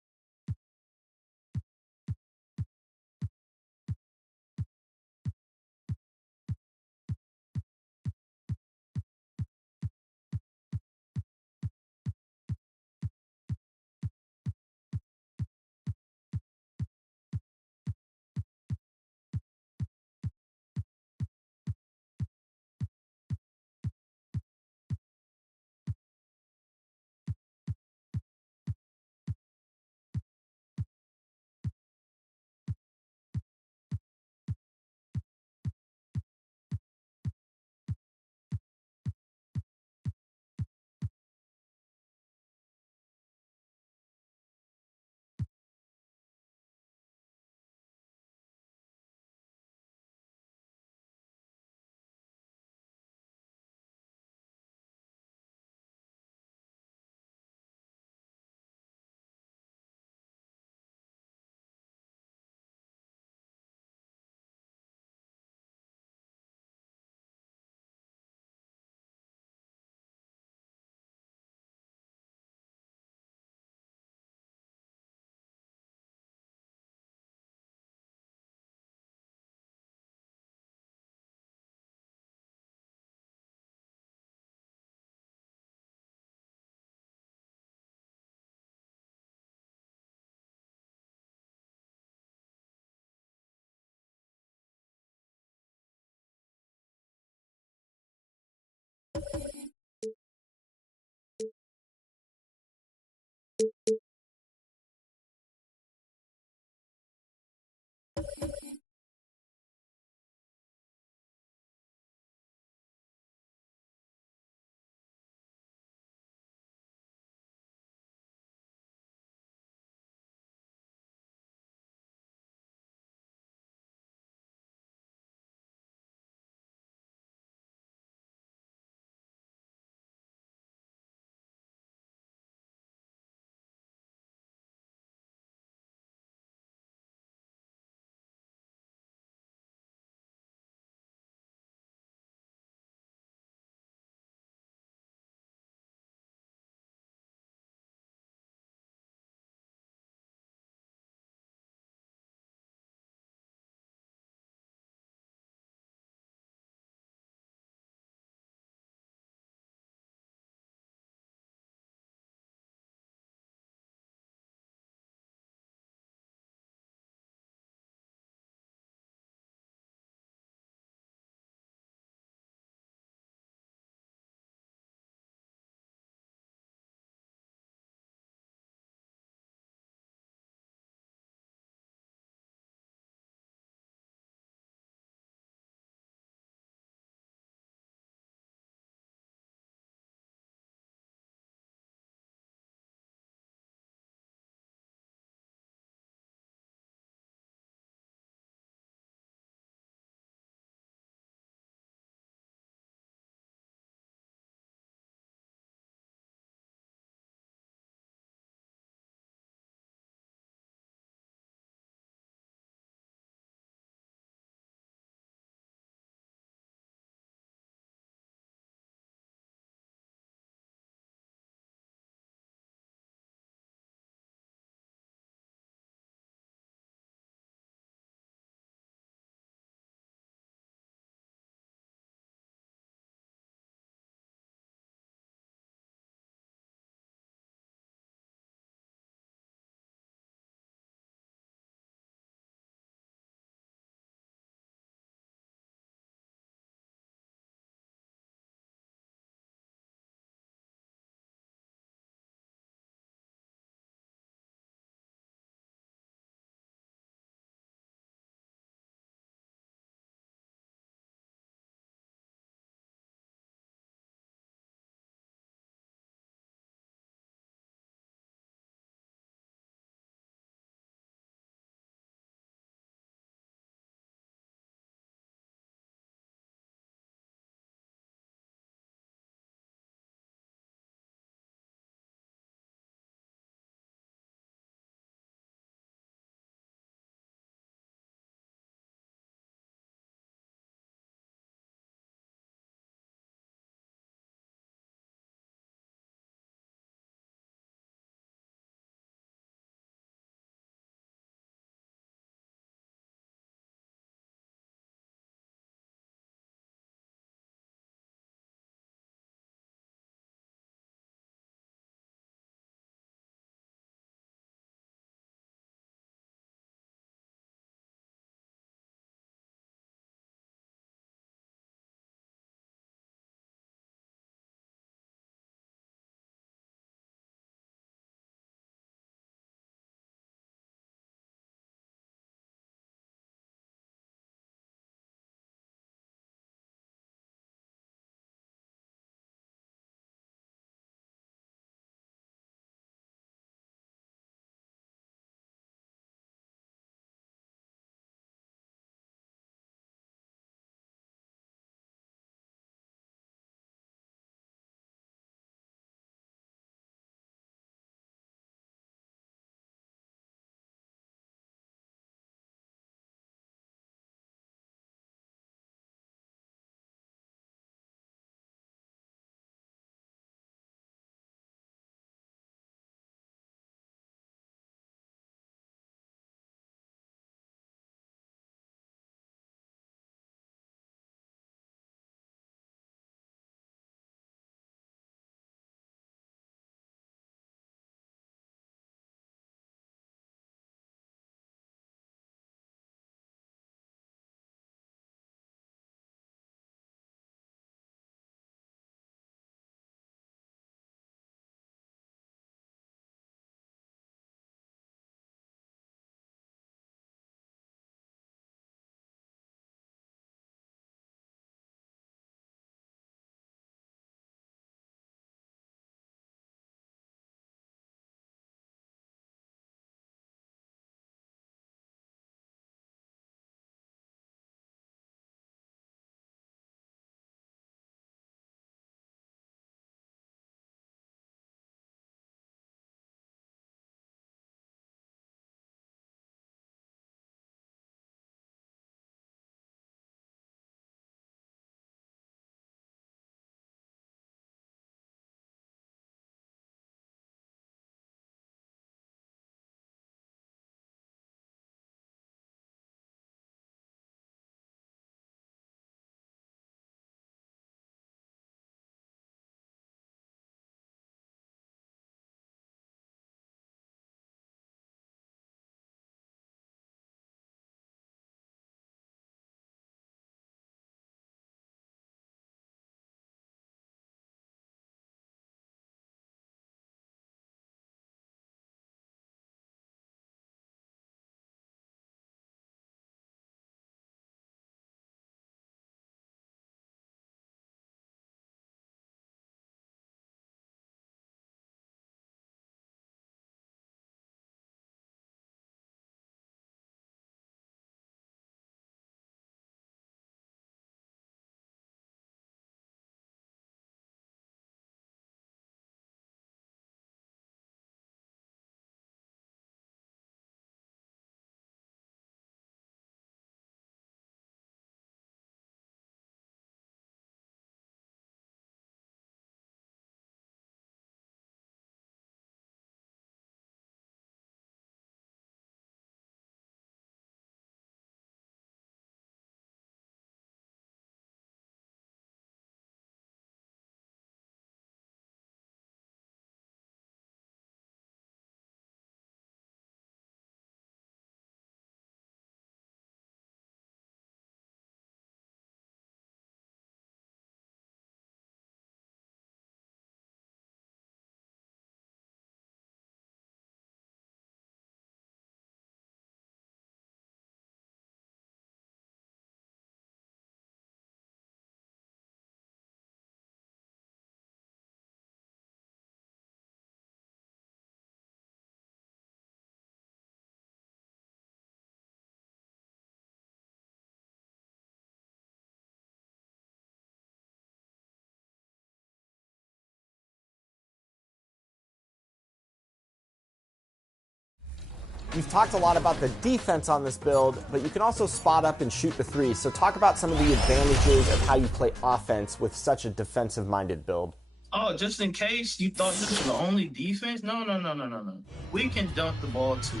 You've talked a lot about the defense on this build, but you can also spot up and shoot the three. So talk about some of the advantages of how you play offense with such a defensive-minded build. Oh, just in case you thought this was the only defense? No. We can dunk the ball too.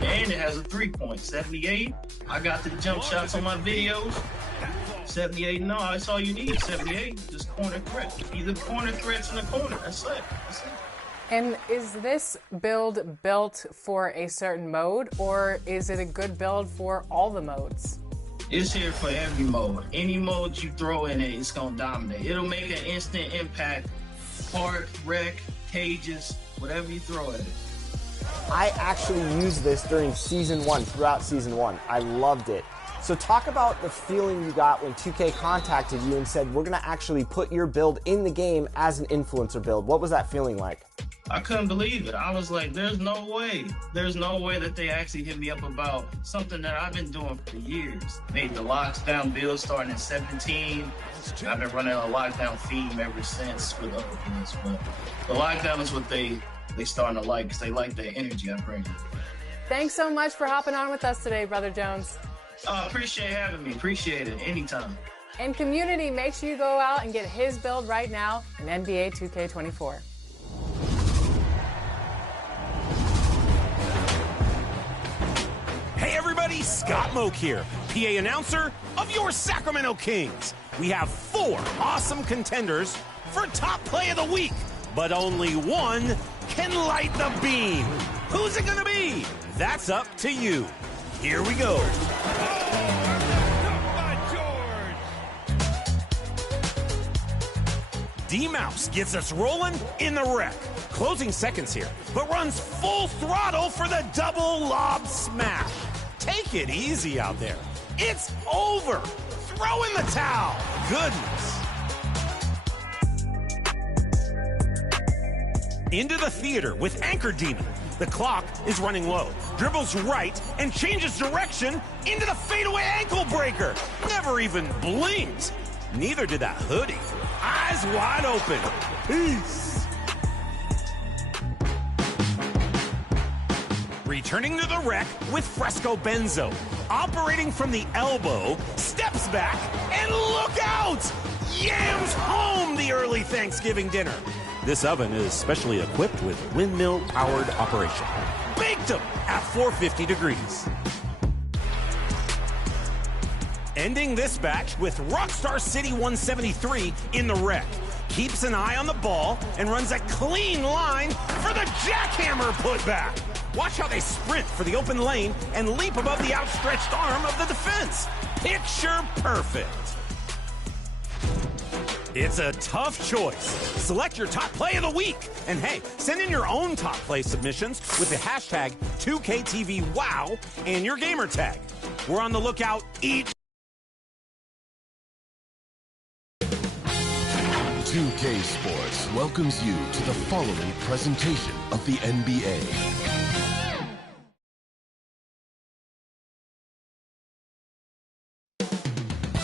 And it has a 3-point, 78. I got the jump shots on my videos. 78, no, that's all you need, 78. Just corner threat. Either corner threats in the corner, that's it. And is this build built for a certain mode, or is it a good build for all the modes? It's here for every mode. Any mode you throw in it, it's going to dominate. It'll make an instant impact. Park, wreck, cages, whatever you throw at it. I actually used this during Season 1, throughout Season 1. I loved it. So talk about the feeling you got when 2K contacted you and said, we're going to actually put your build in the game as an influencer build. What was that feeling like? I couldn't believe it. I was like, there's no way. There's no way that they actually hit me up about something that I've been doing for years. Made the lockdown build starting in 17. I've been running a lockdown theme ever since with other things. But the lockdown is what they starting to like, because they like the energy I bring. Thanks so much for hopping on with us today, Brother Jones. Appreciate having me. Appreciate it. Anytime. And community, make sure you go out and get his build right now in NBA 2K24. Hey everybody, Scott Moak here, PA announcer of your Sacramento Kings. We have 4 awesome contenders for top play of the week, but only one can light the beam. Who's it gonna be? That's up to you. Here we go. D-Mouse gets us rolling in the wreck. Closing seconds here, but runs full throttle for the double lob smash. Take it easy out there. It's over. Throw in the towel. Goodness. Into the theater with Anchor Demon. The clock is running low. Dribbles right and changes direction into the fadeaway ankle breaker. Never even blinked. Neither did that hoodie. Eyes wide open. Peace. Returning to the wreck with Fresco Benzo. Operating from the elbow, steps back, and look out! Yams home the early Thanksgiving dinner. This oven is specially equipped with windmill-powered operation. Baked them at 450 degrees. Ending this batch with Rockstar City 173 in the wreck. Keeps an eye on the ball and runs a clean line for the jackhammer putback. Watch how they sprint for the open lane and leap above the outstretched arm of the defense. Picture perfect. It's a tough choice. Select your top play of the week. And hey, send in your own top play submissions with the hashtag 2KTVWOW and your gamer tag. We're on the lookout each 2K Sports welcomes you to the following presentation of the NBA.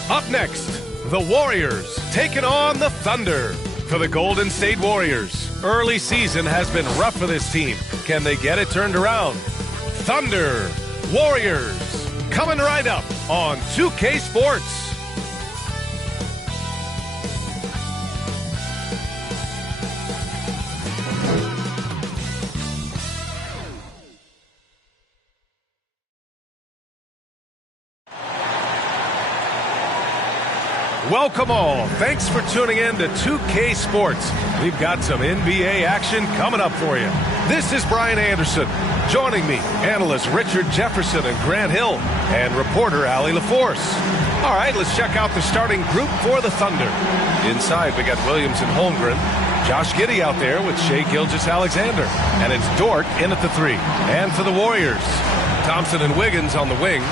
Up next, the Warriors taking on the Thunder. For the Golden State Warriors, early season has been rough for this team. Can they get it turned around? Thunder, Warriors, coming right up on 2K Sports. Welcome all. Thanks for tuning in to 2K Sports. We've got some NBA action coming up for you. This is Brian Anderson. Joining me, analysts Richard Jefferson and Grant Hill, and reporter Allie LaForce. All right, let's check out the starting group for the Thunder. Inside, we got Williams and Holmgren. Josh Giddey out there with Shai Gilgeous-Alexander. And it's Dort in at the 3. And for the Warriors, Thompson and Wiggins on the wing.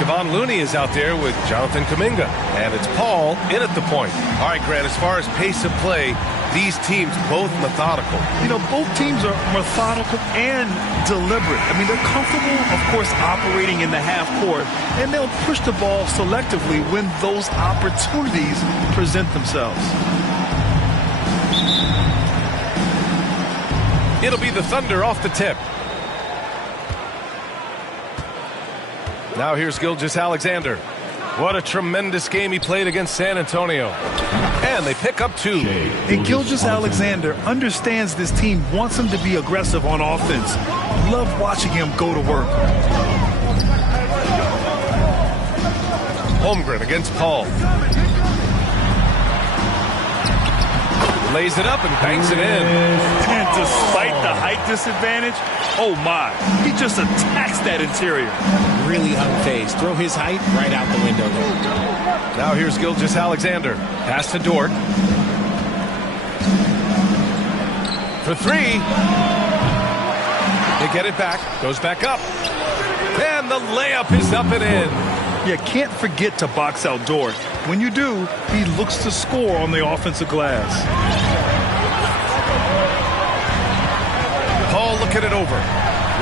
Kevon Looney is out there with Jonathan Kuminga. And it's Paul in at the point. All right, Grant, as far as pace of play, these teams both methodical. You know, both teams are methodical and deliberate. I mean, they're comfortable, of course, operating in the half court, and they'll push the ball selectively when those opportunities present themselves. It'll be the Thunder off the tip. Now here's Gilgeous-Alexander. What a tremendous game he played against San Antonio. And they pick up 2. And Gilgeous-Alexander understands this team wants him to be aggressive on offense. Love watching him go to work. Holmgren against Paul. Lays it up and banks it in. And despite the height disadvantage, oh my, he just attacks that interior. Really unfazed. Throw his height right out the window there. Now here's Gilgeous-Alexander. Pass to Dort. For 3. They get it back. Goes back up. And the layup is up and in. You can't forget to box out Dort. When you do, he looks to score on the offensive glass. Paul looking it over.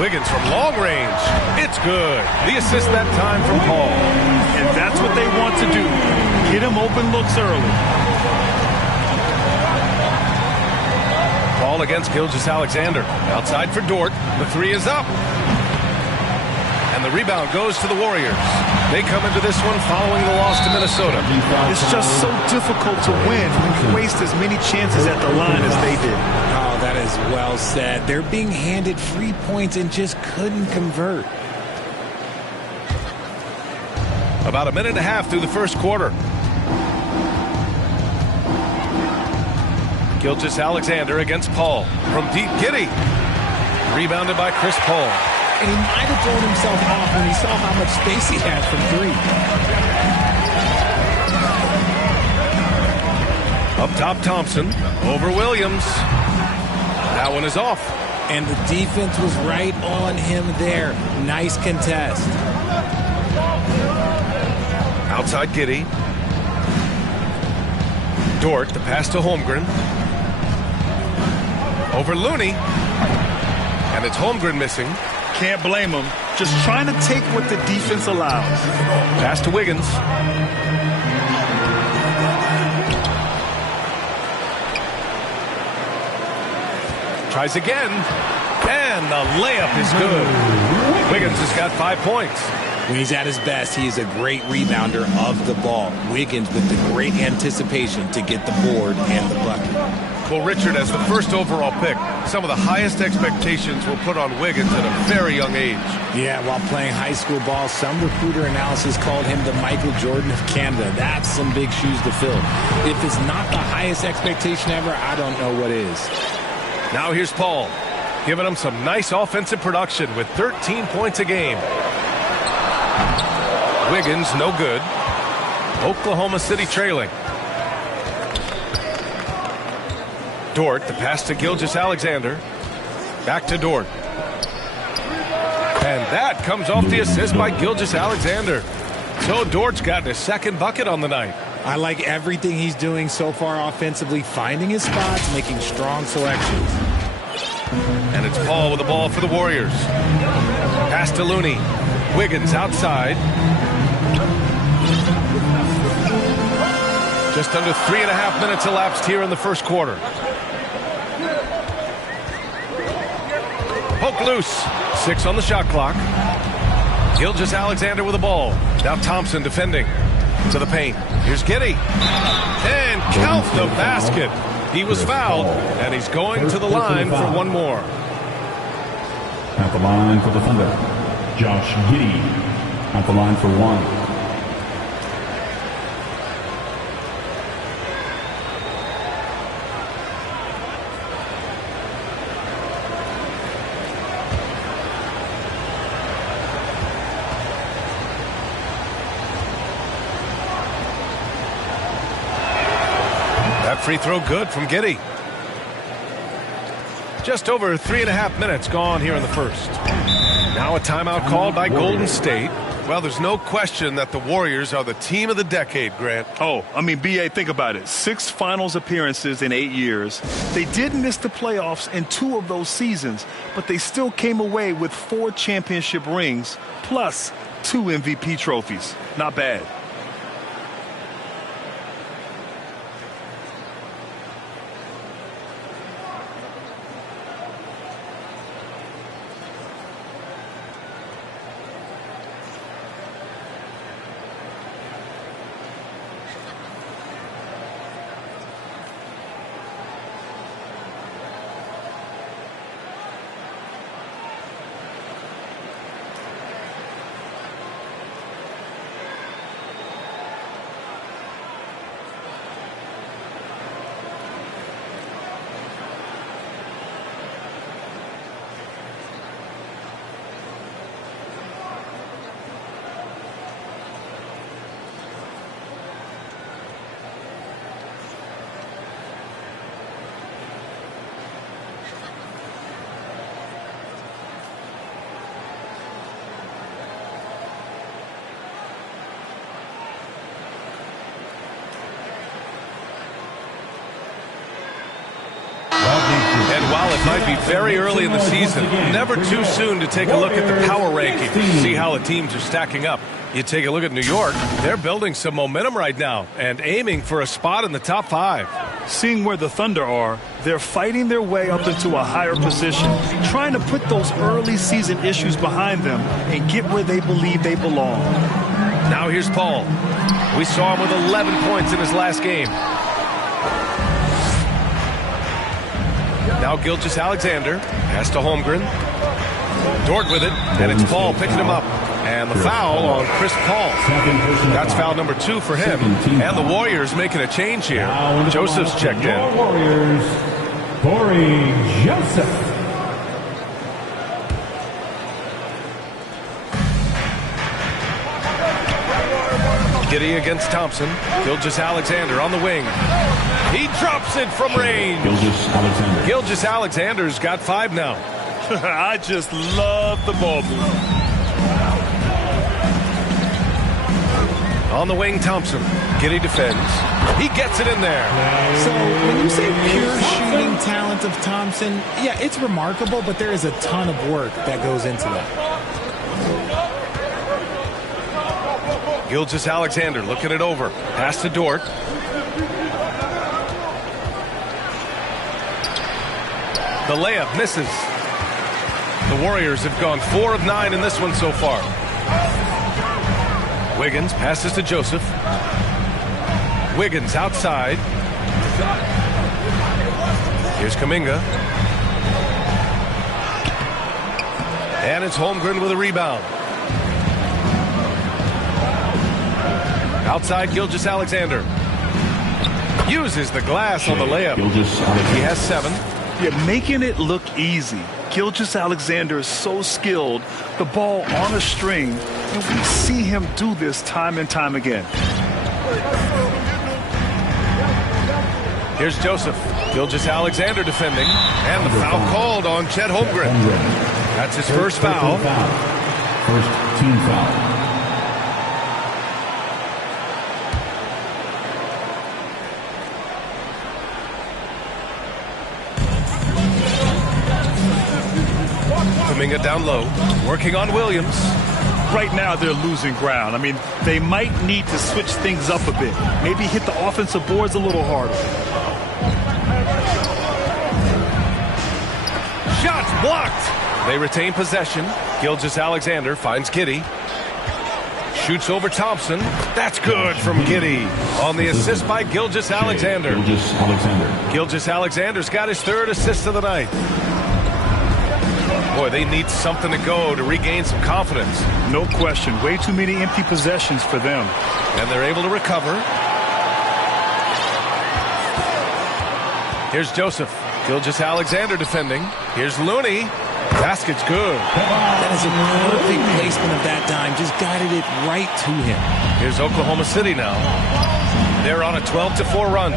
Wiggins from long range. It's good. The assist that time from Paul. And that's what they want to do. Get him open looks early. Paul against Gilgeous-Alexander. Outside for Dort. The 3 is up. And the rebound goes to the Warriors. They come into this one following the loss to Minnesota. It's just so difficult to win when you waste as many chances at the line as they did. Oh, that is well said. They're being handed free points and just couldn't convert. About a minute and a half through the first quarter. Gilgeous-Alexander against Paul. From deep, Giddey. Rebounded by Chris Paul. And he might have thrown himself off when he saw how much space he had from 3. Up top, Thompson. Over Williams. That one is off. And the defense was right on him there. Nice contest. Outside Giddey. Dort, the pass to Holmgren. Over Looney. And it's Holmgren missing. Can't blame him. Just trying to take what the defense allows. Pass to Wiggins. Tries again. And the layup is good. Wiggins has got 5 points. When he's at his best, he is a great rebounder of the ball. Wiggins with the great anticipation to get the board and the bucket. Well, Richard, as the first overall pick, some of the highest expectations were put on Wiggins at a very young age. Yeah, while playing high school ball, some recruiter analysis called him the Michael Jordan of Canada. That's some big shoes to fill. If it's not the highest expectation ever, I don't know what is. Now here's Paul, giving him some nice offensive production with 13 points a game. Wiggins, no good. Oklahoma City trailing. Dort, the pass to Gilgeous-Alexander. Back to Dort. And that comes off the assist by Gilgeous-Alexander. So Dort's gotten his second bucket on the night. I like everything he's doing so far offensively, finding his spots, making strong selections. And it's Paul with the ball for the Warriors. Pass to Looney. Wiggins outside. Just under 3.5 minutes elapsed here in the first quarter. Poke loose. 6 on the shot clock. Gilgeous-Alexander with the ball. Now Thompson defending. To the paint. Here's Giddey. And count the basket. He was fouled, and he's going to the line for one more. At the line for the Thunder, Josh Giddey. At the line for 1. Free throw good from Giddey. Just over 3.5 minutes gone here in the first. Now a timeout called by Golden State. Well, there's no question that the Warriors are the team of the decade, Grant. Oh, I mean, B.A., think about it. 6 finals appearances in 8 years. They did miss the playoffs in 2 of those seasons, but they still came away with 4 championship rings plus 2 MVP trophies. Not bad. while it might be very early in the season, never too soon to take a look at the power rankings, see how the teams are stacking up. You take a look at New York, they're building some momentum right now and aiming for a spot in the top 5. Seeing where the Thunder are, they're fighting their way up into a higher position, trying to put those early season issues behind them and get where they believe they belong. Now here's Paul. We saw him with 11 points in his last game. Now Gilgeous-Alexander, pass to Holmgren. Dort with it, and it's Paul picking him up. And the foul on Chris Paul. That's foul number 2 for him. And the Warriors making a change here. Joseph's checked in. Warriors, Corey Joseph. Giddey against Thompson. Gilgeous-Alexander on the wing. He drops it from range. Gilgeous-Alexander's got 5 now. I just love the ball move. On the wing, Thompson. Giddey defends. He gets it in there. So when you say pure shooting talent of Thompson, yeah, it's remarkable, but there is a ton of work that goes into that. Gilgeous-Alexander looking it over. Pass to Dort. The layup misses. The Warriors have gone 4 of 9 in this one so far. Wiggins passes to Joseph. Wiggins outside. Here's Kuminga. And it's Holmgren with a rebound. Outside Gilgeous-Alexander. Uses the glass on the layup. He has 7. You're making it look easy. Gilgeous-Alexander is so skilled, the ball on a string, and we see him do this time and time again. Here's Joseph. Gilgeous-Alexander defending, and the foul called on Chet Holmgren. That's his first foul. First team foul. Kuminga down low, working on Williams. Right now they're losing ground. I mean, they might need to switch things up a bit. Maybe hit the offensive boards a little harder. Shots blocked. They retain possession. Gilgeous-Alexander finds Giddey. Shoots over Thompson. That's good from Giddey. On the assist by Gilgeous-Alexander. Gilgeous-Alexander's got his 3rd assist of the night. Boy, they need something to go to regain some confidence. No question. Way too many empty possessions for them. And they're able to recover. Here's Joseph. Gilgeous-Alexander defending. Here's Looney. Basket's good. That is a perfect placement of that dime. Just guided it right to him. Here's Oklahoma City now. They're on a 12-4 run.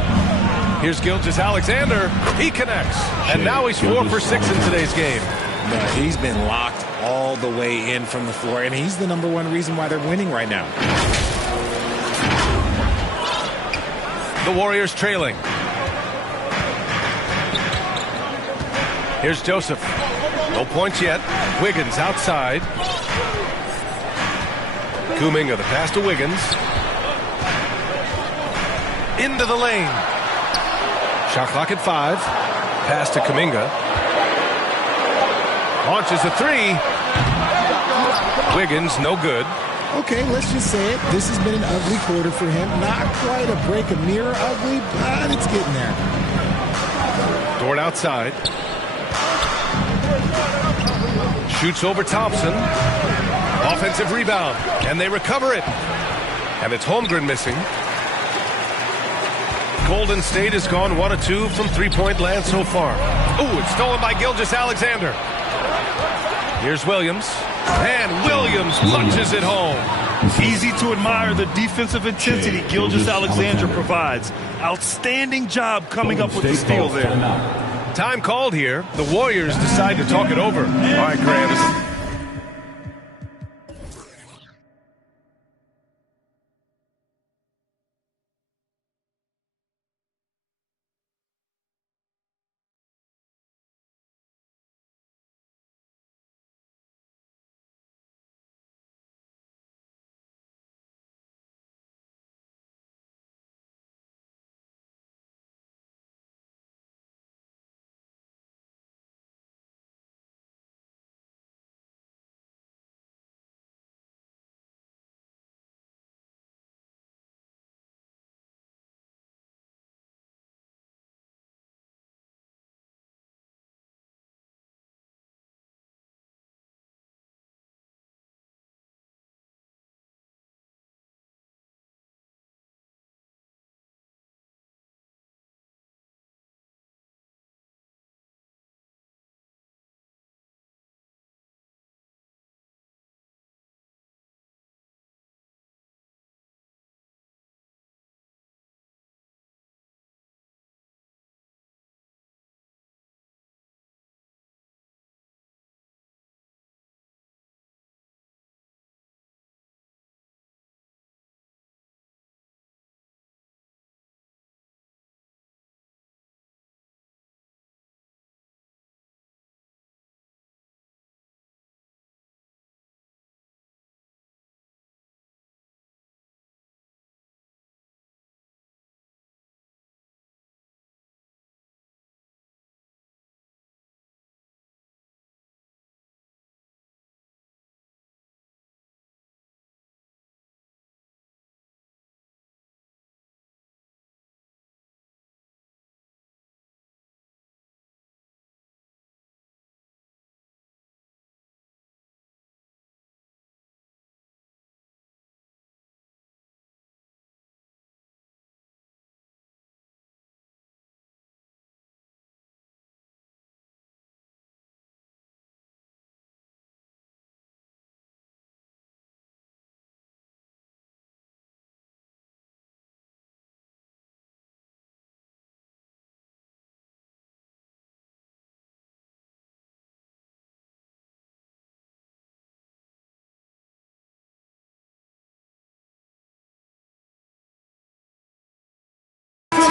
Here's Gilgeous-Alexander. He connects. And now he's 4 for 6 in today's game. No, he's been locked all the way in from the floor, and he's the #1 reason why they're winning right now. The Warriors trailing. Here's Joseph. No points yet. Wiggins outside. Kuminga, the pass to Wiggins. Into the lane. Shot clock at 5. Pass to Kuminga. Launches a 3. Wiggins, no good. Okay, let's just say it. This has been an ugly quarter for him. Not quite a break a mirror ugly, but it's getting there. Dort outside. Shoots over Thompson. Offensive rebound. And they recover it. And it's Holmgren missing. Golden State has gone 1 of 2 from 3-point land so far. Ooh, it's stolen by Gilgeous-Alexander. Here's Williams. And Williams punches it home. Easy to admire the defensive intensity Gilgeous-Alexander provides. Outstanding job coming up with the steal there. Time called here. The Warriors decide to talk it over. All right, Grant.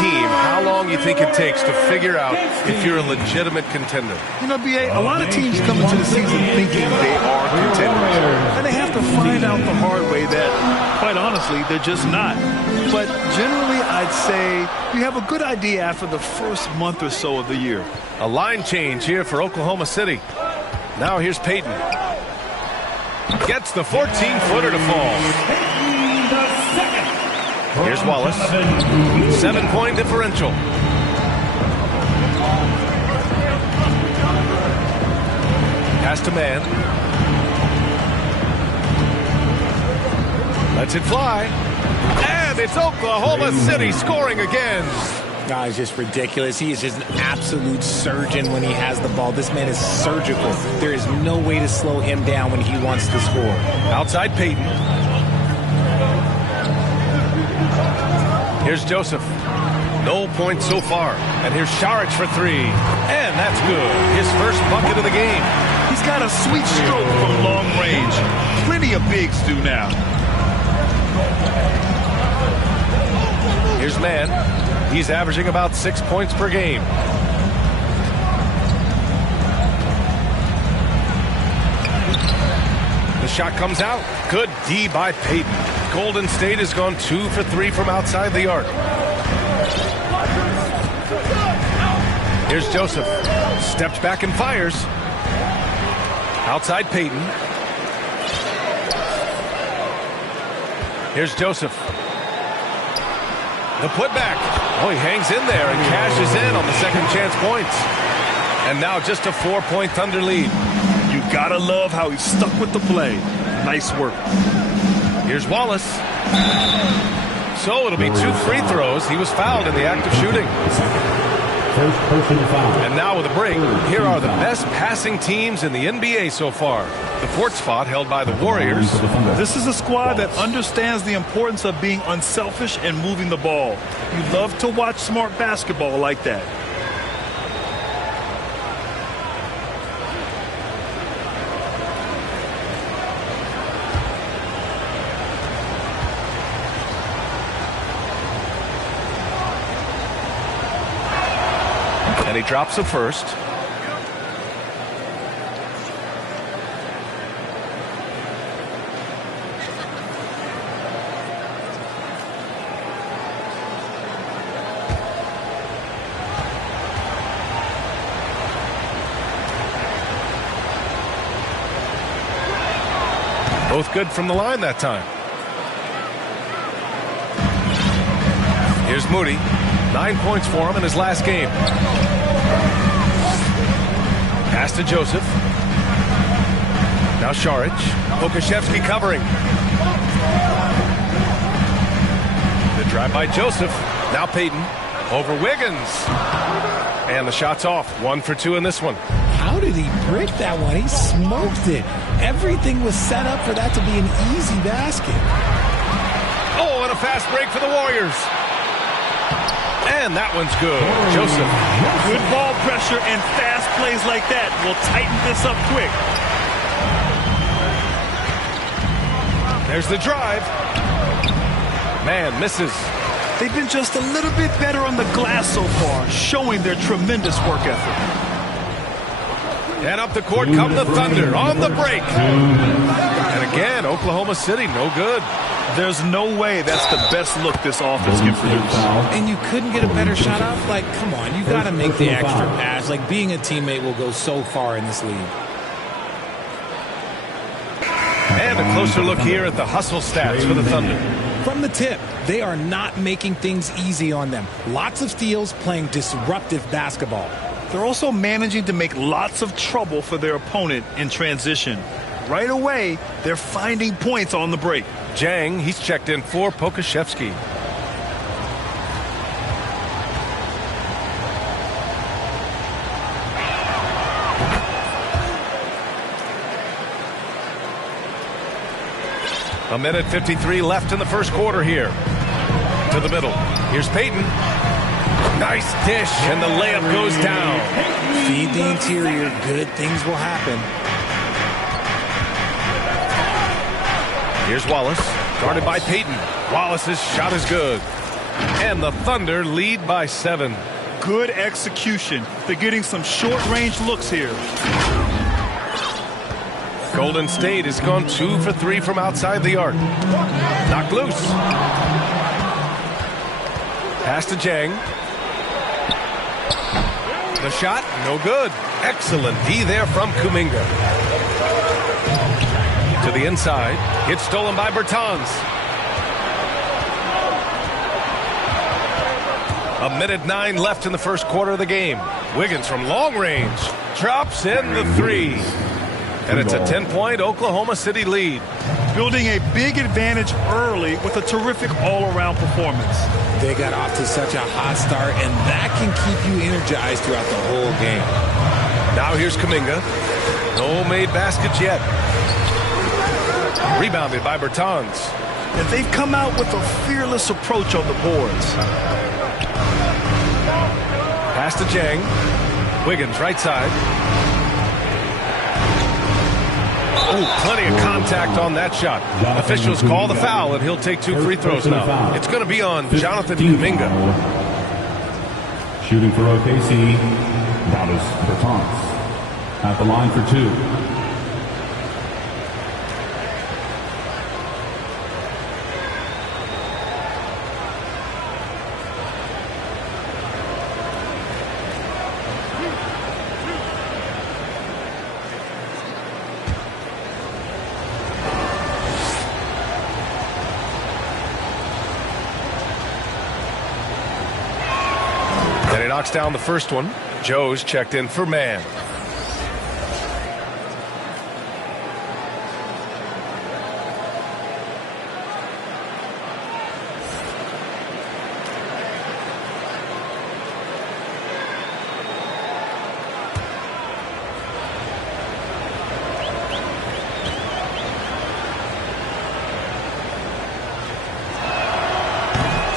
team, how long you think it takes to figure out if you're a legitimate contender? You know, B.A., a lot of teams come into the season thinking they are contenders. And they have to find out the hard way that, quite honestly, they're just not. But generally, I'd say you have a good idea after the first month or so of the year. A line change here for Oklahoma City. Now here's Payton. Gets the 14-footer to fall. Here's Wallace. 7-point differential. Pass to man. Lets it fly. And it's Oklahoma City scoring again. God, it's just ridiculous. He is just an absolute surgeon when he has the ball. This man is surgical. There is no way to slow him down when he wants to score. Outside Payton. Here's Joseph. No points so far. And here's Šarić for three. And that's good. His first bucket of the game. He's got a sweet stroke from long range. Plenty of bigs do now. Here's Mann. He's averaging about 6 points per game. The shot comes out. Good D by Payton. Golden State has gone 2 for 3 from outside the arc. Here's Joseph. Steps back and fires. Outside Payton. Here's Joseph. The putback. Oh, he hangs in there and cashes in on the second chance points. And now just a 4-point Thunder lead. You gotta love how he stuck with the play. Nice work. Here's Wallace. So it'll be 2 free throws. He was fouled in the act of shooting. First person foul. And now with a break, here are the best passing teams in the NBA so far. The 4th spot held by the Warriors. This is a squad that understands the importance of being unselfish and moving the ball. You love to watch smart basketball like that. And he drops the first. Both good from the line that time. Here's Moody. 9 points for him in his last game. Pass to Joseph. Now Šarić. Pokusevski covering. The drive by Joseph. Now Payton. Over Wiggins. And the shot's off. 1 for 2 in this one. How did he brick that one? He smoked it. Everything was set up for that to be an easy basket. Oh, and a fast break for the Warriors. And that one's good. Joseph. Good ball pressure and fast plays like that will tighten this up quick. There's the drive. Man misses. They've been just a little bit better on the glass so far, showing their tremendous work ethic. And up the court come the Thunder on the break. And again, Oklahoma City, no good. There's no way that's the best look this offense can produce. And you couldn't get a better shot off? Like, come on, you got to make the extra pass. Like, being a teammate will go so far in this league. And a closer look here at the hustle stats for the Thunder. From the tip, they are not making things easy on them. Lots of steals, playing disruptive basketball. They're also managing to make lots of trouble for their opponent in transition. Right away, they're finding points on the break. Jang, he's checked in for Pokusevski. A minute 53 left in the first quarter here. To the middle. Here's Payton. Nice dish, and the layup goes down. Feed the interior. Good things will happen. Here's Wallace. Guarded by Payton. Wallace's shot is good. And the Thunder lead by 7. Good execution. They're getting some short-range looks here. Golden State has gone 2 for 3 from outside the arc. Knocked loose. Pass to Jang. The shot, no good. Excellent D there from Kuminga. To the inside. It's stolen by Bertans. A minute 9 left in the first quarter of the game. Wiggins from long range drops in the 3. And it's a 10-point Oklahoma City lead. Building a big advantage early with a terrific all-around performance. They got off to such a hot start, and that can keep you energized throughout the whole game. Now here's Kuminga. No made baskets yet. Rebounded by Bertans. And they've come out with a fearless approach on the boards. Pass to Jang. Wiggins right side. Oh, plenty of contact on that shot. Officials call the foul, and he'll take 2 free throws now. It's going to be on Jonathan Kuminga. Shooting for OKC, Davis Bertans. At the line for 2. Knocks down the first one. Joe's checked in for man.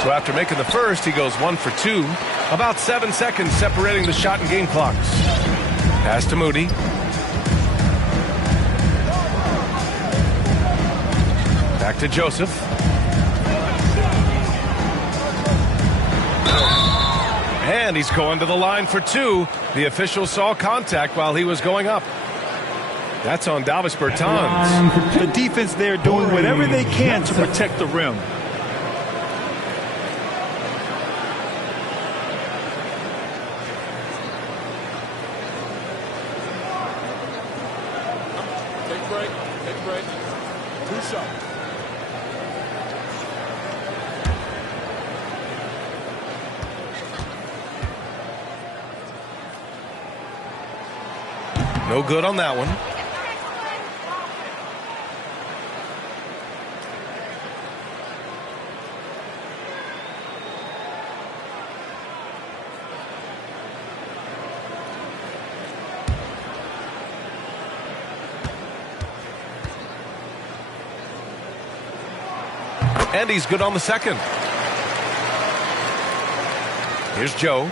So after making the first, he goes 1 for 2. About 7 seconds separating the shot and game clocks. Pass to Moody. Back to Joseph. And he's going to the line for 2. The official saw contact while he was going up. That's on Davis Bertans. The defense there doing whatever they can to protect the rim. No good on that one. And he's good on the second. Here's Joe.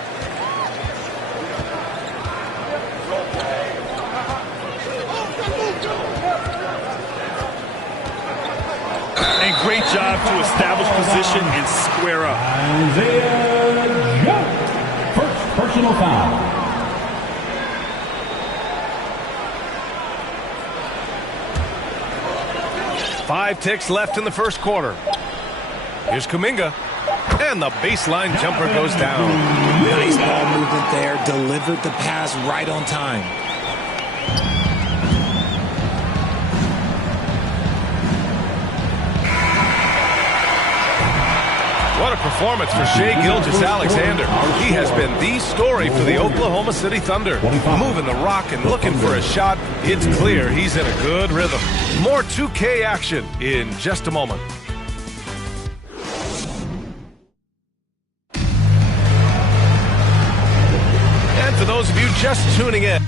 And great job to establish position and square up. Isaiah Joe. First personal foul. 5 ticks left in the first quarter. Here's Kuminga. And the baseline jumper goes down. Nice ball movement there. Delivered the pass right on time. What a performance for Shai Gilgeous-Alexander. He has been the story for the Oklahoma City Thunder. Moving the rock and looking for a shot. It's clear he's in a good rhythm. More 2K action in just a moment. And for those of you just tuning in,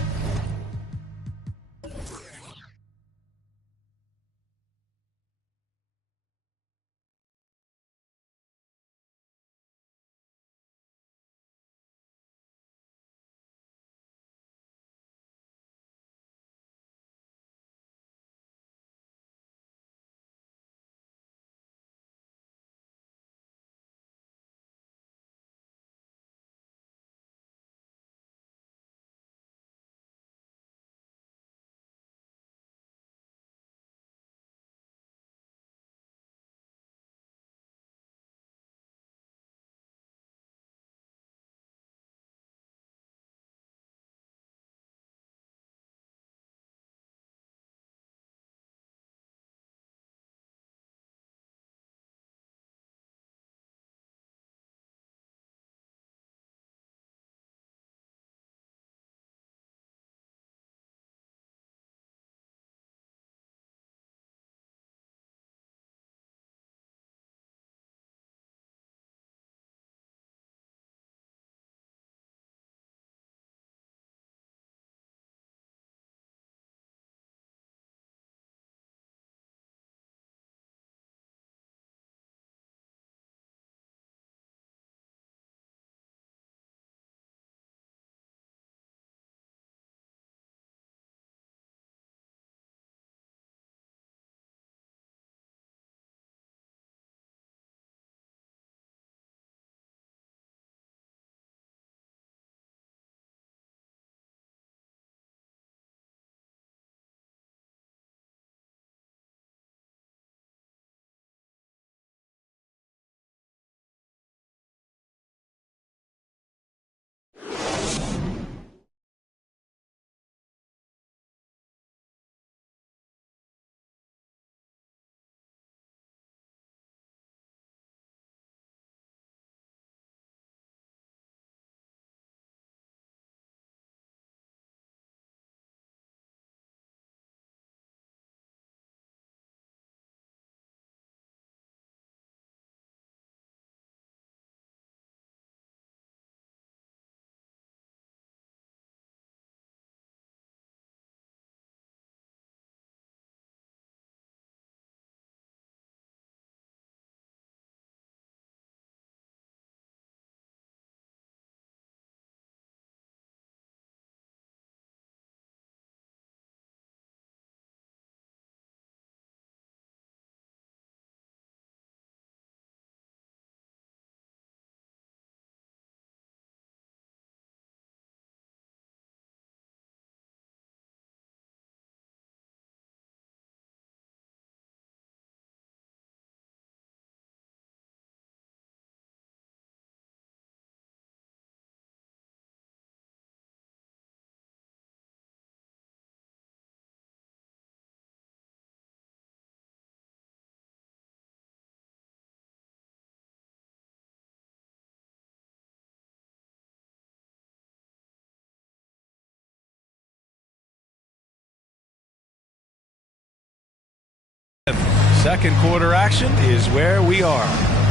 Second quarter action is where we are.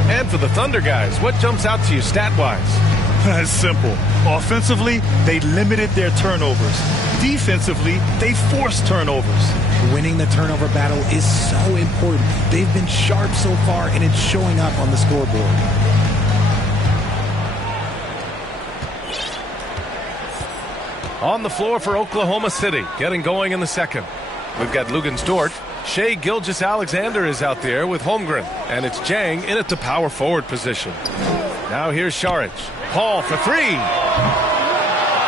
And for the Thunder guys, what jumps out to you stat-wise? It's simple. Offensively, they limited their turnovers. Defensively, they forced turnovers. Winning the turnover battle is so important. They've been sharp so far, and it's showing up on the scoreboard. On the floor for Oklahoma City, getting going in the second. We've got Luguentz-Dort. Shai Gilgeous-Alexander is out there with Holmgren, and it's Jang in at the power forward position. Now here's Šarić. Paul for three.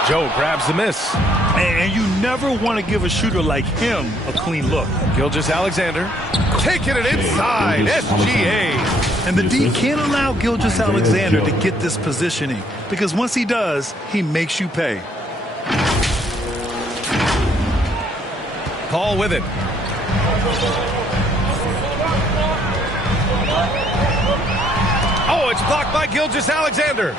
Joe grabs the miss. And you never want to give a shooter like him a clean look. Gilgeous-Alexander taking it inside. SGA. And the D can't allow Gilgeous-Alexander to get this positioning, because once he does, he makes you pay. Paul with it. Oh, it's blocked by Gilgeous-Alexander.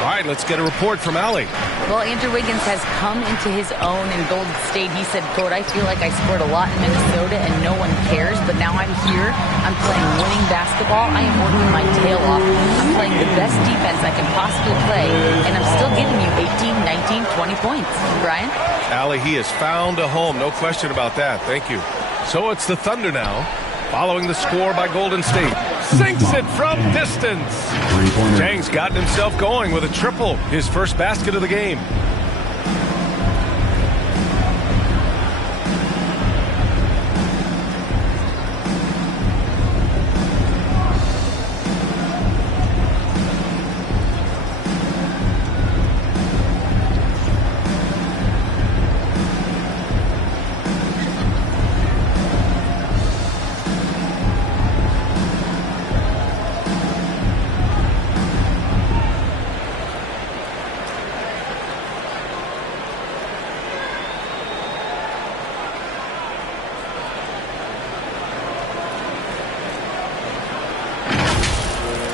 All right, let's get a report from Allie. Well, Andrew Wiggins has come into his own in Golden State. He said, quote, I feel like I scored a lot in Minnesota and no one cares, but now I'm here. I'm playing winning basketball. I am working my tail off. I'm playing the best defense I can possibly play, and I'm still giving you 18, 19, 20 points. Brian? Allie, he has found a home. No question about that. Thank you. So it's the Thunder now, following the score by Golden State. Sinks it from distance. Jang's gotten himself going with a triple, his first basket of the game.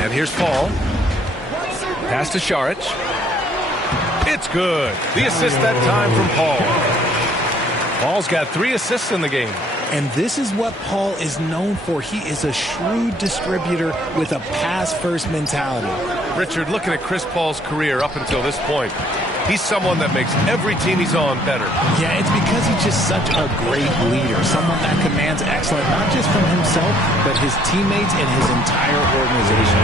And here's Paul. Pass to Šarić. It's good. The assist that time from Paul. Paul's got 3 assists in the game. And this is what Paul is known for. He is a shrewd distributor with a pass-first mentality. Richard, looking at Chris Paul's career up until this point, he's someone that makes every team he's on better. Yeah, it's because he's just such a great leader, someone that commands excellence, not just from himself, but his teammates and his entire organization.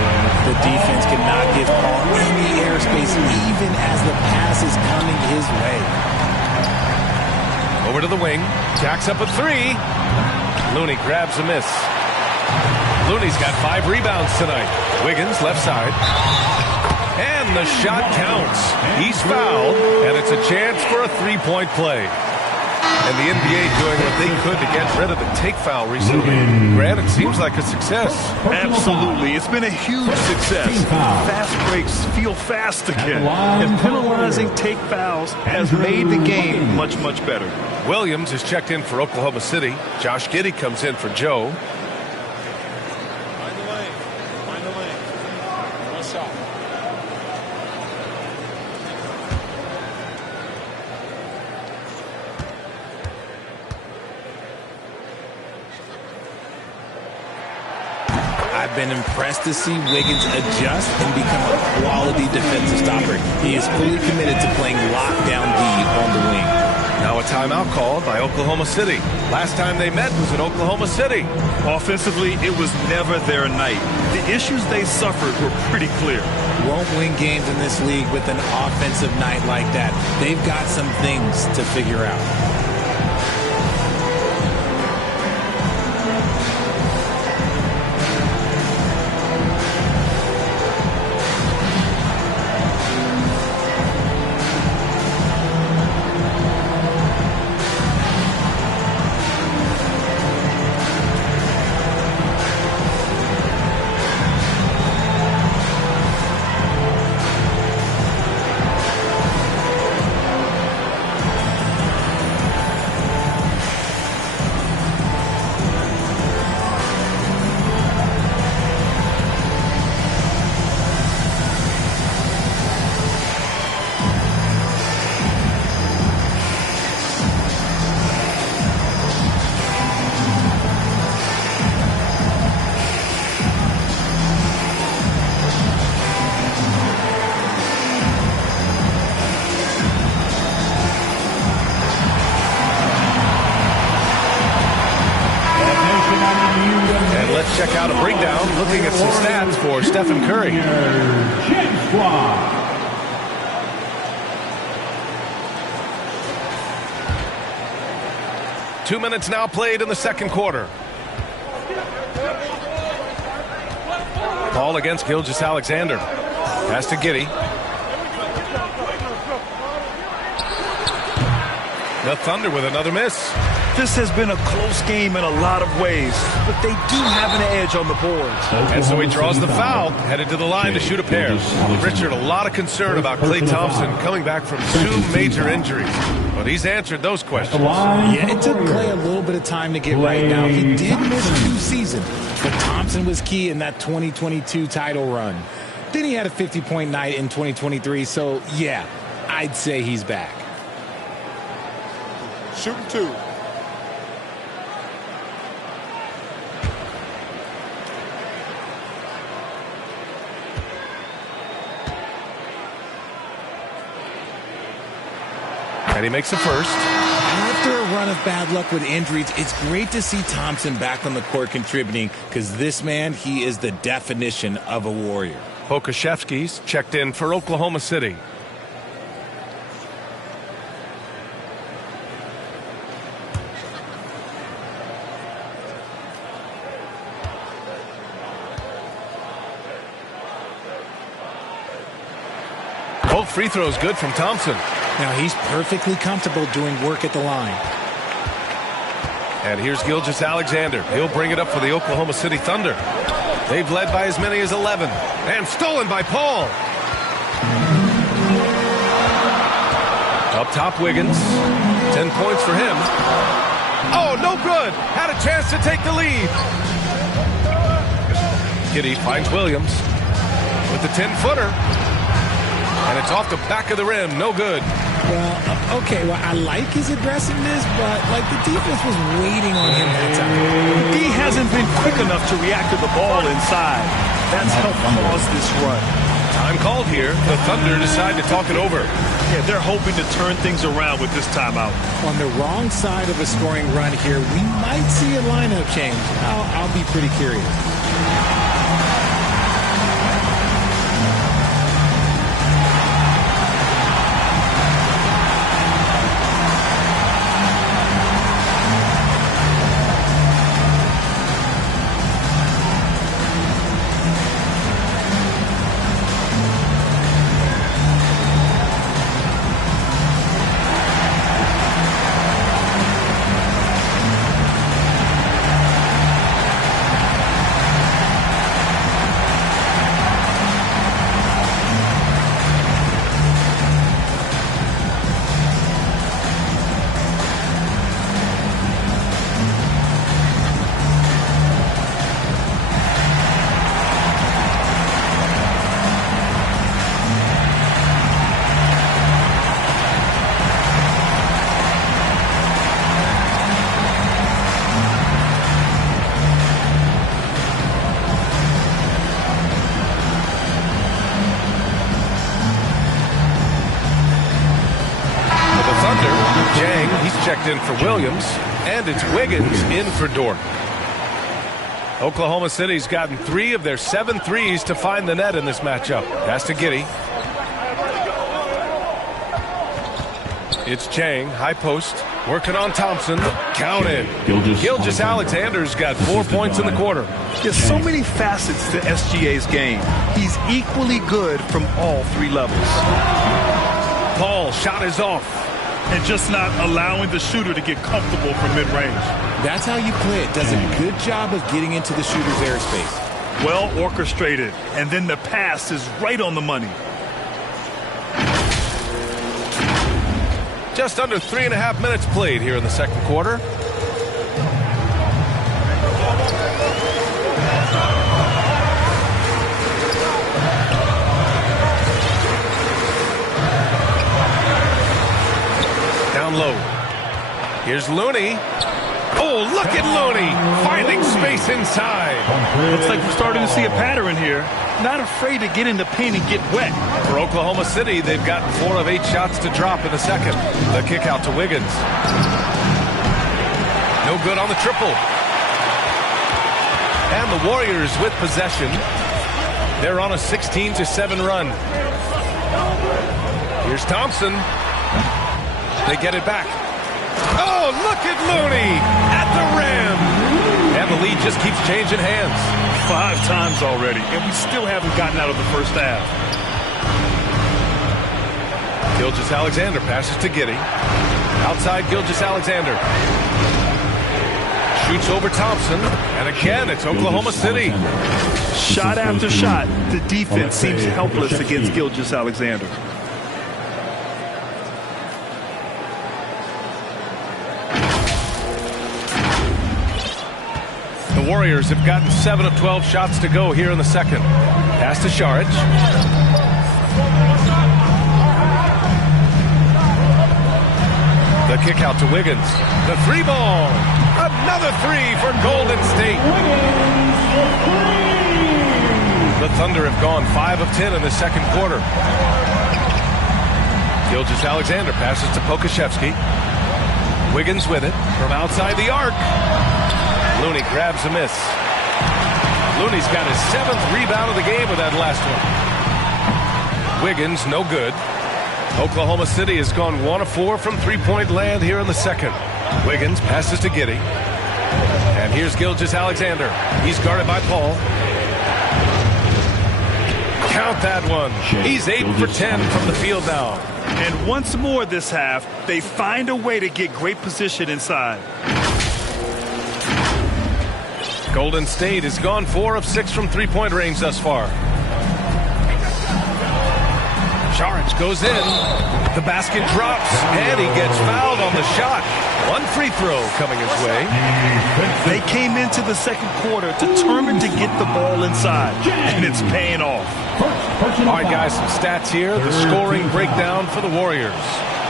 The defense cannot give Paul any airspace, even as the pass is coming his way. Over to the wing, jacks up a 3. Looney grabs a miss. Looney's got 5 rebounds tonight. Wiggins, left side. And the shot counts. He's fouled, and it's a chance for a 3-point play. And the NBA doing what they could to get rid of the take foul recently. Grant, it seems like a success. Absolutely. It's been a huge success. Fast breaks feel fast again. And penalizing take fouls has made the game much, much better. Williams is checked in for Oklahoma City. Josh Giddey comes in for Joe. I've been impressed to see Wiggins adjust and become a quality defensive stopper. He is fully committed to playing lockdown D on the wing. Now a timeout called by Oklahoma City. Last time they met was in Oklahoma City. Offensively, it was never their night. The issues they suffered were pretty clear. Won't win games in this league with an offensive night like that. They've got some things to figure out. down, looking at some stats for Stephen Curry. James Squad. 2 minutes now played in the second quarter. Ball against Gilgeous-Alexander. Pass to Giddey. The Thunder with another miss. This has been a close game in a lot of ways, but they do have an edge on the boards. And so he draws the foul, headed to the line to shoot a pair. Richard, a lot of concern about Klay Thompson coming back from 2 major injuries. But he's answered those questions. Yeah, it took Klay a little bit of time to get right now. He did miss 2 seasons, but Thompson was key in that 2022 title run. Then he had a 50-point night in 2023, so yeah, I'd say he's back. Shooting 2. And he makes the first. After a run of bad luck with injuries, it's great to see Thompson back on the court contributing, because this man, he is the definition of a warrior. Pokusevski's checked in for Oklahoma City. Both free throws good from Thompson. Now he's perfectly comfortable doing work at the line. And here's Gilgeous-Alexander. He'll bring it up for the Oklahoma City Thunder. They've led by as many as 11. And stolen by Paul. Up top, Wiggins. 10 points for him. Oh, no good. Had a chance to take the lead. Giddey finds Williams with the 10-footer. And it's off the back of the rim. No good. Well, okay, well, I like his aggressiveness, but, like, the defense was waiting on him that time. He hasn't been quick enough to react to the ball inside. That's helped cause this run. Time called here. The Thunder decide to talk it over. Yeah, they're hoping to turn things around with this timeout. On the wrong side of a scoring run here, we might see a lineup change. I'll be pretty curious. Checked in for Williams, and it's Wiggins in for Dort. Oklahoma City's gotten 3 of their 7 threes to find the net in this matchup. Pass to Giddey. It's Chang, high post, working on Thompson. Counted. Gilgeous-Alexander's got 4 points in the quarter. There's so many facets to SGA's game. He's equally good from all 3 levels. Paul, shot is off. And just not allowing the shooter to get comfortable from mid-range. That's how you play it. Does a good job of getting into the shooter's airspace. Well orchestrated, and then the pass is right on the money. Just under 3.5 minutes played here in the second quarter. Down low. Here's Looney. Oh, look at Looney finding space inside. Looks like we're starting to see a pattern here. Not afraid to get in the paint and get wet. For Oklahoma City, they've gotten 4 of 8 shots to drop in the second. The kick out to Wiggins. No good on the triple. And the Warriors with possession. They're on a 16-7 run. Here's Thompson. They get it back. Oh, look at Looney at the rim. And the lead just keeps changing hands. 5 times already, and we still haven't gotten out of the first half. Gilgeous-Alexander passes to Giddey. Outside Gilgeous-Alexander. Shoots over Thompson. And again, it's Oklahoma City. Shot after shot, the defense seems helpless against Gilgeous-Alexander. The Warriors have gotten 7 of 12 shots to go here in the second. Pass to Šarić. The kick out to Wiggins. The 3-ball. Another 3 for Golden State. The Thunder have gone 5 of 10 in the second quarter. Gilgeous-Alexander passes to Pokusevski. Wiggins with it from outside the arc. Looney grabs a miss. Looney's got his 7th rebound of the game with that last one. Wiggins, no good. Oklahoma City has gone 1 of 4 from three-point land here in the second. Wiggins passes to Giddey. And here's Gilgeous-Alexander. He's guarded by Paul. Count that one. He's 8 for 10 from the field now. And once more this half, they find a way to get great position inside. Golden State has gone 4 of 6 from three-point range thus far. Šarić goes in. The basket drops, and he gets fouled on the shot. 1 free throw coming his way. They came into the second quarter determined to get the ball inside, and it's paying off. All right, guys, some stats here. The scoring breakdown for the Warriors.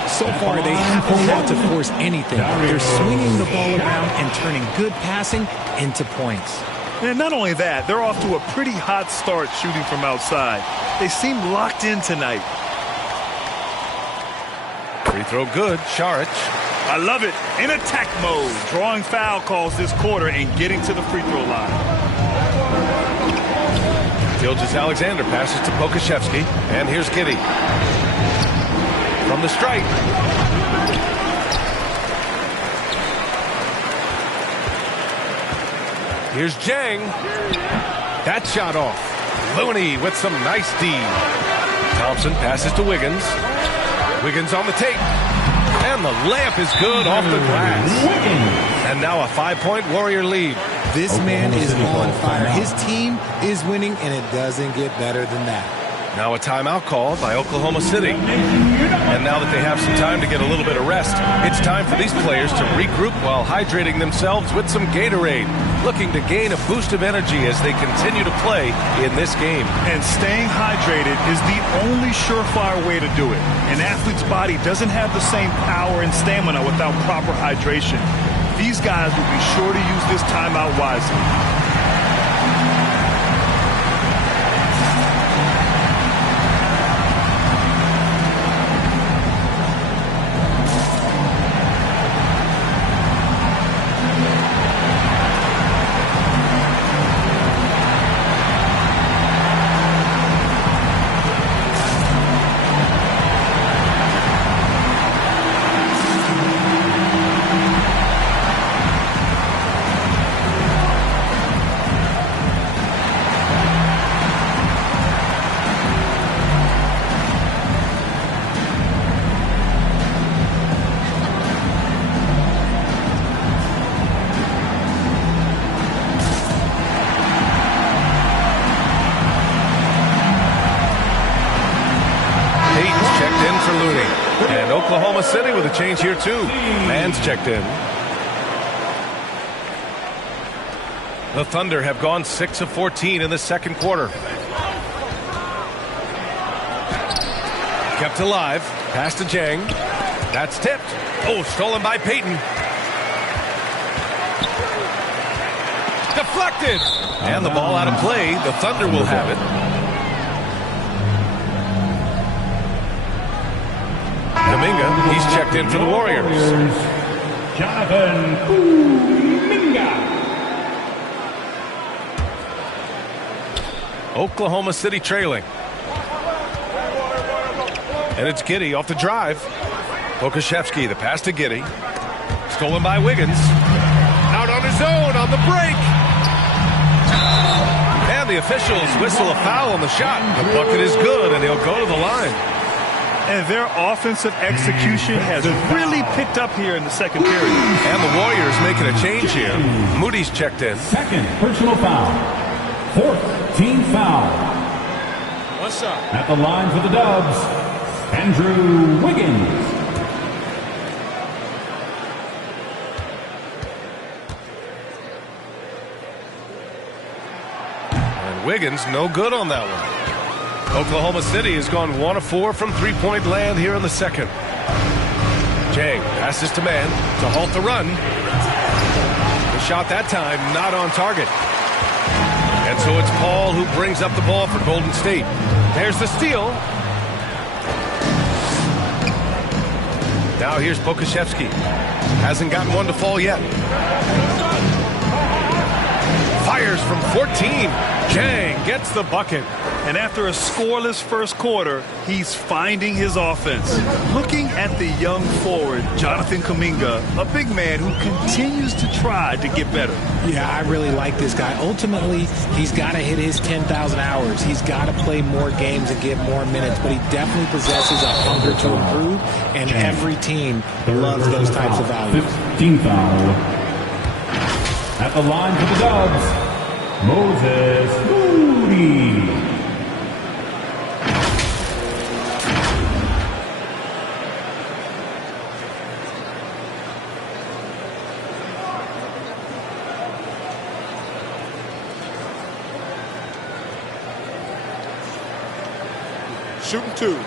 So far, they haven't had to force anything. They're swinging the ball around and turning good passing into points. And not only that, they're off to a pretty hot start shooting from outside. They seem locked in tonight. Free throw good. Šarić. I love it. In attack mode, drawing foul calls this quarter and getting to the free throw line. Gilgeous-Alexander passes to Pokusevski. And here's Giddey. From the stripe. Here's Jang. That shot off. Looney with some nice D. Thompson passes to Wiggins. Wiggins on the tape. And the layup is good off the glass. And now a 5-point Warrior lead. This man is on fire. His team is winning, and it doesn't get better than that. Now a timeout called by Oklahoma City. And now that they have some time to get a little bit of rest, it's time for these players to regroup while hydrating themselves with some Gatorade, looking to gain a boost of energy as they continue to play in this game. And staying hydrated is the only surefire way to do it. An athlete's body doesn't have the same power and stamina without proper hydration. These guys will be sure to use this timeout wisely. Oklahoma City with a change here, too. Mann's checked in. The Thunder have gone 6 of 14 in the second quarter. Kept alive. Pass to Jang. That's tipped. Oh, stolen by Payton. Deflected. And the ball out of play. The Thunder will have it. Kuminga, he's checked in for the Warriors. Jonathan Kuminga. Oklahoma City trailing. And it's Giddey off the drive. Pokusevski, the pass to Giddey. Stolen by Wiggins. Out on his own on the break. And the officials whistle a foul on the shot. The bucket is good, and he'll go to the line. And their offensive execution has really picked up here in the second period. And the Warriors making a change here. Moody's checked in. Second personal foul. Fourth team foul. What's up? At the line for the Dubs, Andrew Wiggins. And Wiggins no good on that one. Oklahoma City has gone 1 of 4 from three-point land here in the second. Jang passes to man to halt the run. The shot that time not on target. And so it's Paul who brings up the ball for Golden State. There's the steal. Now here's Pokusevski. Hasn't gotten one to fall yet. Fires from 14. Jang gets the bucket. And after a scoreless first quarter, he's finding his offense. Looking at the young forward, Jonathan Kuminga, a big man who continues to try to get better. Yeah, I really like this guy. Ultimately, he's got to hit his 10,000 hours. He's got to play more games and get more minutes, but he definitely possesses a hunger to improve, and every team loves those types of values. 15th foul. At the line for the Dubs, Moses Moody. Shooting two.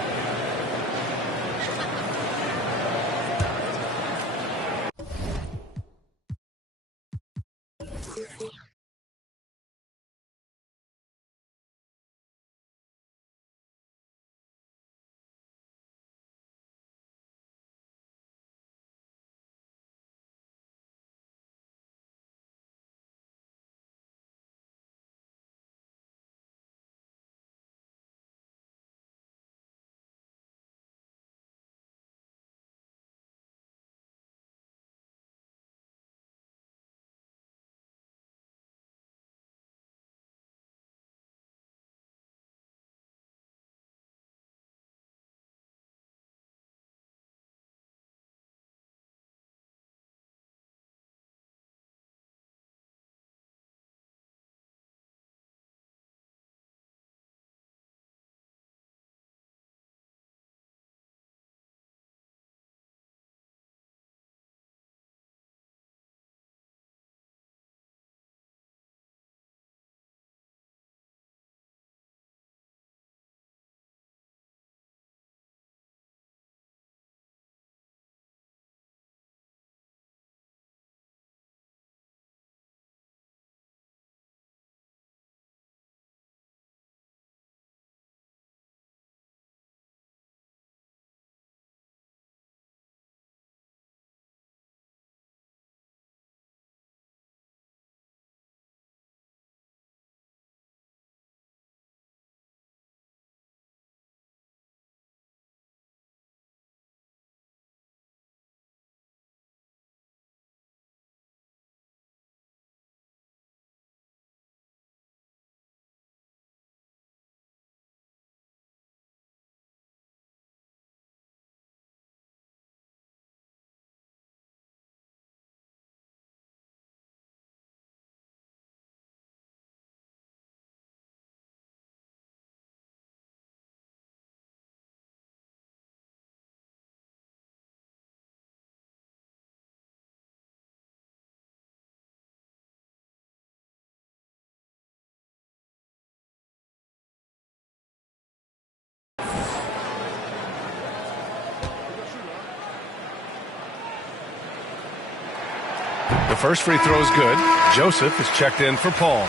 The first free throw is good. Joseph is checked in for Paul.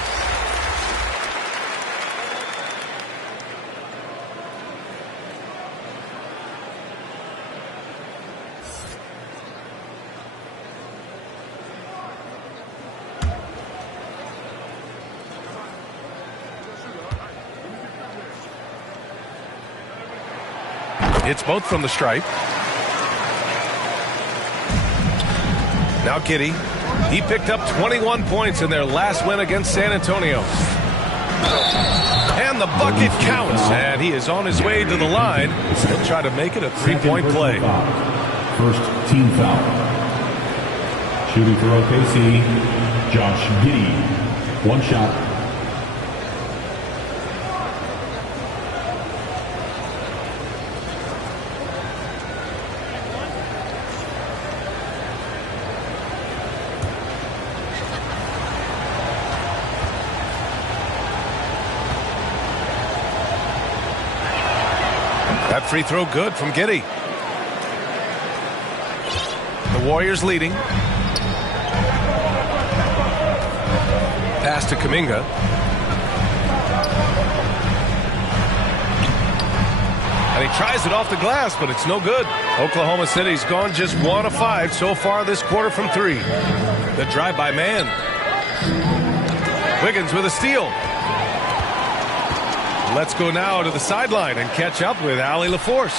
Hits both from the stripe. Now Giddey. He picked up 21 points in their last win against San Antonio. And the bucket counts. And he is on his way to the line. He'll try to make it a three-point play. First team foul. Shooting for OKC, Josh Giddey. One shot. That free throw good from Giddey. The Warriors leading. Pass to Kuminga. And he tries it off the glass, but it's no good. Oklahoma City's gone just 1 of 5 so far this quarter from 3. The drive-by man. Wiggins with a steal. Let's go now to the sideline and catch up with Allie LaForce.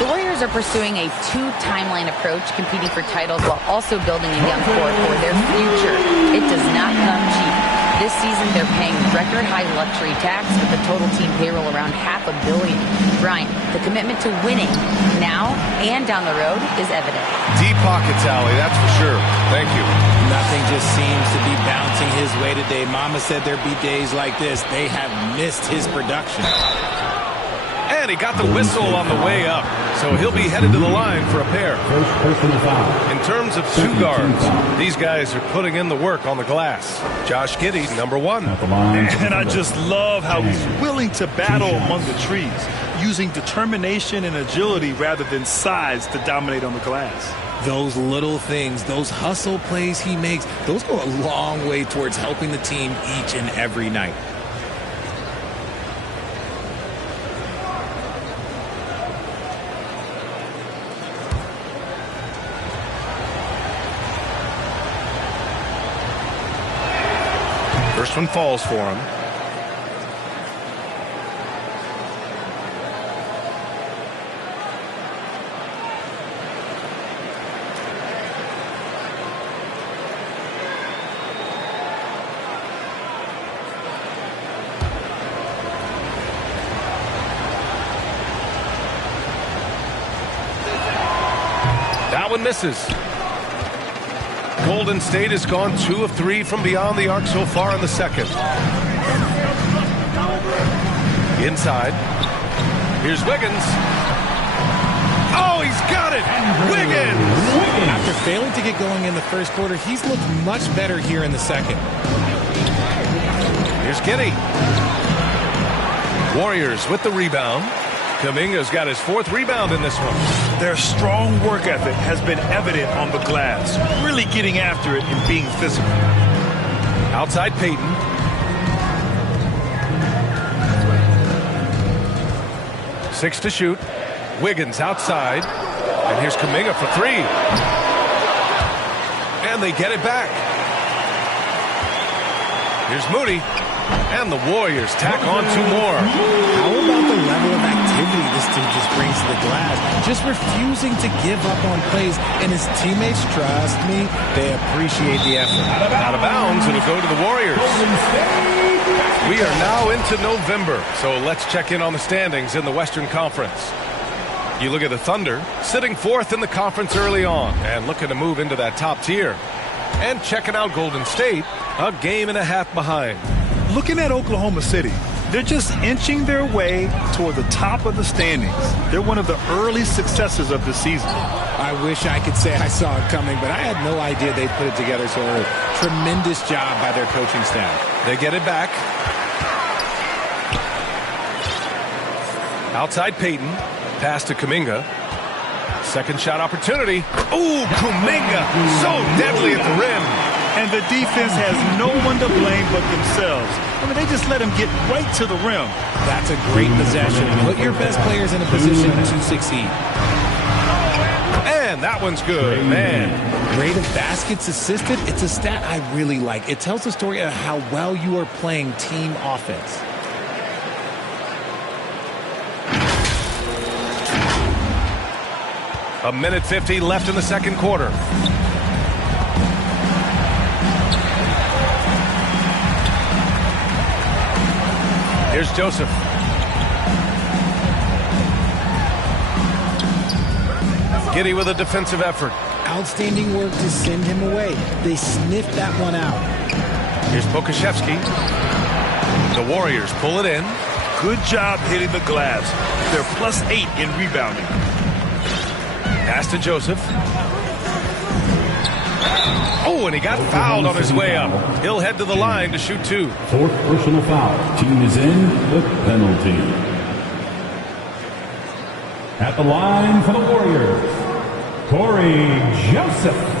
The Warriors are pursuing a two-timeline approach, competing for titles while also building a young core for their future. It does not come cheap. This season, they're paying record-high luxury tax with the total team payroll around $500 million. Brian, the commitment to winning now and down the road is evident. Deep pockets, Allie, that's for sure. Thank you. Nothing just seems to be bouncing his way today. Mama said there'd be days like this. They have missed his production. And he got the whistle on the way up, so he'll be headed to the line for a pair. In terms of two guards, these guys are putting in the work on the glass. Josh Giddey, number 1. And I just love how he's willing to battle among the trees, using determination and agility rather than size to dominate on the glass. Those little things, those hustle plays he makes, those go a long way towards helping the team each and every night. First one falls for him. That one misses. Golden State has gone 2 of 3 from beyond the arc so far in the second. Inside. Here's Wiggins. Oh, he's got it! Wiggins! After failing to get going in the first quarter, he's looked much better here in the second. Here's Giddey. Warriors with the rebound. Kuminga's got his 4th rebound in this one. Their strong work ethic has been evident on the glass, really getting after it and being physical. Outside Payton. Six to shoot. Wiggins outside. And here's Kuminga for 3. And they get it back. Here's Moody. And the Warriors tack on 2 more. How about the level of activity this team just brings to the glass? Just refusing to give up on plays. And his teammates, trust me, they appreciate the effort. Out of bounds, it'll go to the Warriors. We are now into November, so let's check in on the standings in the Western Conference. You look at the Thunder, sitting 4th in the conference early on and looking to move into that top tier. And checking out Golden State, a game and a half behind. Looking at Oklahoma City, they're just inching their way toward the top of the standings. They're one of the early successes of the season. I wish I could say I saw it coming, but I had no idea they'd put it together so early. Tremendous job by their coaching staff. They get it back. Outside Payton. Pass to Kuminga. Second shot opportunity. Ooh, Kuminga. So deadly at the rim. And the defense has no one to blame but themselves. I mean, they just let him get right to the rim. That's a great possession. Put your best players in a position to succeed. And that one's good, man. Rate of baskets assisted, it's a stat I really like. It tells the story of how well you are playing team offense. A minute 50 left in the second quarter. Here's Joseph. Giddey with a defensive effort. Outstanding work to send him away. They sniffed that one out. Here's Pokusevski. The Warriors pull it in. Good job hitting the glass. They're +8 in rebounding. Pass to Joseph. Oh, and he got fouled on his way up. He'll head to the line to shoot 2. Fourth personal foul. Team is in the penalty. At the line for the Warriors, Corey Joseph.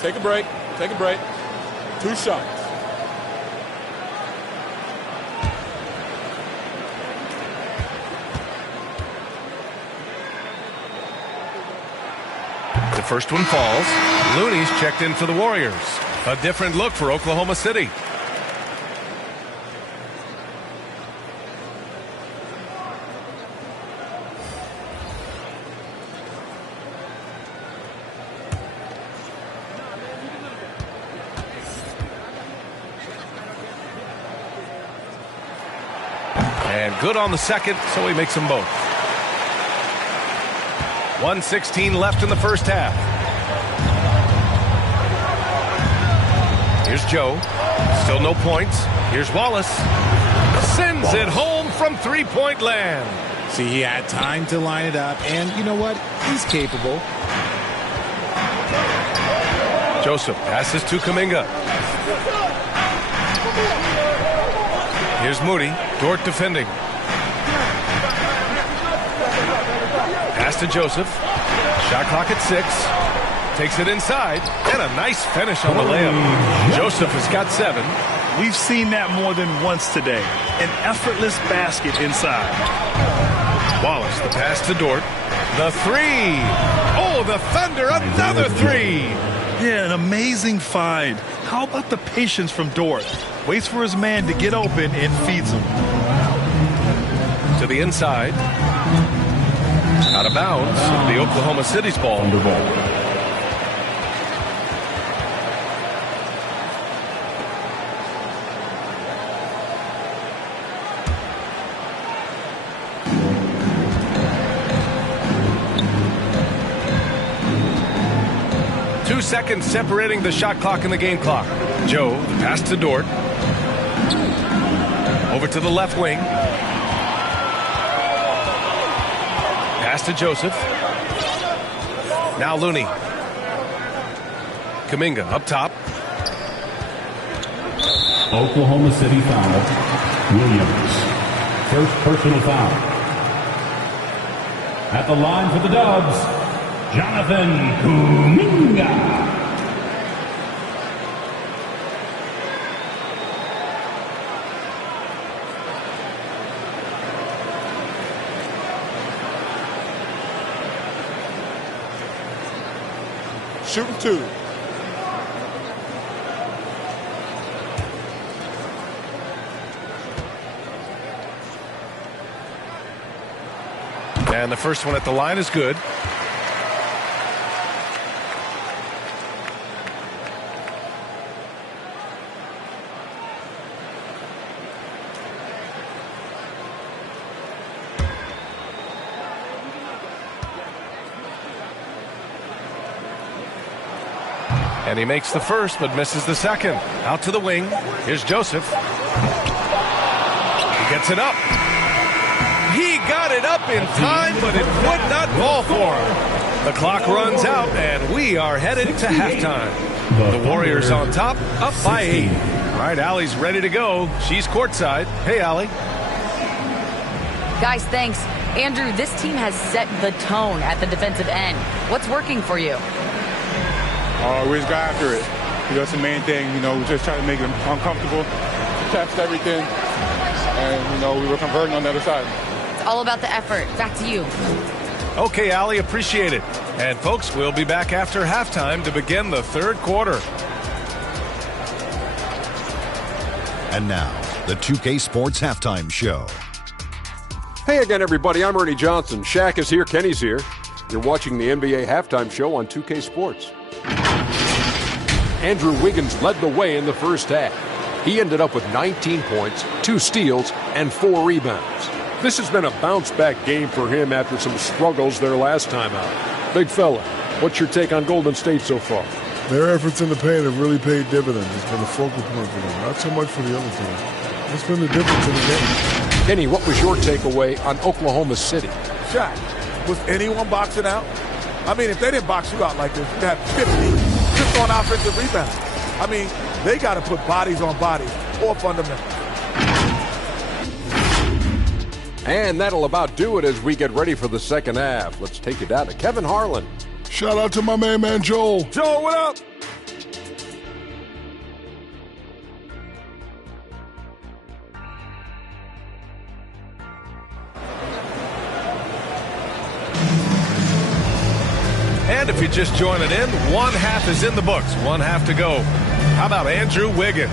Take a break. Take a break. 2 shots. The first one falls. Looney's checked in for the Warriors. A different look for Oklahoma City. And good on the second, so he makes them both. 1:16 left in the first half. Here's Joe. Still no points. Here's Wallace. Sends it home from three-point land. See, he had time to line it up, and you know what? He's capable. Joseph passes to Kuminga. Here's Moody. Dort defending. Pass to Joseph. Shot clock at 6. Takes it inside. And a nice finish on the layup. Joseph has got 7. We've seen that more than once today. An effortless basket inside. Wallace, the pass to Dort. The 3. Oh, the Thunder, another 3. Yeah, an amazing find. How about the patience from Dort? Waits for his man to get open and feeds him. To the inside. Out of bounds. The Oklahoma City's ball. Underball. Seconds separating the shot clock and the game clock. Joe, the pass to Dort. Over to the left wing. Pass to Joseph. Now Looney. Kuminga up top. Oklahoma City foul. Williams. First personal foul. At the line for the Dubs, Jonathan Kuminga. Shooting 2. And the first one at the line is good. And he makes the first, but misses the second. Out to the wing. Here's Joseph. He gets it up. He got it up in time, but it would not fall for him. The clock runs out, and we are headed to halftime. The Warriors on top, up by 8. All right, Allie's ready to go. She's courtside. Hey, Allie. Guys, thanks. Andrew, this team has set the tone at the defensive end. What's working for you? We just got after it. That's the main thing. We just try to make them uncomfortable, test everything, and, we were converting on the other side. It's all about the effort. Back to you. Okay, Allie, appreciate it. And, folks, we'll be back after halftime to begin the third quarter. And now, the 2K Sports Halftime Show. Hey again, everybody. I'm Ernie Johnson. Shaq is here. Kenny's here. You're watching the NBA Halftime Show on 2K Sports. Andrew Wiggins led the way in the first half. He ended up with 19 points, 2 steals, and 4 rebounds. This has been a bounce-back game for him after some struggles their last time out. Big fella, what's your take on Golden State so far? Their efforts in the paint have really paid dividends. It's been a focal point for them, not so much for the other team. It's been the difference in the game. Kenny, what was your takeaway on Oklahoma City? Shaq, was anyone boxing out? I mean, if they didn't box you out like this, you'd have 50 just on offensive rebounds. I mean, they got to put bodies on bodies or fundamentals. And that'll about do it as we get ready for the second half. Let's take you down to Kevin Harlan. Shout out to my main man, Joel. Joel, what up? And if you're just joining in, one half is in the books, one half to go. How about Andrew Wiggins?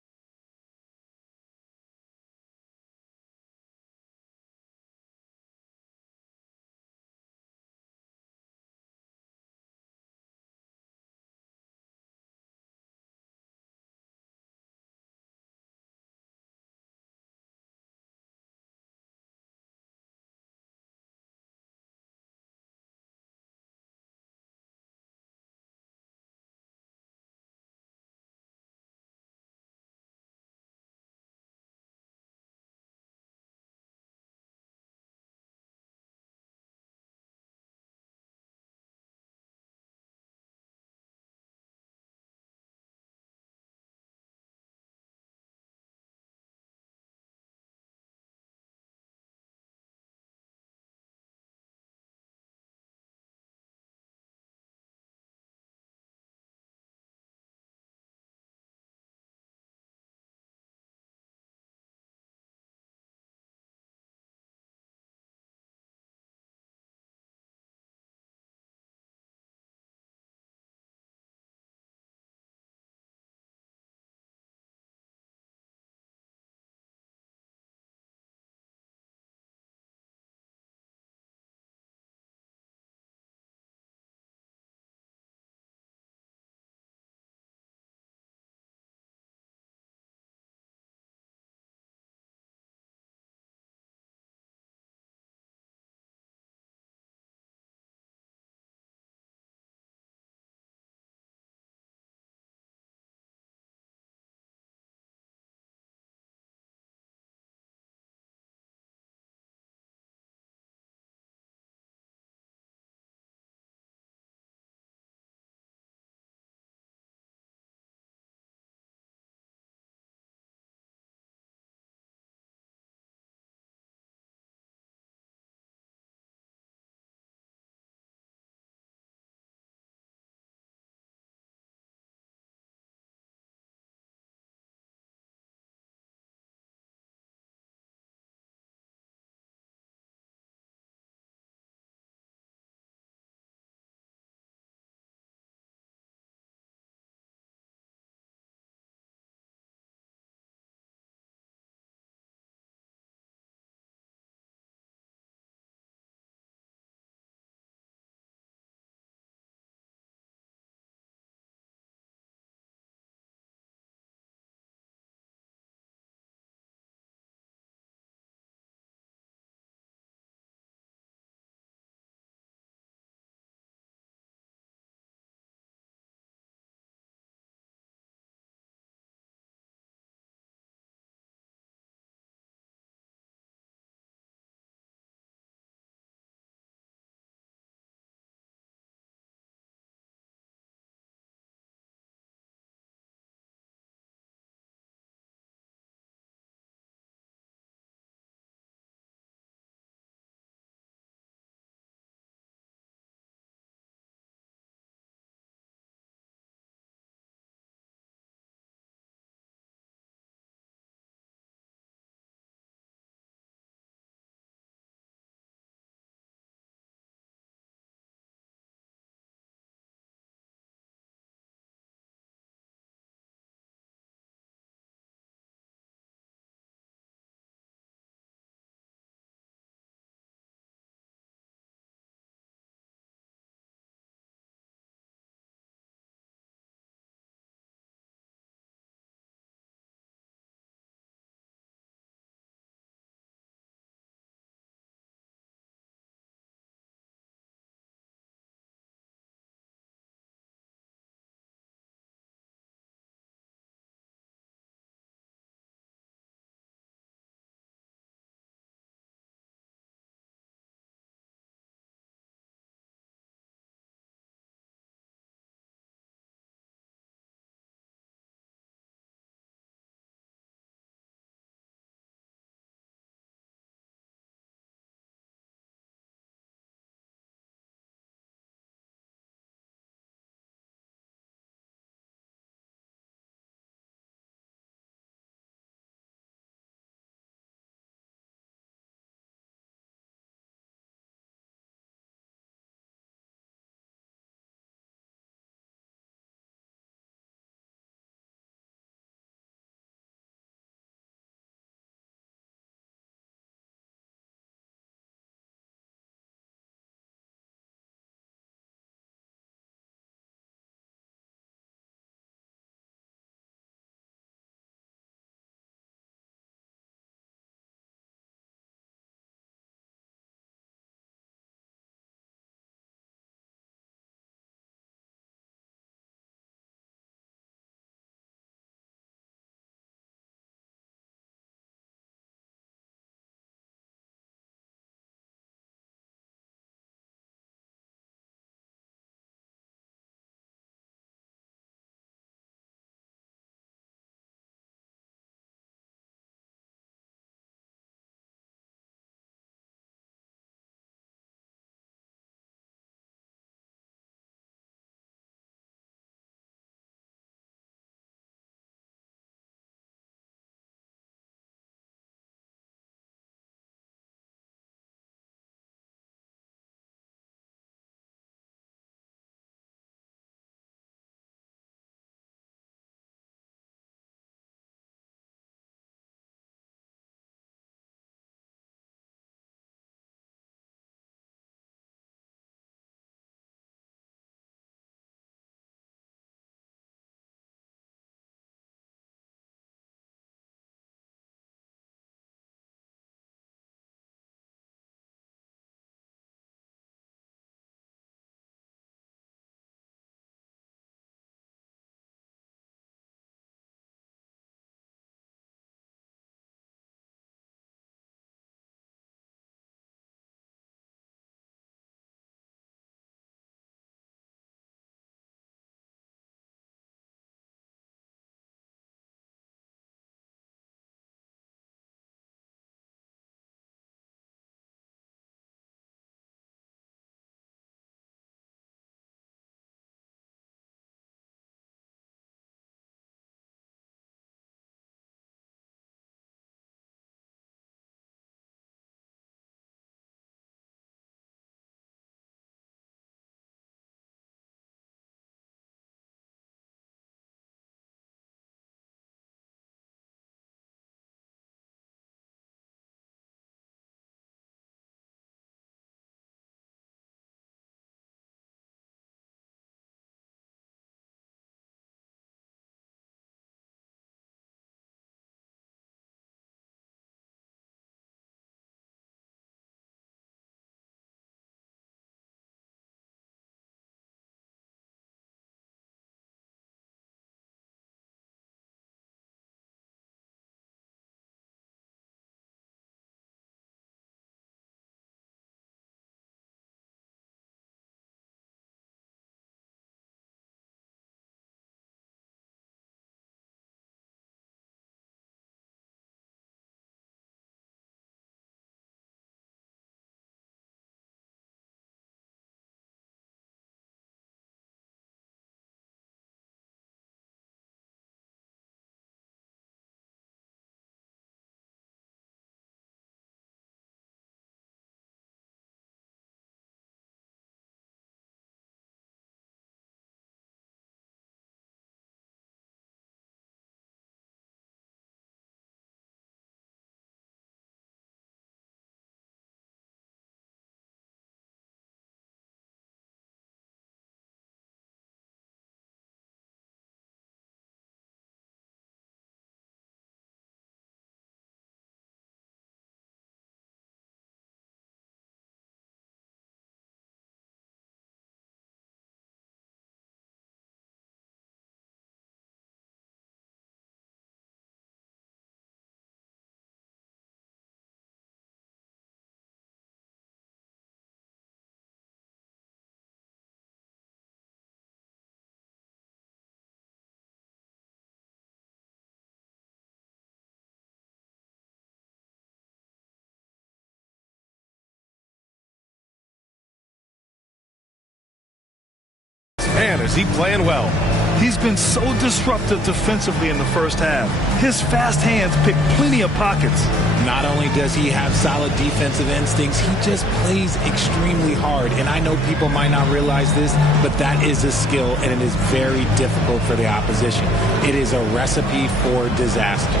is he playing well? He's been so disruptive defensively in the first half. His fast hands pick plenty of pockets. Not only does he have solid defensive instincts, he just plays extremely hard. And I know people might not realize this, but that is a skill, and it is very difficult for the opposition. It is a recipe for disaster.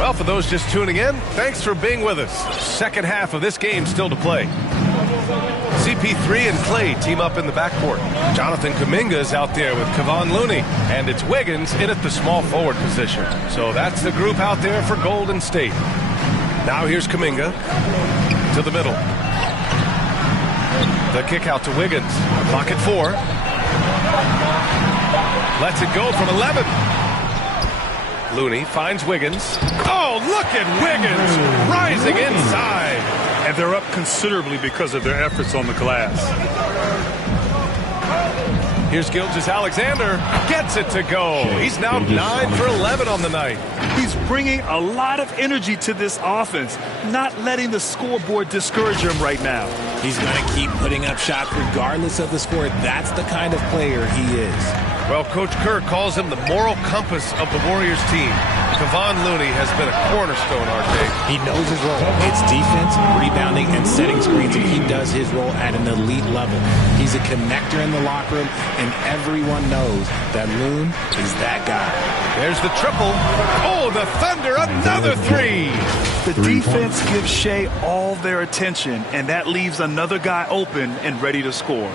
Well, for those just tuning in, thanks for being with us. Second half of this game still to play. CP3 and Clay team up in the backcourt. Jonathan Kuminga is out there with Kevon Looney, and it's Wiggins in at the small forward position. So that's the group out there for Golden State. Now here's Kuminga to the middle. The kick out to Wiggins. Clock at 4. Lets it go from 11. Looney finds Wiggins. Oh, look at Wiggins rising inside. And they're up considerably because of their efforts on the glass. Here's Gilgeous-Alexander. Gets it to go. He's now 9 for 11 on the night. He's bringing a lot of energy to this offense, not letting the scoreboard discourage him right now. He's going to keep putting up shots regardless of the score. That's the kind of player he is. Well, Coach Kerr calls him the moral compass of the Warriors team. Kevon Looney has been a cornerstone, RJ. He knows his role. It's defense, rebounding, and setting screens, and he does his role at an elite level. He's a connector in the locker room, and everyone knows that Loon is that guy. There's the triple. Oh, the Thunder, another 3. The defense gives Shea all their attention, and that leaves another guy open and ready to score.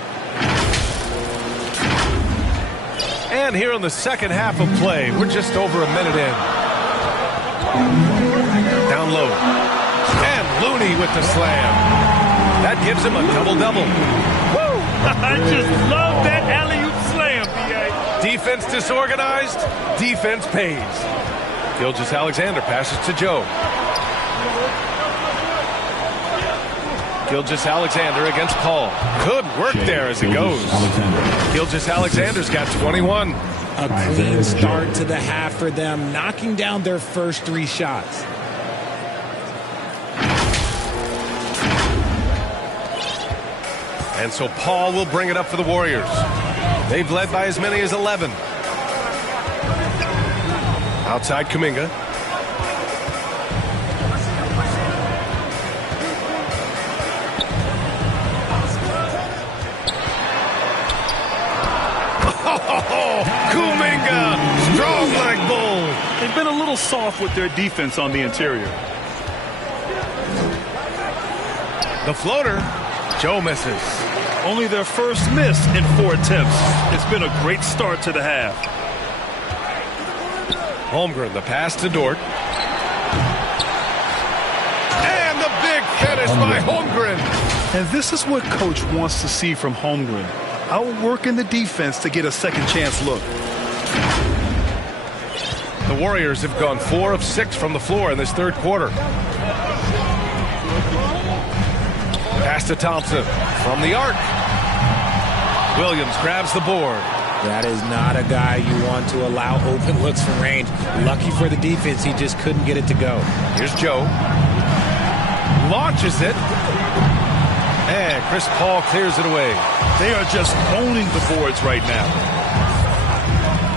And here in the second half of play, we're just over a minute in. Down low. And Looney with the slam. That gives him a double-double. Woo! I just love that alley-oop slam, B.A. Defense disorganized, defense pays. Gilgeous-Alexander passes to Joe. Gilgeous-Alexander against Paul. Good work there as it goes. Gilgeous-Alexander's got 21. A clean start to the half for them, knocking down their first 3 shots. And so Paul will bring it up for the Warriors. They've led by as many as 11. Outside Kuminga. Kuminga, strong like bull. They've been a little soft with their defense on the interior. The floater, Joe misses. Only their first miss in 4 attempts. It's been a great start to the half. Holmgren, the pass to Dort. And the big finish by Holmgren. And this is what Coach wants to see from Holmgren. Outworking the defense to get a second chance look. The Warriors have gone 4 of 6 from the floor in this third quarter. Pass to Thompson from the arc. Williams grabs the board. That is not a guy you want to allow open looks from range. Lucky for the defense, he just couldn't get it to go. Here's Joe. Launches it. And Chris Paul clears it away. They are just owning the boards right now.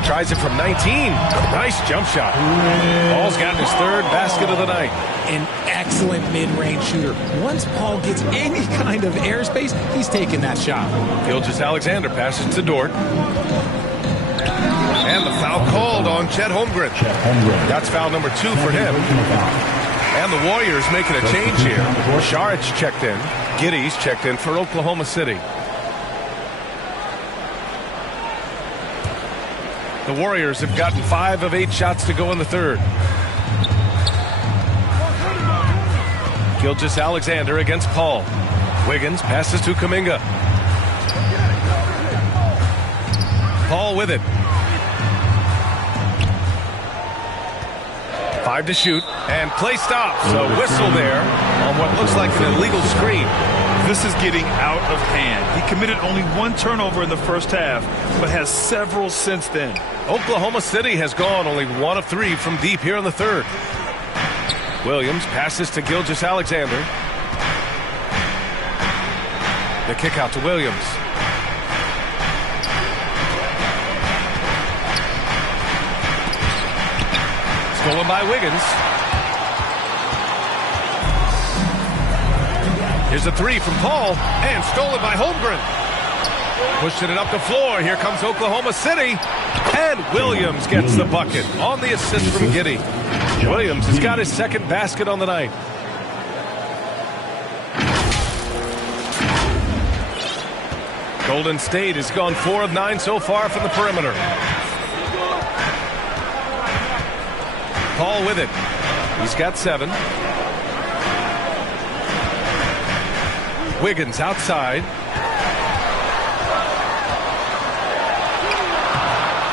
Tries it from 19. Nice jump shot. Paul's gotten his 3rd basket of the night. An excellent mid-range shooter. Once Paul gets any kind of airspace, he's taking that shot. Gilgeous-Alexander passes to Dort. And the foul called on Chet Holmgren. That's foul number 2 for him. And the Warriors making a change here. Šarić checked in. Giddey's checked in for Oklahoma City. The Warriors have gotten 5 of 8 shots to go in the third. Gilgeous-Alexander against Paul. Wiggins passes to Kuminga. Paul with it. 5 to shoot, and play stops. A whistle there on what looks like an illegal screen. This is getting out of hand. He committed only 1 turnover in the first half, but has several since then. Oklahoma City has gone only 1 of 3 from deep here in the third. Williams passes to Gilgeous-Alexander. The kick out to Williams. Stolen by Wiggins. Here's a three from Paul, and stolen by Holmgren. Pushing it up the floor. Here comes Oklahoma City. And Williams gets the bucket on the assist from Giddey. Williams has got his second basket on the night. Golden State has gone 4 of 9 so far from the perimeter. Paul with it. He's got 7. Wiggins outside.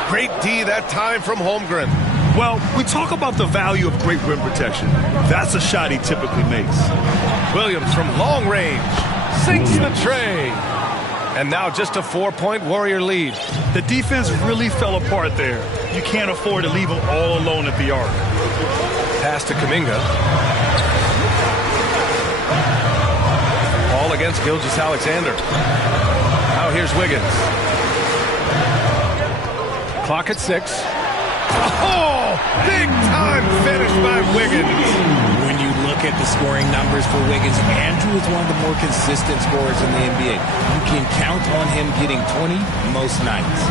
Great D that time from Holmgren. Well, we talk about the value of great rim protection. That's a shot he typically makes. Williams from long range sinks the tray. And now just a 4-point Warrior lead. The defense really fell apart there. You can't afford to leave them all alone at the arc. Pass to Kuminga. Ball against Gilgeous-Alexander. Now here's Wiggins. Clock at 6. Oh, big time finish by Wiggins. When you look at the scoring numbers for Wiggins, Andrew is one of the more consistent scorers in the NBA. You can count on him getting 20 most nights.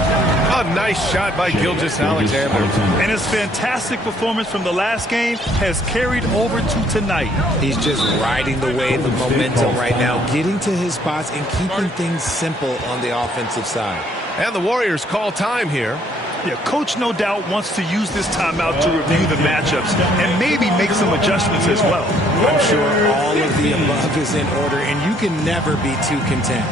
A nice shot by Gilgeous-Alexander. And his fantastic performance from the last game has carried over to tonight. He's just riding the wave of momentum right now, getting to his spots and keeping things simple on the offensive side. And the Warriors call time here. Yeah, Coach no doubt wants to use this timeout to review the matchups and maybe make some adjustments as well. I'm sure all of the above is in order, and you can never be too content.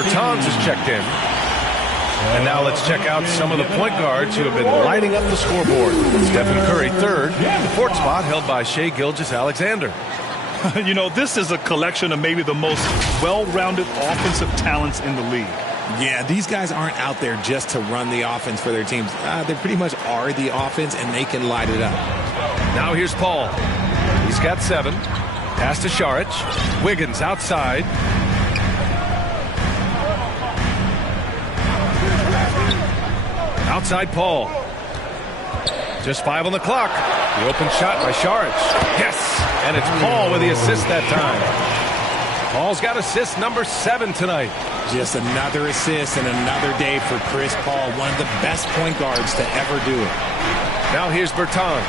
Bertans has checked in. And now let's check out some of the point guards who have been lighting up the scoreboard. Stephen Curry third. The fourth spot held by Shai Gilgeous-Alexander. You know, this is a collection of maybe the most well-rounded offensive talents in the league. Yeah, these guys aren't out there just to run the offense for their teams. They pretty much are the offense, and they can light it up. Now here's Paul. He's got 7. Pass to Šarić. Wiggins outside. Outside Paul. Just 5 on the clock. The open shot by Šarić. Yes! And it's Paul with the assist that time. Paul's got assist number 7 tonight. Just another assist and another day for Chris Paul, one of the best point guards to ever do it. Now here's Bertans.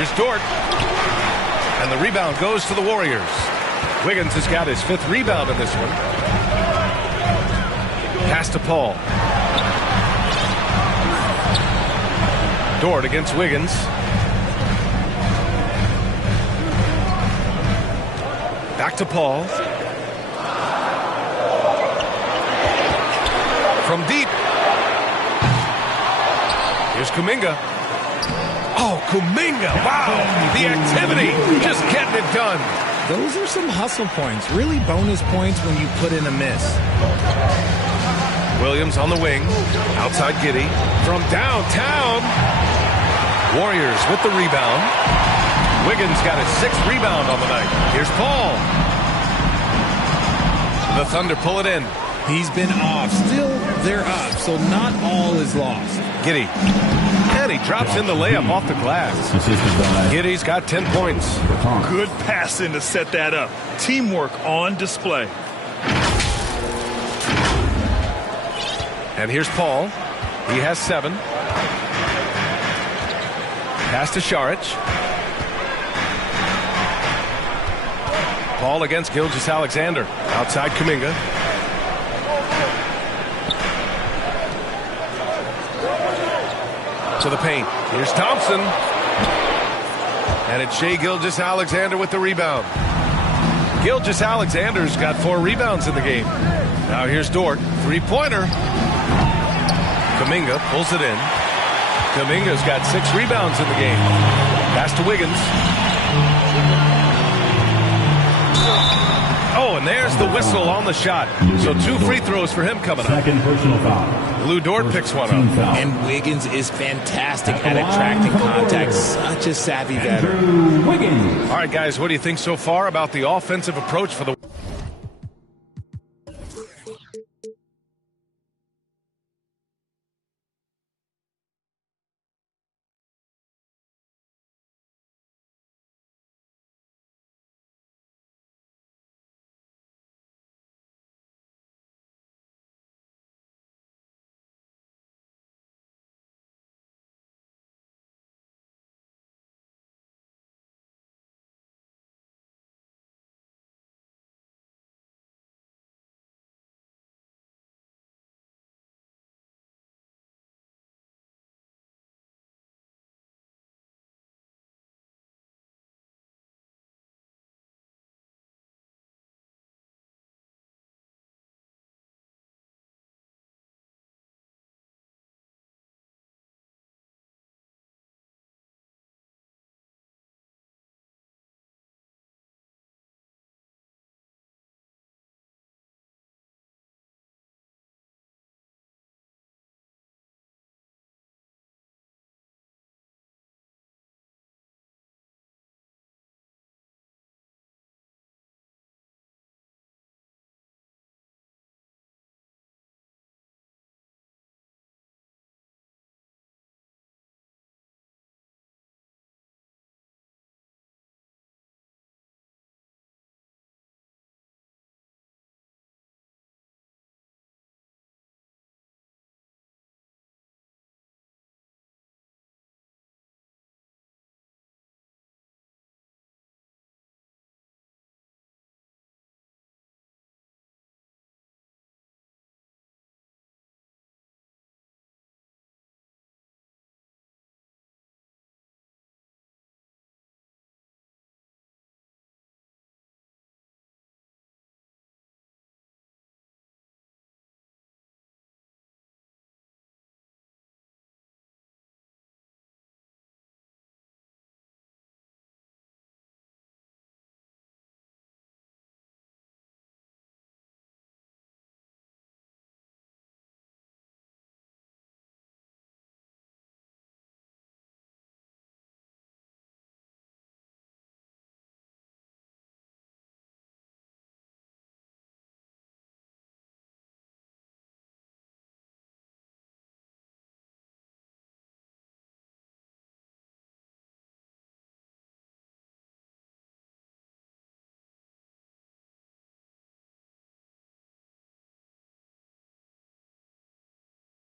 Here's Dort. And the rebound goes to the Warriors. Wiggins has got his 5th rebound in this one. Pass to Paul. Dort against Wiggins. Back to Paul. From deep. Here's Kuminga. Oh, Kuminga. Wow. The activity. Just getting it done. Those are some hustle points. Really bonus points when you put in a miss. Williams on the wing. Outside Giddey. From downtown. Warriors with the rebound. Wiggins got his 6th rebound on the night. Here's Paul. The Thunder pull it in. He's been off. Still, they're up, so not all is lost. Giddey. And he drops in the layup off the glass. Giddey's got 10 points. Good passing to set that up. Teamwork on display. And here's Paul. He has 7. Pass to Šarić. Paul against Gilgeous-Alexander. Outside Kuminga. To the paint. Here's Thompson. And it's Shai Gilgeous-Alexander with the rebound. Gilgeous-Alexander's got 4 rebounds in the game. Now here's Dort. 3-pointer. Kuminga pulls it in. Kuminga's got 6 rebounds in the game. Pass to Wiggins. Oh, and there's the whistle on the shot. So 2 free throws for him coming up. Second personal foul. Lou Dort picks one up. And Wiggins is fantastic at attracting contact. Such a savvy veteran. All right, guys, what do you think so far about the offensive approach for the...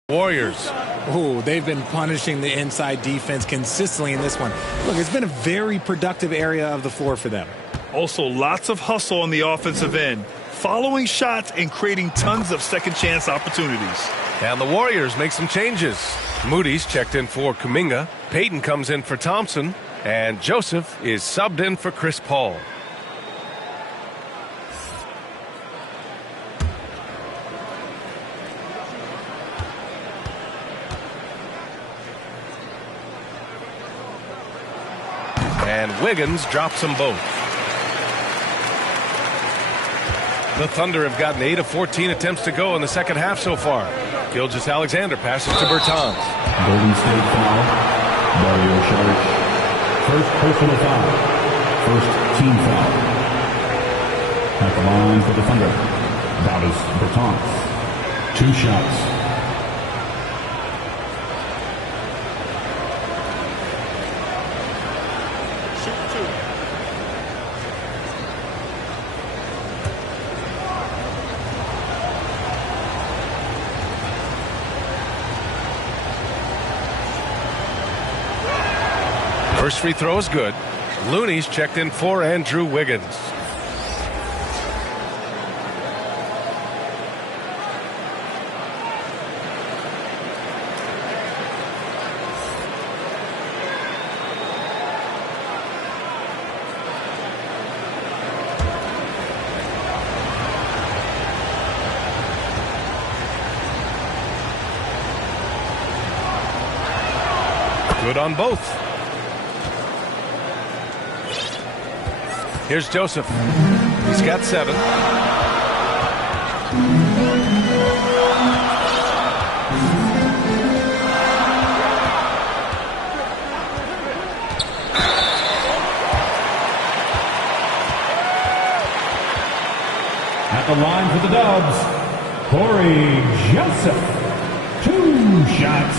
Warriors. Oh, they've been punishing the inside defense consistently in this one. Look, it's been a very productive area of the floor for them. Also, lots of hustle on the offensive end, following shots and creating tons of second chance opportunities. And the Warriors make some changes. Moody's checked in for Kuminga. Payton comes in for Thompson. And Joseph is subbed in for Chris Paul. And Wiggins drops them both. The Thunder have gotten 8 of 14 attempts to go in the second half so far. Gilgeous-Alexander passes to Bertans. Golden State foul. Dario Šarić. First personal foul. First team foul. At the line for the Thunder. Baudis Bertans. 2 shots. First free throw is good. Looney's checked in for Andrew Wiggins. Good on both. Here's Joseph. He's got 7. At the line for the Dubs, Corey Joseph. 2 shots.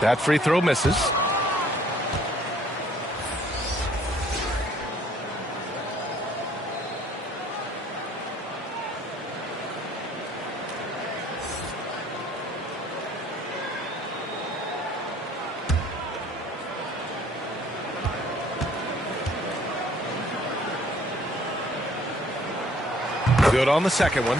That free throw misses. Good on the second one.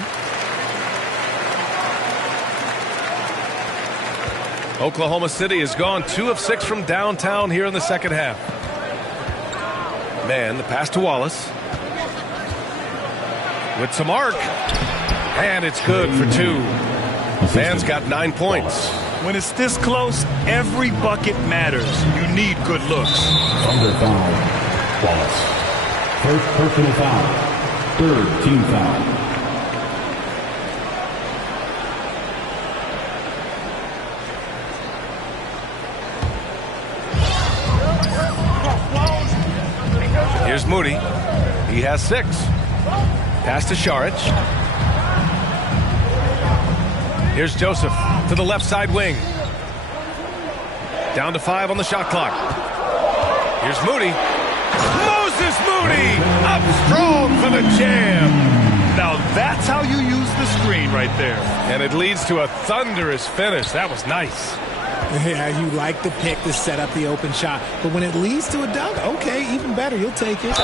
Oklahoma City has gone 2 of 6 from downtown here in the second half. Man, the pass to Wallace. With some arc. And it's good for 2. Man's got 9 points. When it's this close, every bucket matters. You need good looks. Under foul, Wallace. First personal foul. 3rd team foul. Here's Moody. He has 6. Pass to Šarić. Here's Joseph to the left side wing. Down to 5 on the shot clock. Here's Moody. Moses Moody up strong for the jam. Now that's how you use the screen right there. And it leads to a thunderous finish. That was nice. Yeah, you like the pick to set up the open shot. But when it leads to a dunk, okay, even better. You'll take it.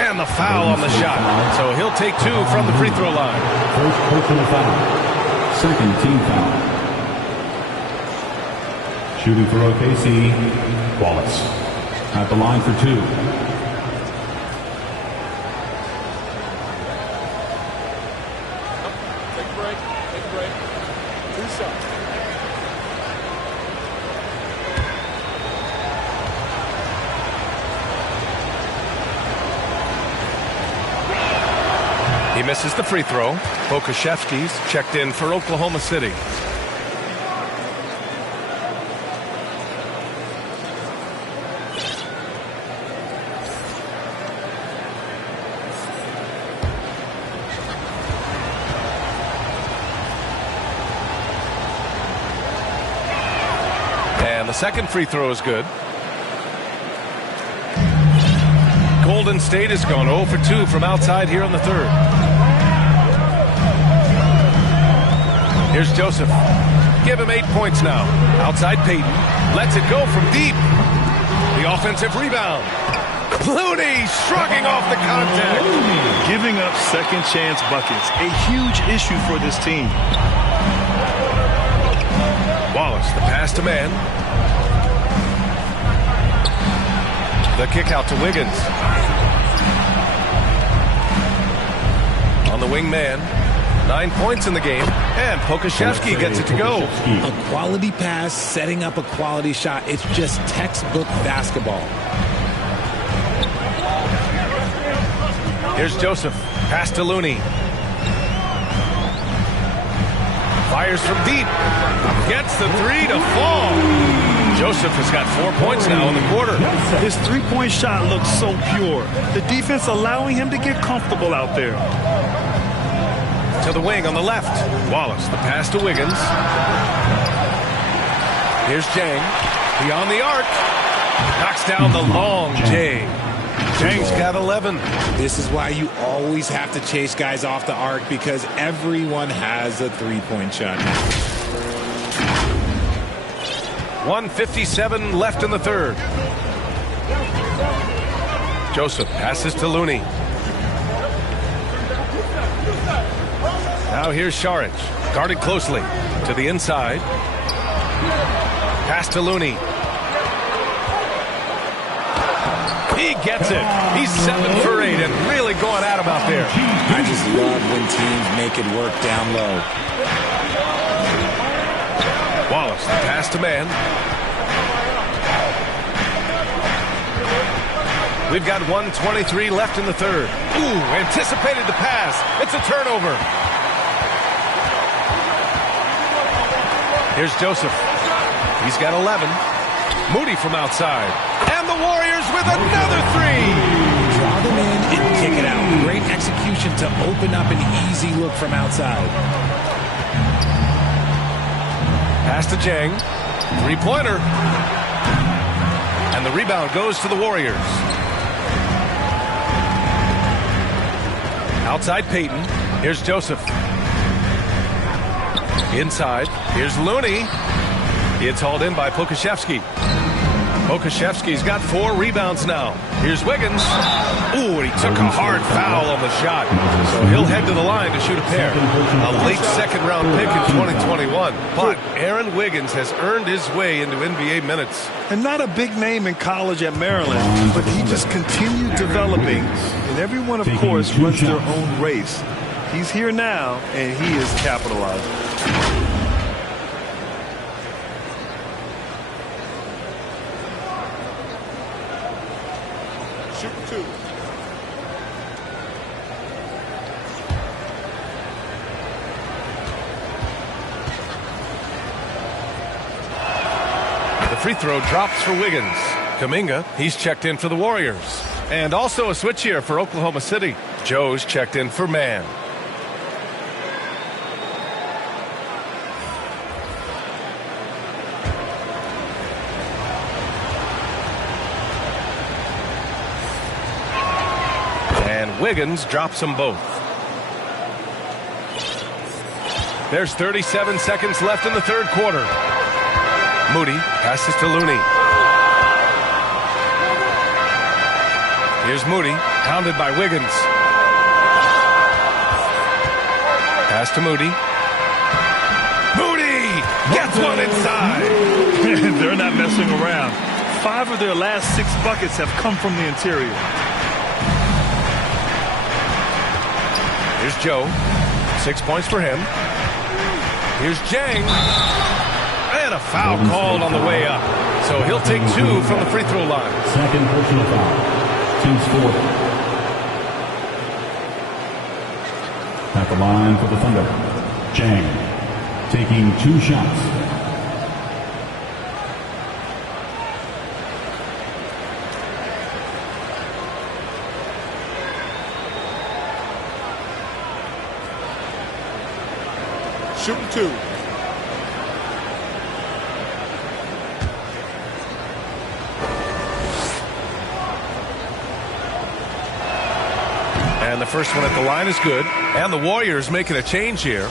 And the foul on the shot. So he'll take 2 from the free throw line. First personal foul. 2nd team foul. Shooting for OKC, Wallace. At the line for 2. Take a break. 2 shots. He misses the free throw. Pokusevski's checked in for Oklahoma City. And the second free throw is good. Golden State has gone 0 for 2 from outside here in the 3rd. Here's Joseph. Give him 8 points now. Outside Payton. Lets it go from deep. The offensive rebound. Looney shrugging off the contact. Giving up second chance buckets. A huge issue for this team. Wallace, the pass to man. The kick out to Wiggins. On the wing man. 9 points in the game, and Pokusevski gets it to go. A quality pass, setting up a quality shot. It's just textbook basketball. Here's Joseph. Pass to Looney. Fires from deep. Gets the three to fall. Joseph has got 4 points now in the quarter. His three-point shot looks so pure. The defense allowing him to get comfortable out there. To the wing on the left. Wallace, the pass to Wiggins. Here's Jang. Beyond the arc. Knocks down the long J. Jang's got 11. This is why you always have to chase guys off the arc, because everyone has a three-point shot. 1:57 left in the third. Joseph passes to Looney. Now here's Šarić, guarded closely to the inside. Pass to Looney. He gets it. He's 7 for 8 and really going at him out there. I just love when teams make it work down low. Wallace, the pass to man. We've got 1:23 left in the third. Ooh, anticipated the pass. It's a turnover. Here's Joseph. He's got 11. Moody from outside. And the Warriors with another three. Draw them in and kick it out. Great execution to open up an easy look from outside. Pass to Jang. Three-pointer. And the rebound goes to the Warriors. Outside Payton. Here's Joseph. Inside. Here's Looney. It's hauled in by Pokusevski. Pokusevski's got 4 rebounds now. Here's Wiggins. Ooh, and he took a hard foul on the shot. So he'll head to the line to shoot a pair. A late second-round pick in 2021. But Aaron Wiggins has earned his way into NBA minutes. And not a big name in college at Maryland, but he just continued developing. And everyone, of course, runs their own race. He's here now, and he is capitalizing. The free throw drops for Wiggins. Kuminga, he's checked in for the Warriors. And also a switch here for Oklahoma City. Joe's checked in for man. And Wiggins drops them both. There's 37 seconds left in the third quarter. Moody passes to Looney. Here's Moody, pounded by Wiggins. Pass to Moody. Moody gets one inside. They're not messing around. 5 of their last 6 buckets have come from the interior. Here's Joe. 6 points for him. Here's Jang. And a foul called on the way up. So he'll take 2 from the free throw line. Second personal foul. Team's 4th. At the line for the Thunder, Jang taking 2 shots. Shooting 2. And the first one at the line is good. And the Warriors making a change here.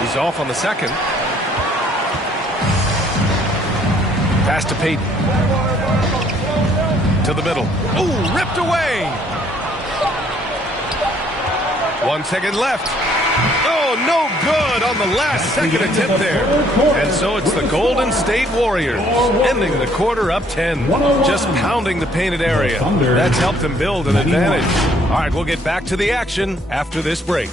He's off on the second. Pass to Payton. To the middle. Ooh, ripped away. 1 second left. Oh, no good on the last second attempt there. And so it's the Golden State Warriors ending the quarter up 10, just pounding the painted area. That's helped them build an advantage. All right, we'll get back to the action after this break.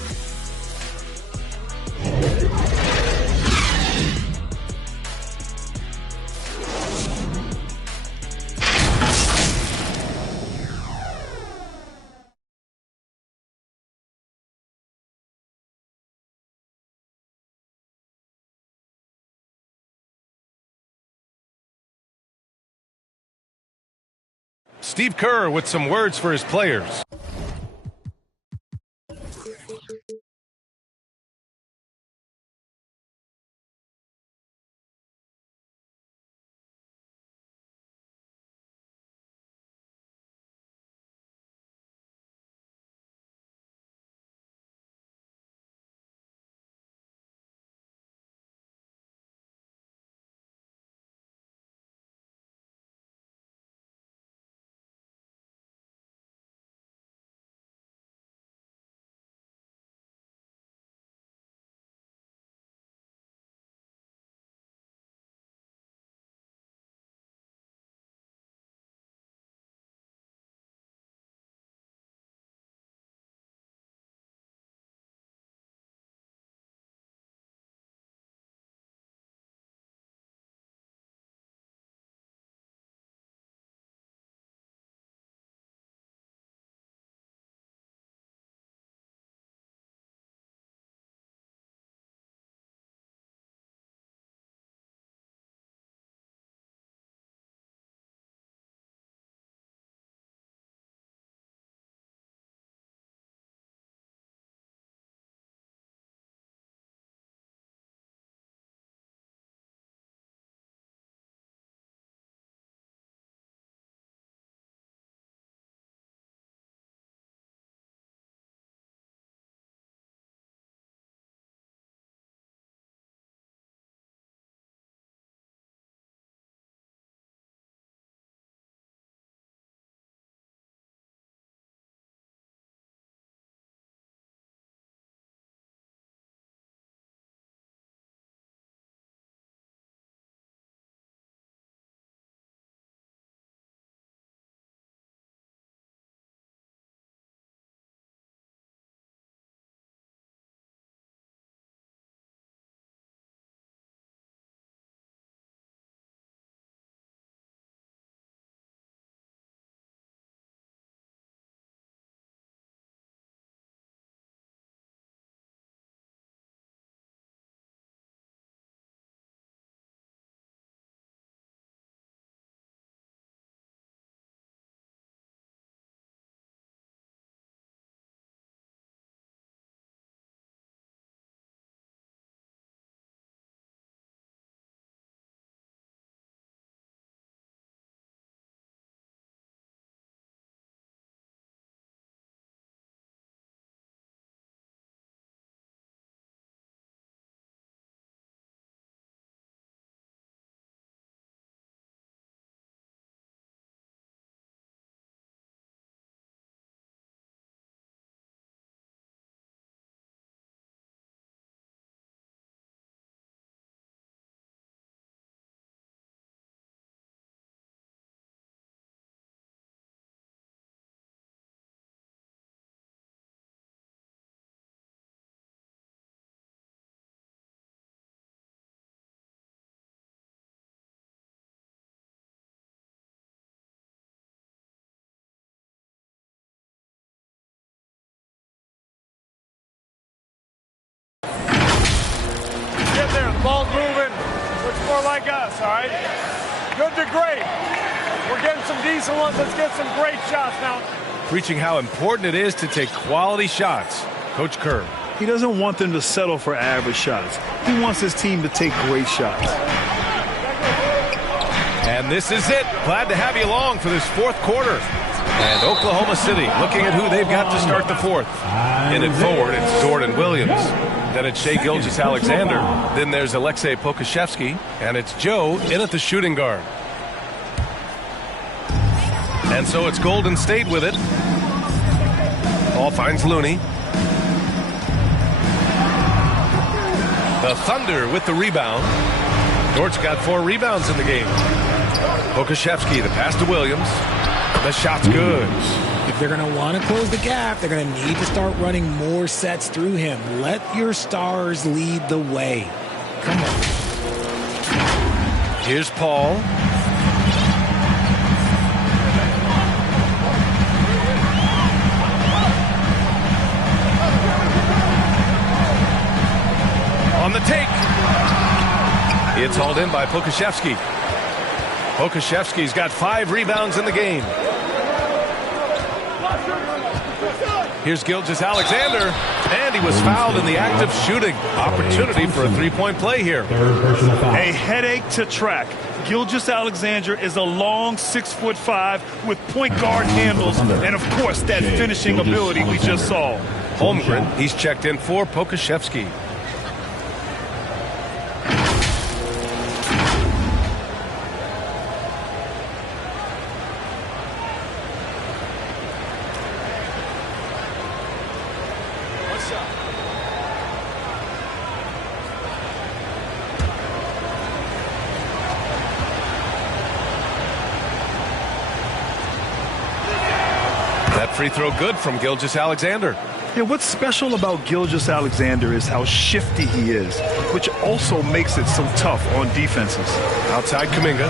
Steve Kerr with some words for his players. Ball's moving. Looks more like us, all right? Good to great. We're getting some decent ones. Let's get some great shots now. Preaching how important it is to take quality shots. Coach Kerr. He doesn't want them to settle for average shots. He wants his team to take great shots. And this is it. Glad to have you along for this fourth quarter. And Oklahoma City looking at who they've got to start the fourth. In it forward, it's Jordan Williams. Then it's Shai Gilgeous-Alexander. Then there's Alexei Pokusevski. And it's Joe in at the shooting guard. And so it's Golden State with it. Ball finds Looney. The Thunder with the rebound. Dort's got 4 rebounds in the game. Pokusevski, the pass to Williams. The shot's good. If they're going to want to close the gap, they're going to need to start running more sets through him. Let your stars lead the way. Come on. Here's Paul. On the take. It's hauled in by Pokusevski. Pokusevski's got 5 rebounds in the game. Here's Gilgeous-Alexander, and he was fouled in the act of shooting. Opportunity for a 3-point play here. A headache to track. Gilgeous-Alexander is a long 6'5" with point guard handles, and of course that finishing ability we just saw. Holmgren, he's checked in for Pokusevski. Free throw good from Gilgeous-Alexander. Yeah, what's special about Gilgeous-Alexander is how shifty he is, which also makes it so tough on defenses. Outside Kuminga.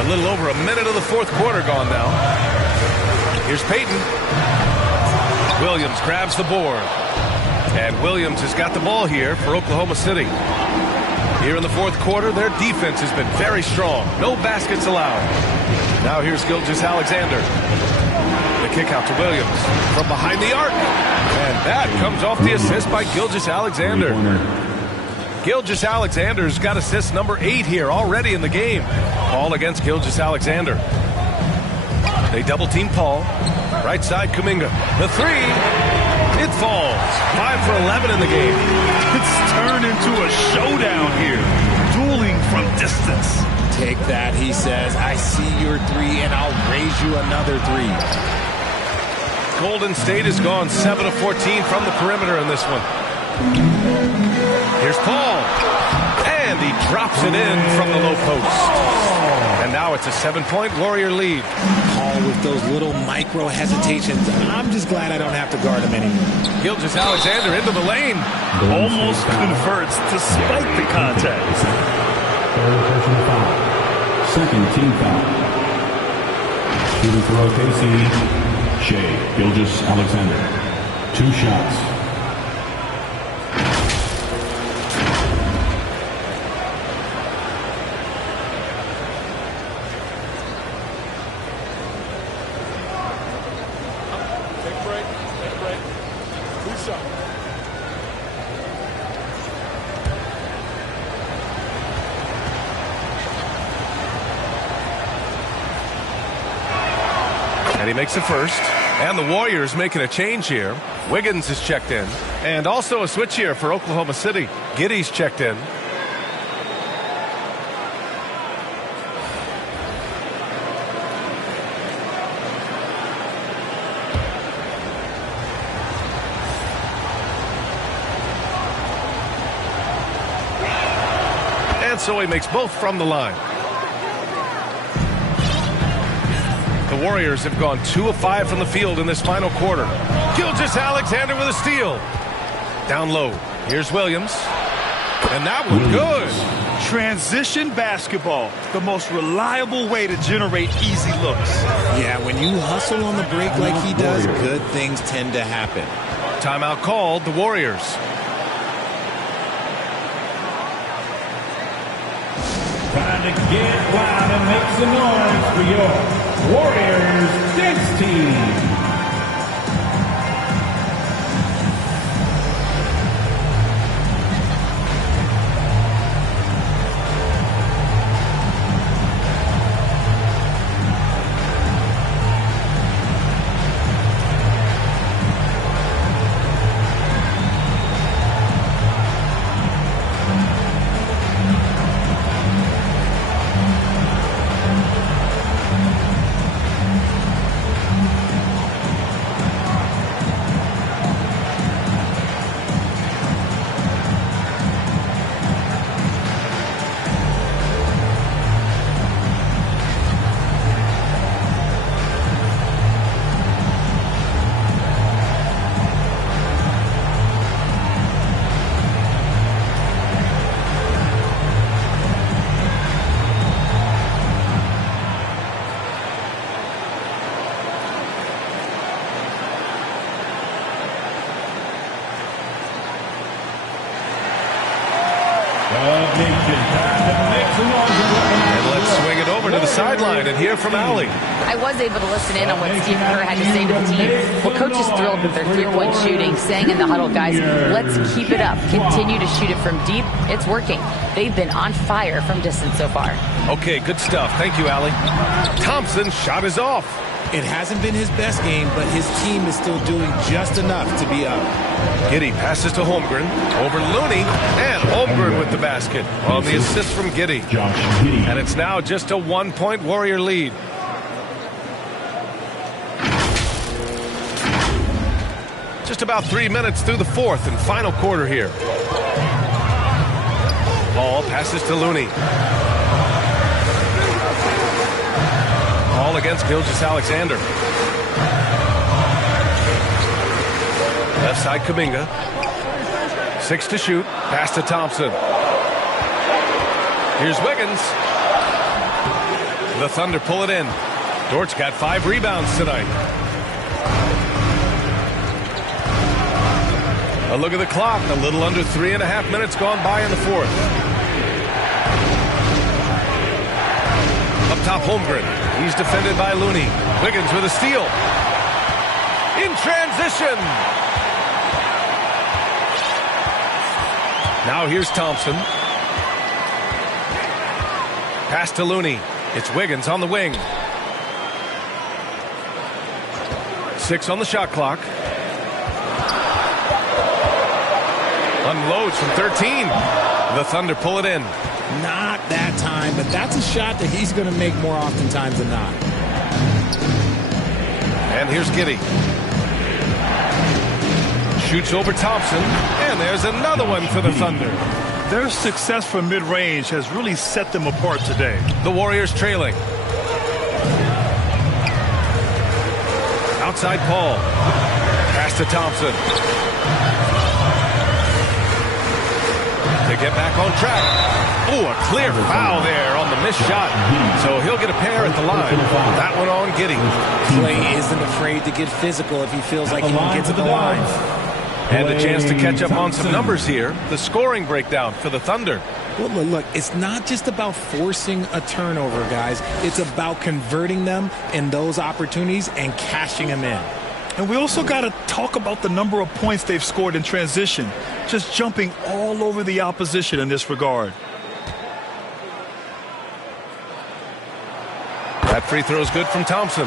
A little over a minute of the 4th quarter gone now. Here's Payton. Williams grabs the board. And Williams has got the ball here for Oklahoma City. Here in the 4th quarter, their defense has been very strong. No baskets allowed. Now here's Gilgeous-Alexander. The kick out to Williams from behind the arc. And that comes off the assist by Gilgeous-Alexander. Gilgeous-Alexander's got assist number 8 here already in the game. All against Gilgeous-Alexander. They double team Paul. Right side Kuminga. The 3. It falls. 5 for 11 in the game. It's turned into a showdown here. Dueling from distance. Take that, he says. I see your 3, and I'll raise you another 3. Golden State has gone 7 of 14 from the perimeter in this one. Here's Paul. And he drops it in from the low post. And now it's a 7-point Warrior lead. Paul with those little micro hesitations. I'm just glad I don't have to guard him anymore. Gilgeous-Alexander into the lane. Almost converts despite the contact. Third personal foul. Second team foul. Shooting for OKC, Shai Gilgeous-Alexander. 2 shots. And he makes the first. And the Warriors making a change here. Wiggins is checked in. And also a switch here for Oklahoma City. Giddey's checked in. And so he makes both from the line. The Warriors have gone 2 of 5 from the field in this final quarter. Gilgeous-Alexander with a steal. Down low. Here's Williams. And that one good. Transition basketball, the most reliable way to generate easy looks. Yeah, when you hustle on the break like he does, good things tend to happen. Timeout called, the Warriors. Time to get loud and make some noise for your Warriors dance team. And let's swing it over to the sideline and hear from Allie. I was able to listen in on what Steve Kerr had to say to the team. Well, coach is thrilled with their three-point shooting, saying in the huddle, guys, let's keep it up. Continue to shoot it from deep. It's working. They've been on fire from distance so far. Okay, good stuff. Thank you, Allie. Thompson's shot is off. It hasn't been his best game, but his team is still doing just enough to be up. Giddey passes to Holmgren. Over Looney. And Holmgren with the basket on the assist from Giddey. And it's now just a 1-point Warrior lead. Just about 3 minutes through the fourth and final quarter here. Ball passes to Looney. Ball against Gilgeous-Alexander. Left side Kuminga. 6 to shoot. Pass to Thompson. Here's Wiggins. The Thunder pull it in. Dort's got 5 rebounds tonight. A look at the clock. A little under 3.5 minutes gone by in the fourth. Up top, Holmgren. He's defended by Looney. Wiggins with a steal. In transition. Now here's Thompson. Pass to Looney. It's Wiggins on the wing. 6 on the shot clock. Unloads from 13. The Thunder pull it in. Not that time, but that's a shot that he's going to make more oftentimes than not. And here's Giddey. Shoots over Thompson. And there's another one for the Thunder. Their success from mid-range has really set them apart today. The Warriors trailing. Outside Paul. Pass to Thompson. To get back on track. Oh, a clear foul there on the missed shot. So he'll get a pair at the line. That one on Giddey. Clay isn't afraid to get physical if he feels like he can get to the line. And a chance to catch up on some numbers here. The scoring breakdown for the Thunder. Well, look, it's not just about forcing a turnover, guys. It's about converting them in those opportunities and cashing them in. And we also got to talk about the number of points they've scored in transition. Just jumping all over the opposition in this regard. That free throw is good from Thompson.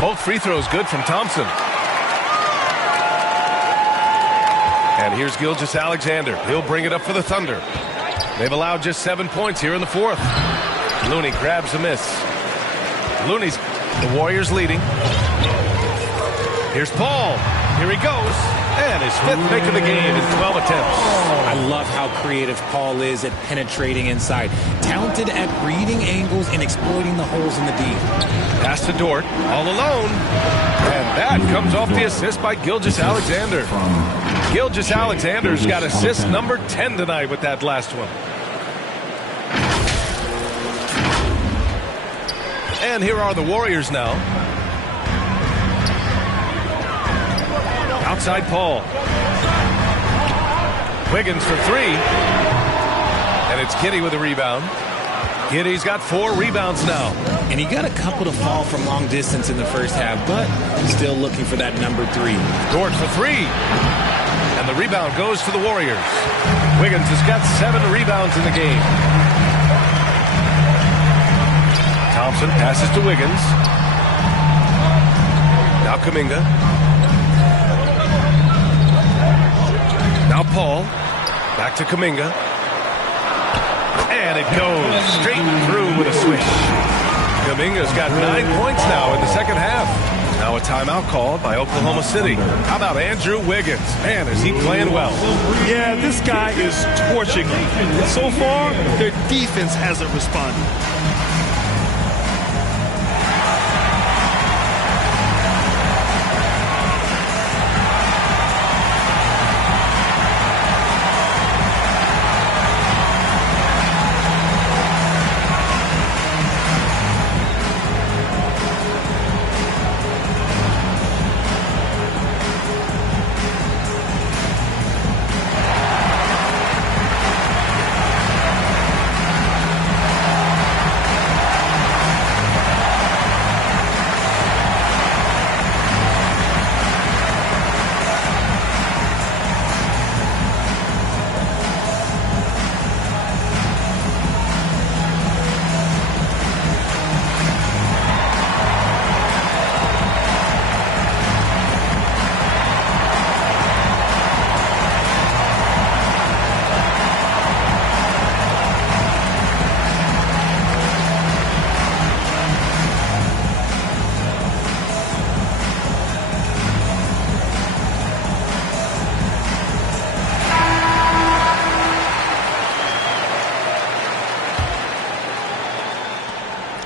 Both free throws good from Thompson. And here's Gilgeous-Alexander. He'll bring it up for the Thunder. They've allowed just 7 points here in the fourth. Looney grabs a miss. Looney's the Warriors leading. Here's Paul. Here he goes. And his 5th make of the game in 12 attempts. I love how creative Paul is at penetrating inside. Talented at reading angles and exploiting the holes in the D. Pass to Dort, all alone. And that comes off the assist by Gilgeous-Alexander. Gilgeous-Alexander's got assist number 10 tonight with that last one. And here are the Warriors now. Outside Paul. Wiggins for 3. And it's Giddey with a rebound. Giddey's got 4 rebounds now. And he got a couple to fall from long distance in the first half, but still looking for that number 3. Dort for 3. And the rebound goes to the Warriors. Wiggins has got 7 rebounds in the game. Thompson passes to Wiggins. Now Kuminga. Now Paul. Back to Kuminga. And it goes straight through with a swish. Kuminga's got 9 points now in the second half. Now a timeout called by Oklahoma City. How about Andrew Wiggins? Man, is he playing well. Yeah, this guy is torching them. So far, their defense hasn't responded.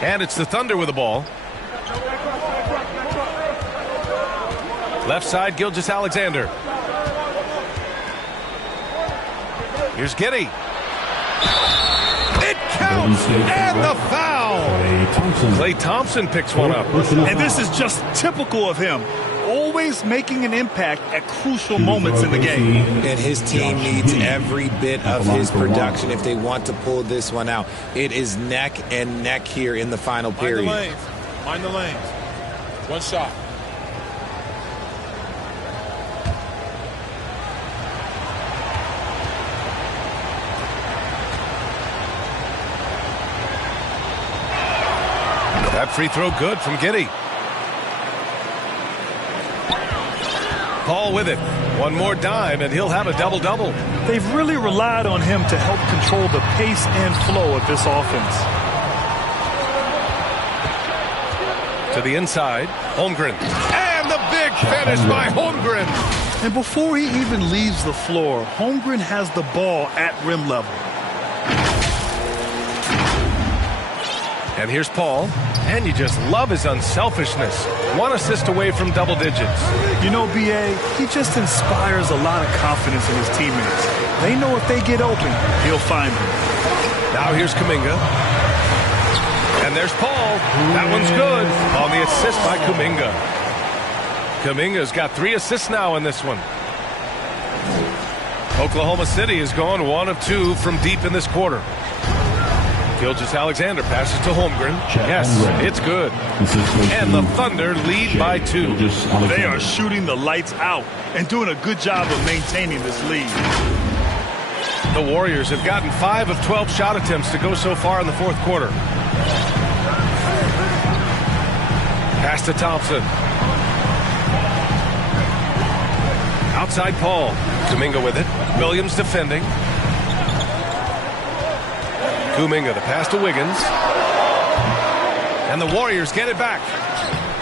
And it's the Thunder with the ball. Left side, Gilgeous-Alexander. Here's Giddey. It counts, and the foul. Klay Thompson picks one up. And this is just typical of him. Always making an impact at crucial moments in the game. And his team needs every bit of his production if they want to pull this one out. It is neck and neck here in the final period. Mind the lanes. One shot. That free throw good from Giddey. Paul with it. One more dime, and he'll have a double-double. They've really relied on him to help control the pace and flow of this offense. To the inside, Holmgren. And the big finish by Holmgren. And before he even leaves the floor, Holmgren has the ball at rim level. And here's Paul. And you just love his unselfishness. 1 assist away from double digits. You know, B.A., he just inspires a lot of confidence in his teammates. They know if they get open, he'll find them. Now here's Kuminga. And there's Paul. That one's good on the assist by Kuminga. Kuminga's got 3 assists now in this one. Oklahoma City has gone 1 of 2 from deep in this quarter. Gilgeous-Alexander passes to Holmgren. Yes, it's good. And the Thunder lead by 2. They are shooting the lights out and doing a good job of maintaining this lead. The Warriors have gotten 5 of 12 shot attempts to go so far in the fourth quarter. Pass to Thompson. Outside Paul. Kuminga with it. Williams defending. Kuminga, the pass to Wiggins. And the Warriors get it back.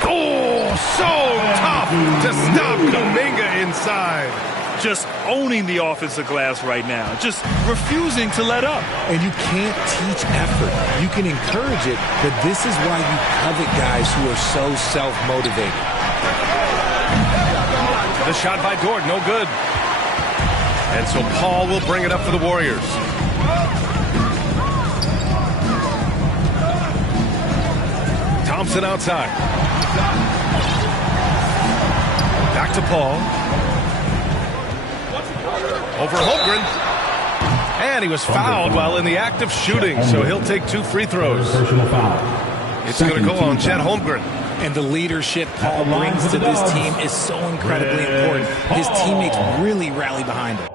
Oh, so tough to stop Kuminga inside. Just owning the offensive glass right now. Just refusing to let up. And you can't teach effort. You can encourage it, but this is why you covet guys who are so self-motivated. The shot by Dort, no good. And so Paul will bring it up for the Warriors. Thompson outside. Back to Paul. Over Holmgren. And he was fouled while in the act of shooting, so he'll take 2 free throws. It's going to go on Chet Holmgren. And the leadership Paul brings to this team is so incredibly important. His teammates really rally behind him.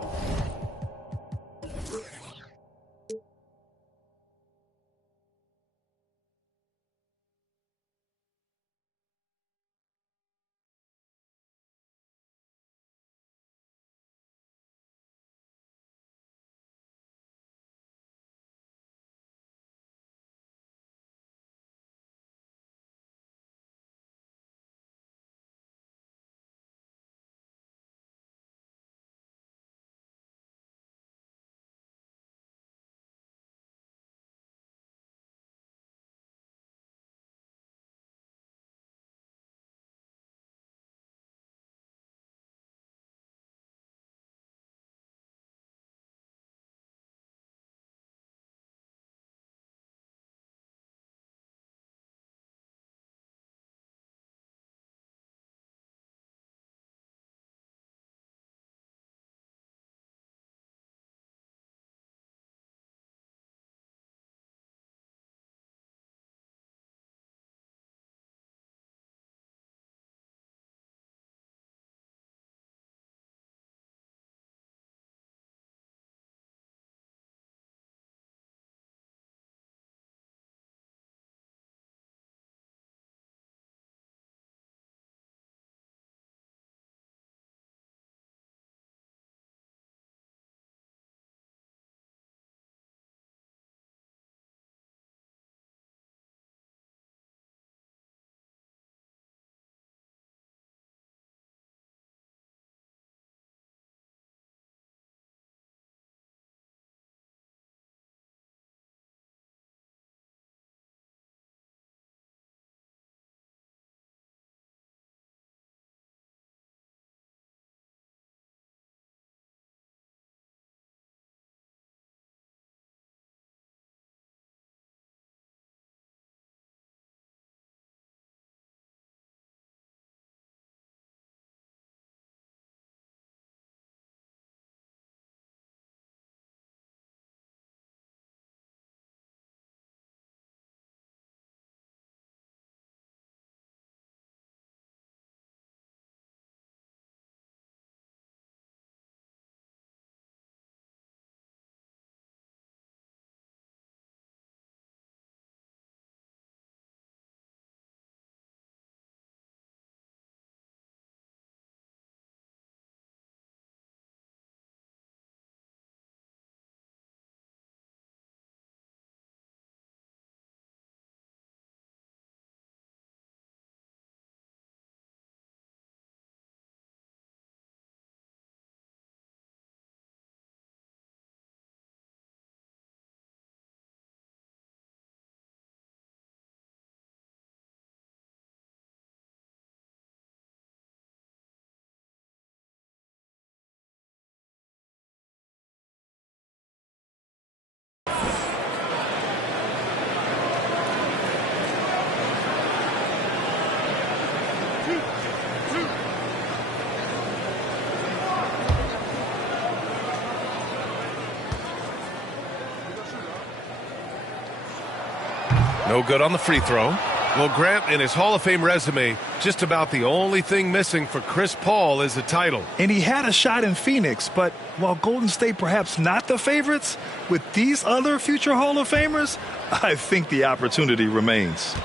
No good on the free throw. Well, Grant, in his Hall of Fame resume, just about the only thing missing for Chris Paul is a title. And he had a shot in Phoenix, but while Golden State perhaps not the favorites, with these other future Hall of Famers, I think the opportunity remains.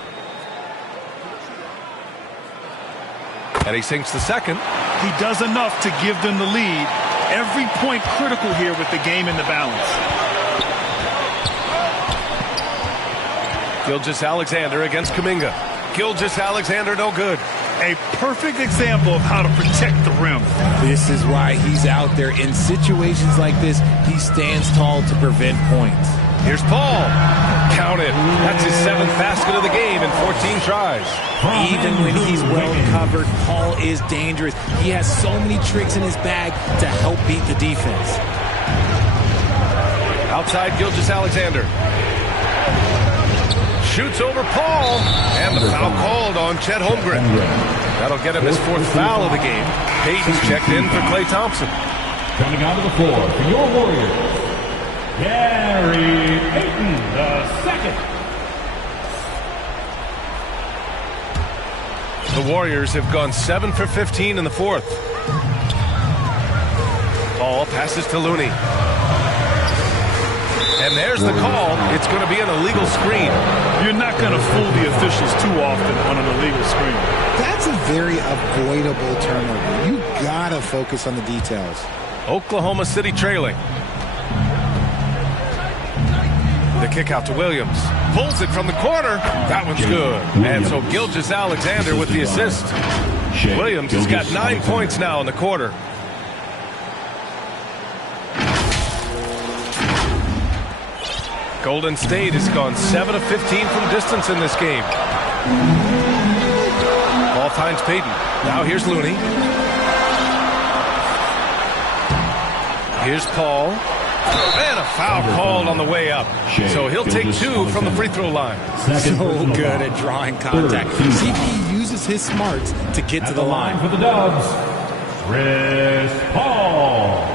And he sinks the second. He does enough to give them the lead. Every point critical here with the game in the balance. Gilgeous-Alexander against Kuminga. Gilgeous-Alexander no good. A perfect example of how to protect the rim. This is why he's out there. In situations like this, he stands tall to prevent points. Here's Paul. Count it. That's his 7th basket of the game in 14 tries. Even when he's well covered, Paul is dangerous. He has so many tricks in his bag to help beat the defense. Outside Gilgeous-Alexander. Shoots over Paul, and the foul called on Chet Holmgren. That'll get him his 4th foul of the game. Payton's checked in for Klay Thompson. Coming onto the floor for your Warriors, Gary Payton II. The Warriors have gone 7 for 15 in the 4th. Paul passes to Looney. And there's the call. It's going to be an illegal screen. You're not going to fool the officials too often on an illegal screen. That's a very avoidable turnover. You got to focus on the details. Oklahoma City trailing. The kick out to Williams. Pulls it from the corner. That one's good. And so Gilgeous-Alexander with the assist. Williams has got 9 points now in the quarter. Golden State has gone 7 of 15 from distance in this game. Ball finds Payton. Now here's Looney. Here's Paul. And a foul called on the way up. So he'll take 2 from the free throw line. So good at drawing contact. See if he uses his smarts to get to the line. For the Dubs, Chris Paul.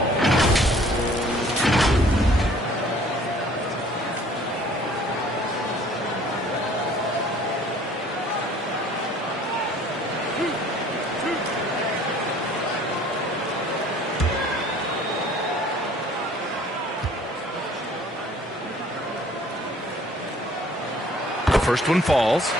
First one falls.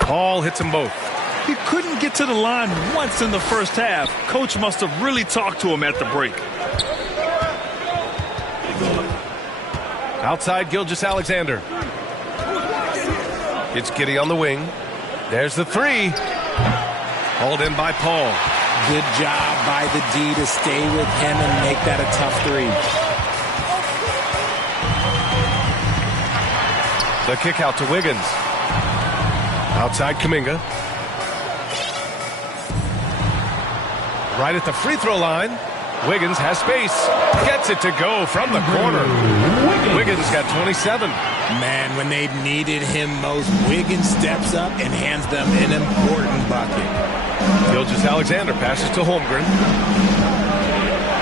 Paul hits them both. He couldn't get to the line once in the first half. Coach must have really talked to him at the break. Outside Gilgeous-Alexander. It's Giddey on the wing. There's the 3. Hauled in by Paul. Good job by the D to stay with him and make that a tough 3. The kick out to Wiggins. Outside Kuminga. Right at the free throw line. Wiggins has space. Gets it to go from the corner. Wiggins got 27. Man, when they needed him most, Wiggins steps up and hands them an important bucket. Gilgeous-Alexander passes to Holmgren.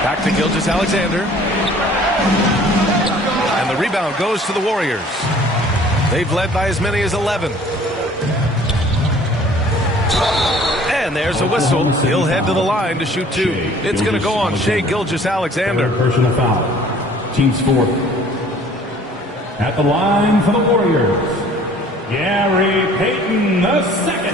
Back to Gilgeous-Alexander. And the rebound goes to the Warriors. They've led by as many as 11. And there's a whistle. He'll head to the line to shoot 2. It's going to go on Shai Gilgeous-Alexander. Personal foul. Team's 4th. At the line for the Warriors, Gary Payton II.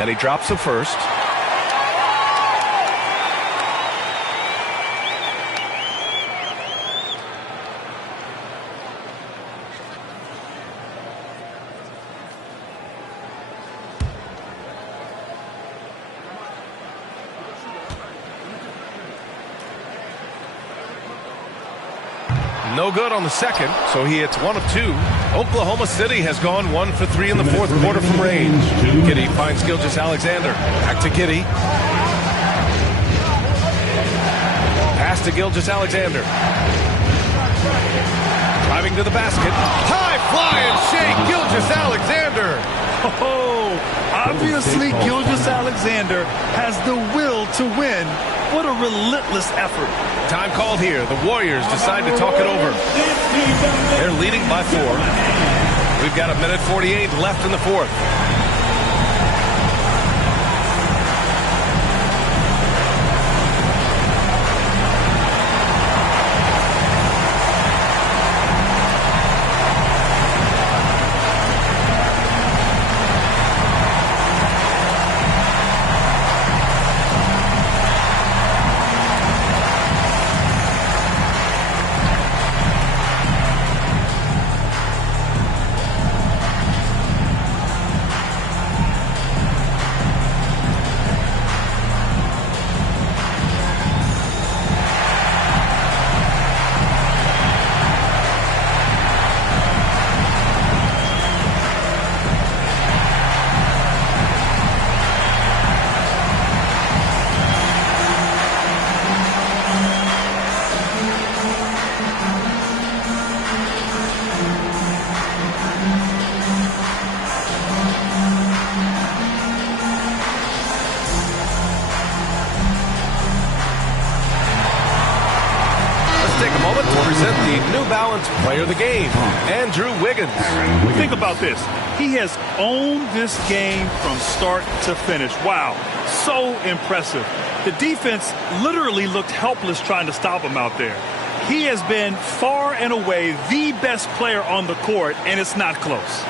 And he drops the first. No good on the second, so he hits 1 of 2. Oklahoma City has gone 1 for 3 in the fourth quarter from range. Giddey finds Gilgeous-Alexander. Back to Giddey. Pass to Gilgeous-Alexander. Driving to the basket. High flying shake, Gilgeous-Alexander. Oh, obviously Gilgeous-Alexander has the will to win. What a relentless effort. Time called here. The Warriors decide to talk it over. They're leading by 4. We've got 1:48 left in the fourth. Player of the game, Andrew Wiggins. Think about this. He has owned this game from start to finish. Wow, so impressive. The defense literally looked helpless trying to stop him out there. He has been far and away the best player on the court, and it's not close.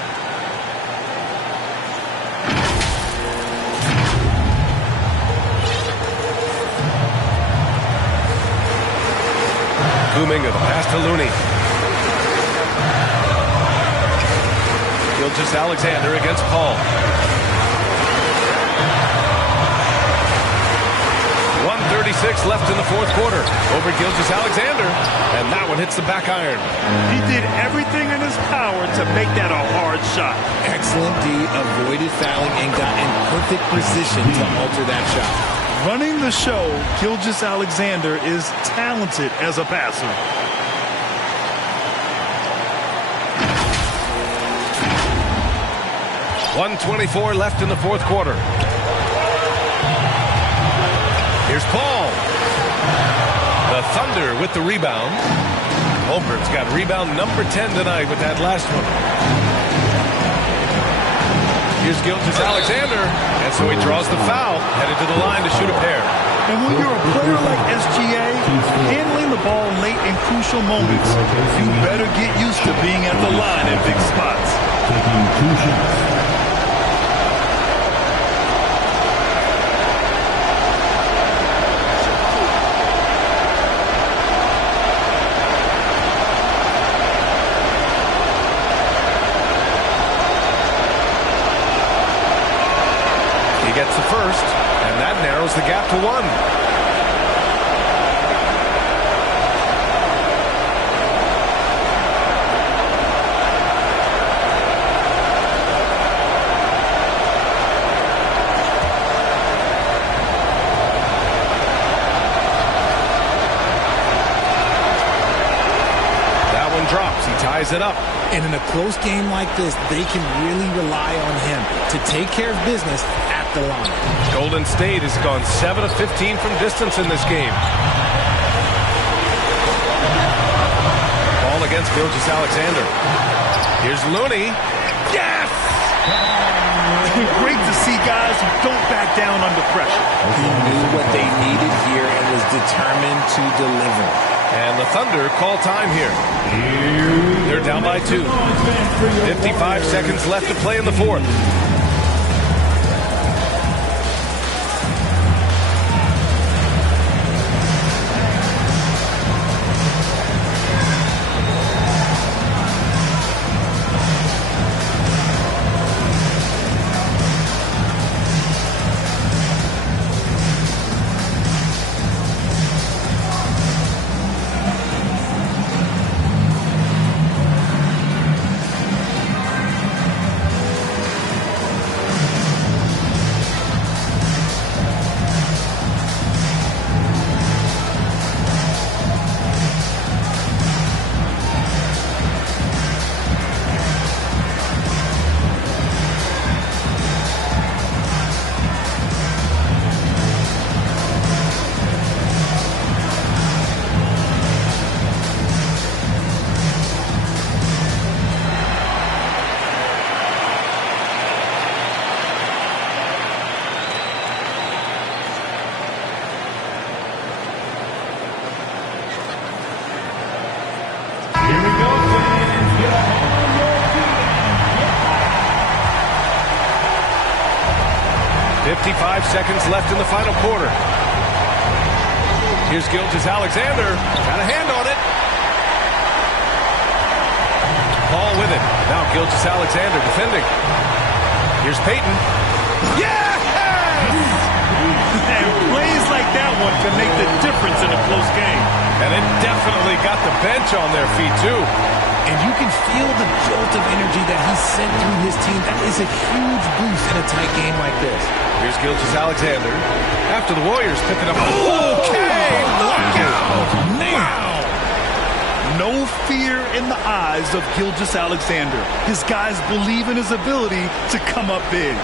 Kuminga, the pass to Looney. Gilgeous-Alexander against Paul. 1:36 left in the fourth quarter. Over Gilgeous-Alexander, and that one hits the back iron. He did everything in his power to make that a hard shot. Excellent D, avoided fouling and got in perfect position to alter that shot. Running the show, Gilgeous-Alexander is talented as a passer. .124 left in the fourth quarter. Here's Paul. The Thunder with the rebound. Holmgren's got rebound number 10 tonight with that last one. Here's Gilgeous-Alexander, and so he draws the foul, headed to the line to shoot a pair. And when you're a player like SGA, handling the ball late in crucial moments, you better get used to being at the line in big spots. Taking 2 shots. Gets the first, and that narrows the gap to 1. That one drops. He ties it up. And in a close game like this, they can really rely on him to take care of business at the line. Golden State has gone 7 of 15 from distance in this game. Ball against Gilgeous-Alexander. Here's Looney. Yes! Great to see guys who don't back down under pressure. He knew what they needed here and was determined to deliver. And the Thunder call time here. They're down by 2. 55 seconds left to play in the fourth. 55 seconds left in the final quarter. Here's Gilgeous-Alexander. Got a hand on it. Paul with it. Now Gilgeous-Alexander defending. Here's Payton. Yes! And plays like that one can make the difference in a close game. And it definitely got the bench on their feet, too. And you can feel the jolt of energy that he sent through his team. That is a huge boost in a tight game like this. Here's Gilgeous-Alexander. After the Warriors pick it up. Okay! Look out! Wow! No fear in the eyes of Gilgeous-Alexander. His guys believe in his ability to come up big.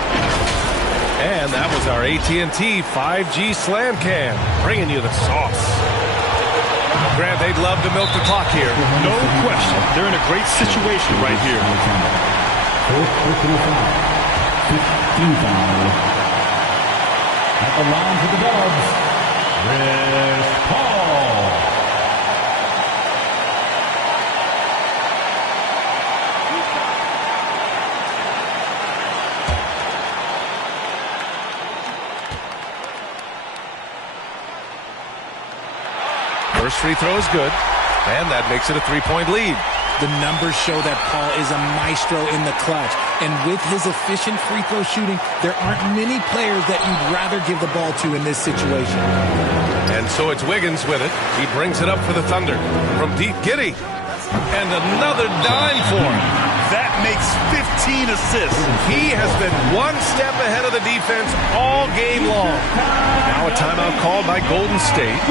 And that was our AT&T 5G Slam Cam, bringing you the sauce. Grant, they'd love to milk the clock here. No question. They're in a great situation right here. At the line for the Dubs, Chris Paul. First free throw is good, and that makes it a 3-point lead. The numbers show that Paul is a maestro in the clutch. And with his efficient free throw shooting, there aren't many players that you'd rather give the ball to in this situation. And so it's Wiggins with it. He brings it up for the Thunder. From deep, Giddey. And another dime for him. That makes 15 assists. He has been one step ahead of the defense all game long. Now a timeout called by Golden State.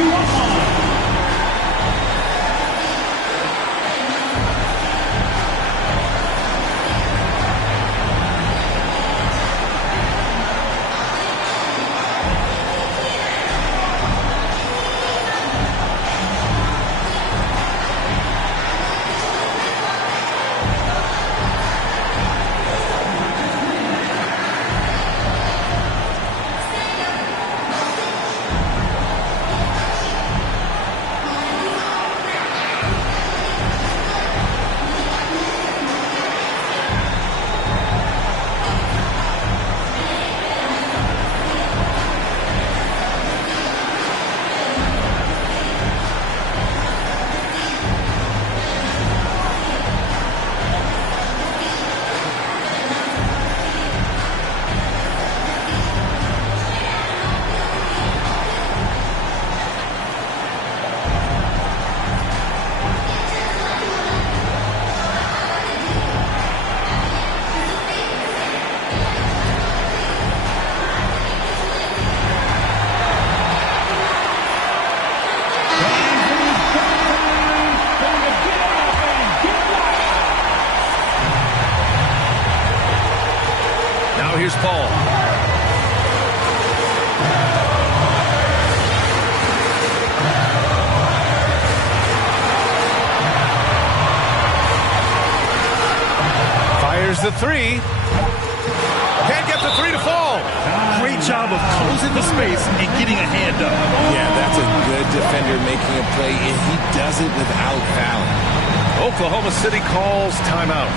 Here's Paul. Fires the three. Can't get the three to fall. Great job of closing the space and getting a hand up. Yeah, that's a good defender making a play, and he does it without fouling. Oklahoma City calls timeout.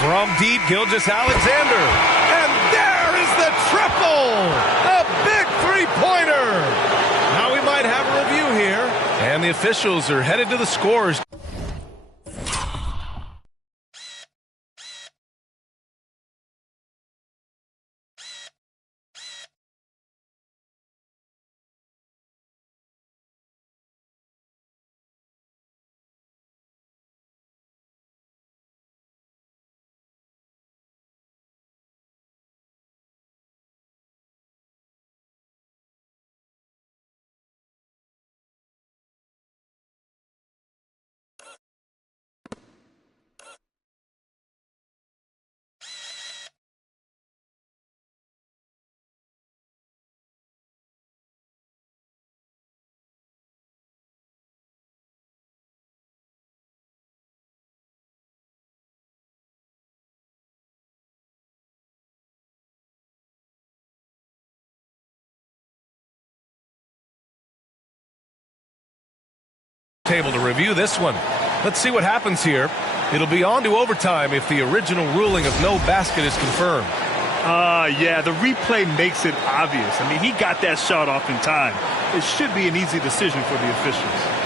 From deep, Gilgeous-Alexander. And there is the triple! A big three-pointer! Now we might have a review here. And the officials are headed to the scores. Table to review this one. Let's see what happens here. It'll be on to overtime if the original ruling of no basket is confirmed. Yeah, the replay makes it obvious. I mean, he got that shot off in time. It should be an easy decision for the officials.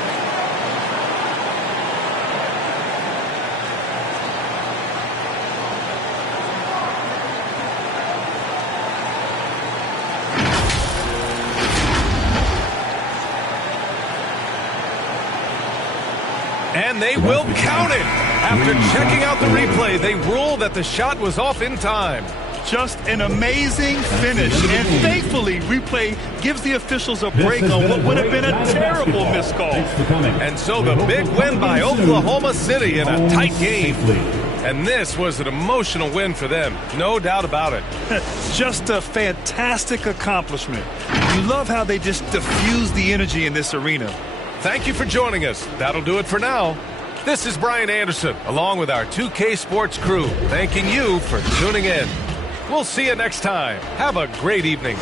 And they will count it. After checking out the replay, they rule that the shot was off in time. Just an amazing finish. And thankfully, replay gives the officials a break on what would have been a terrible missed call. And so the big win by Oklahoma City in a tight game. And this was an emotional win for them, no doubt about it. Just a fantastic accomplishment. You love how they just diffuse the energy in this arena. Thank you for joining us. That'll do it for now. This is Brian Anderson, along with our 2K Sports crew, thanking you for tuning in. We'll see you next time. Have a great evening.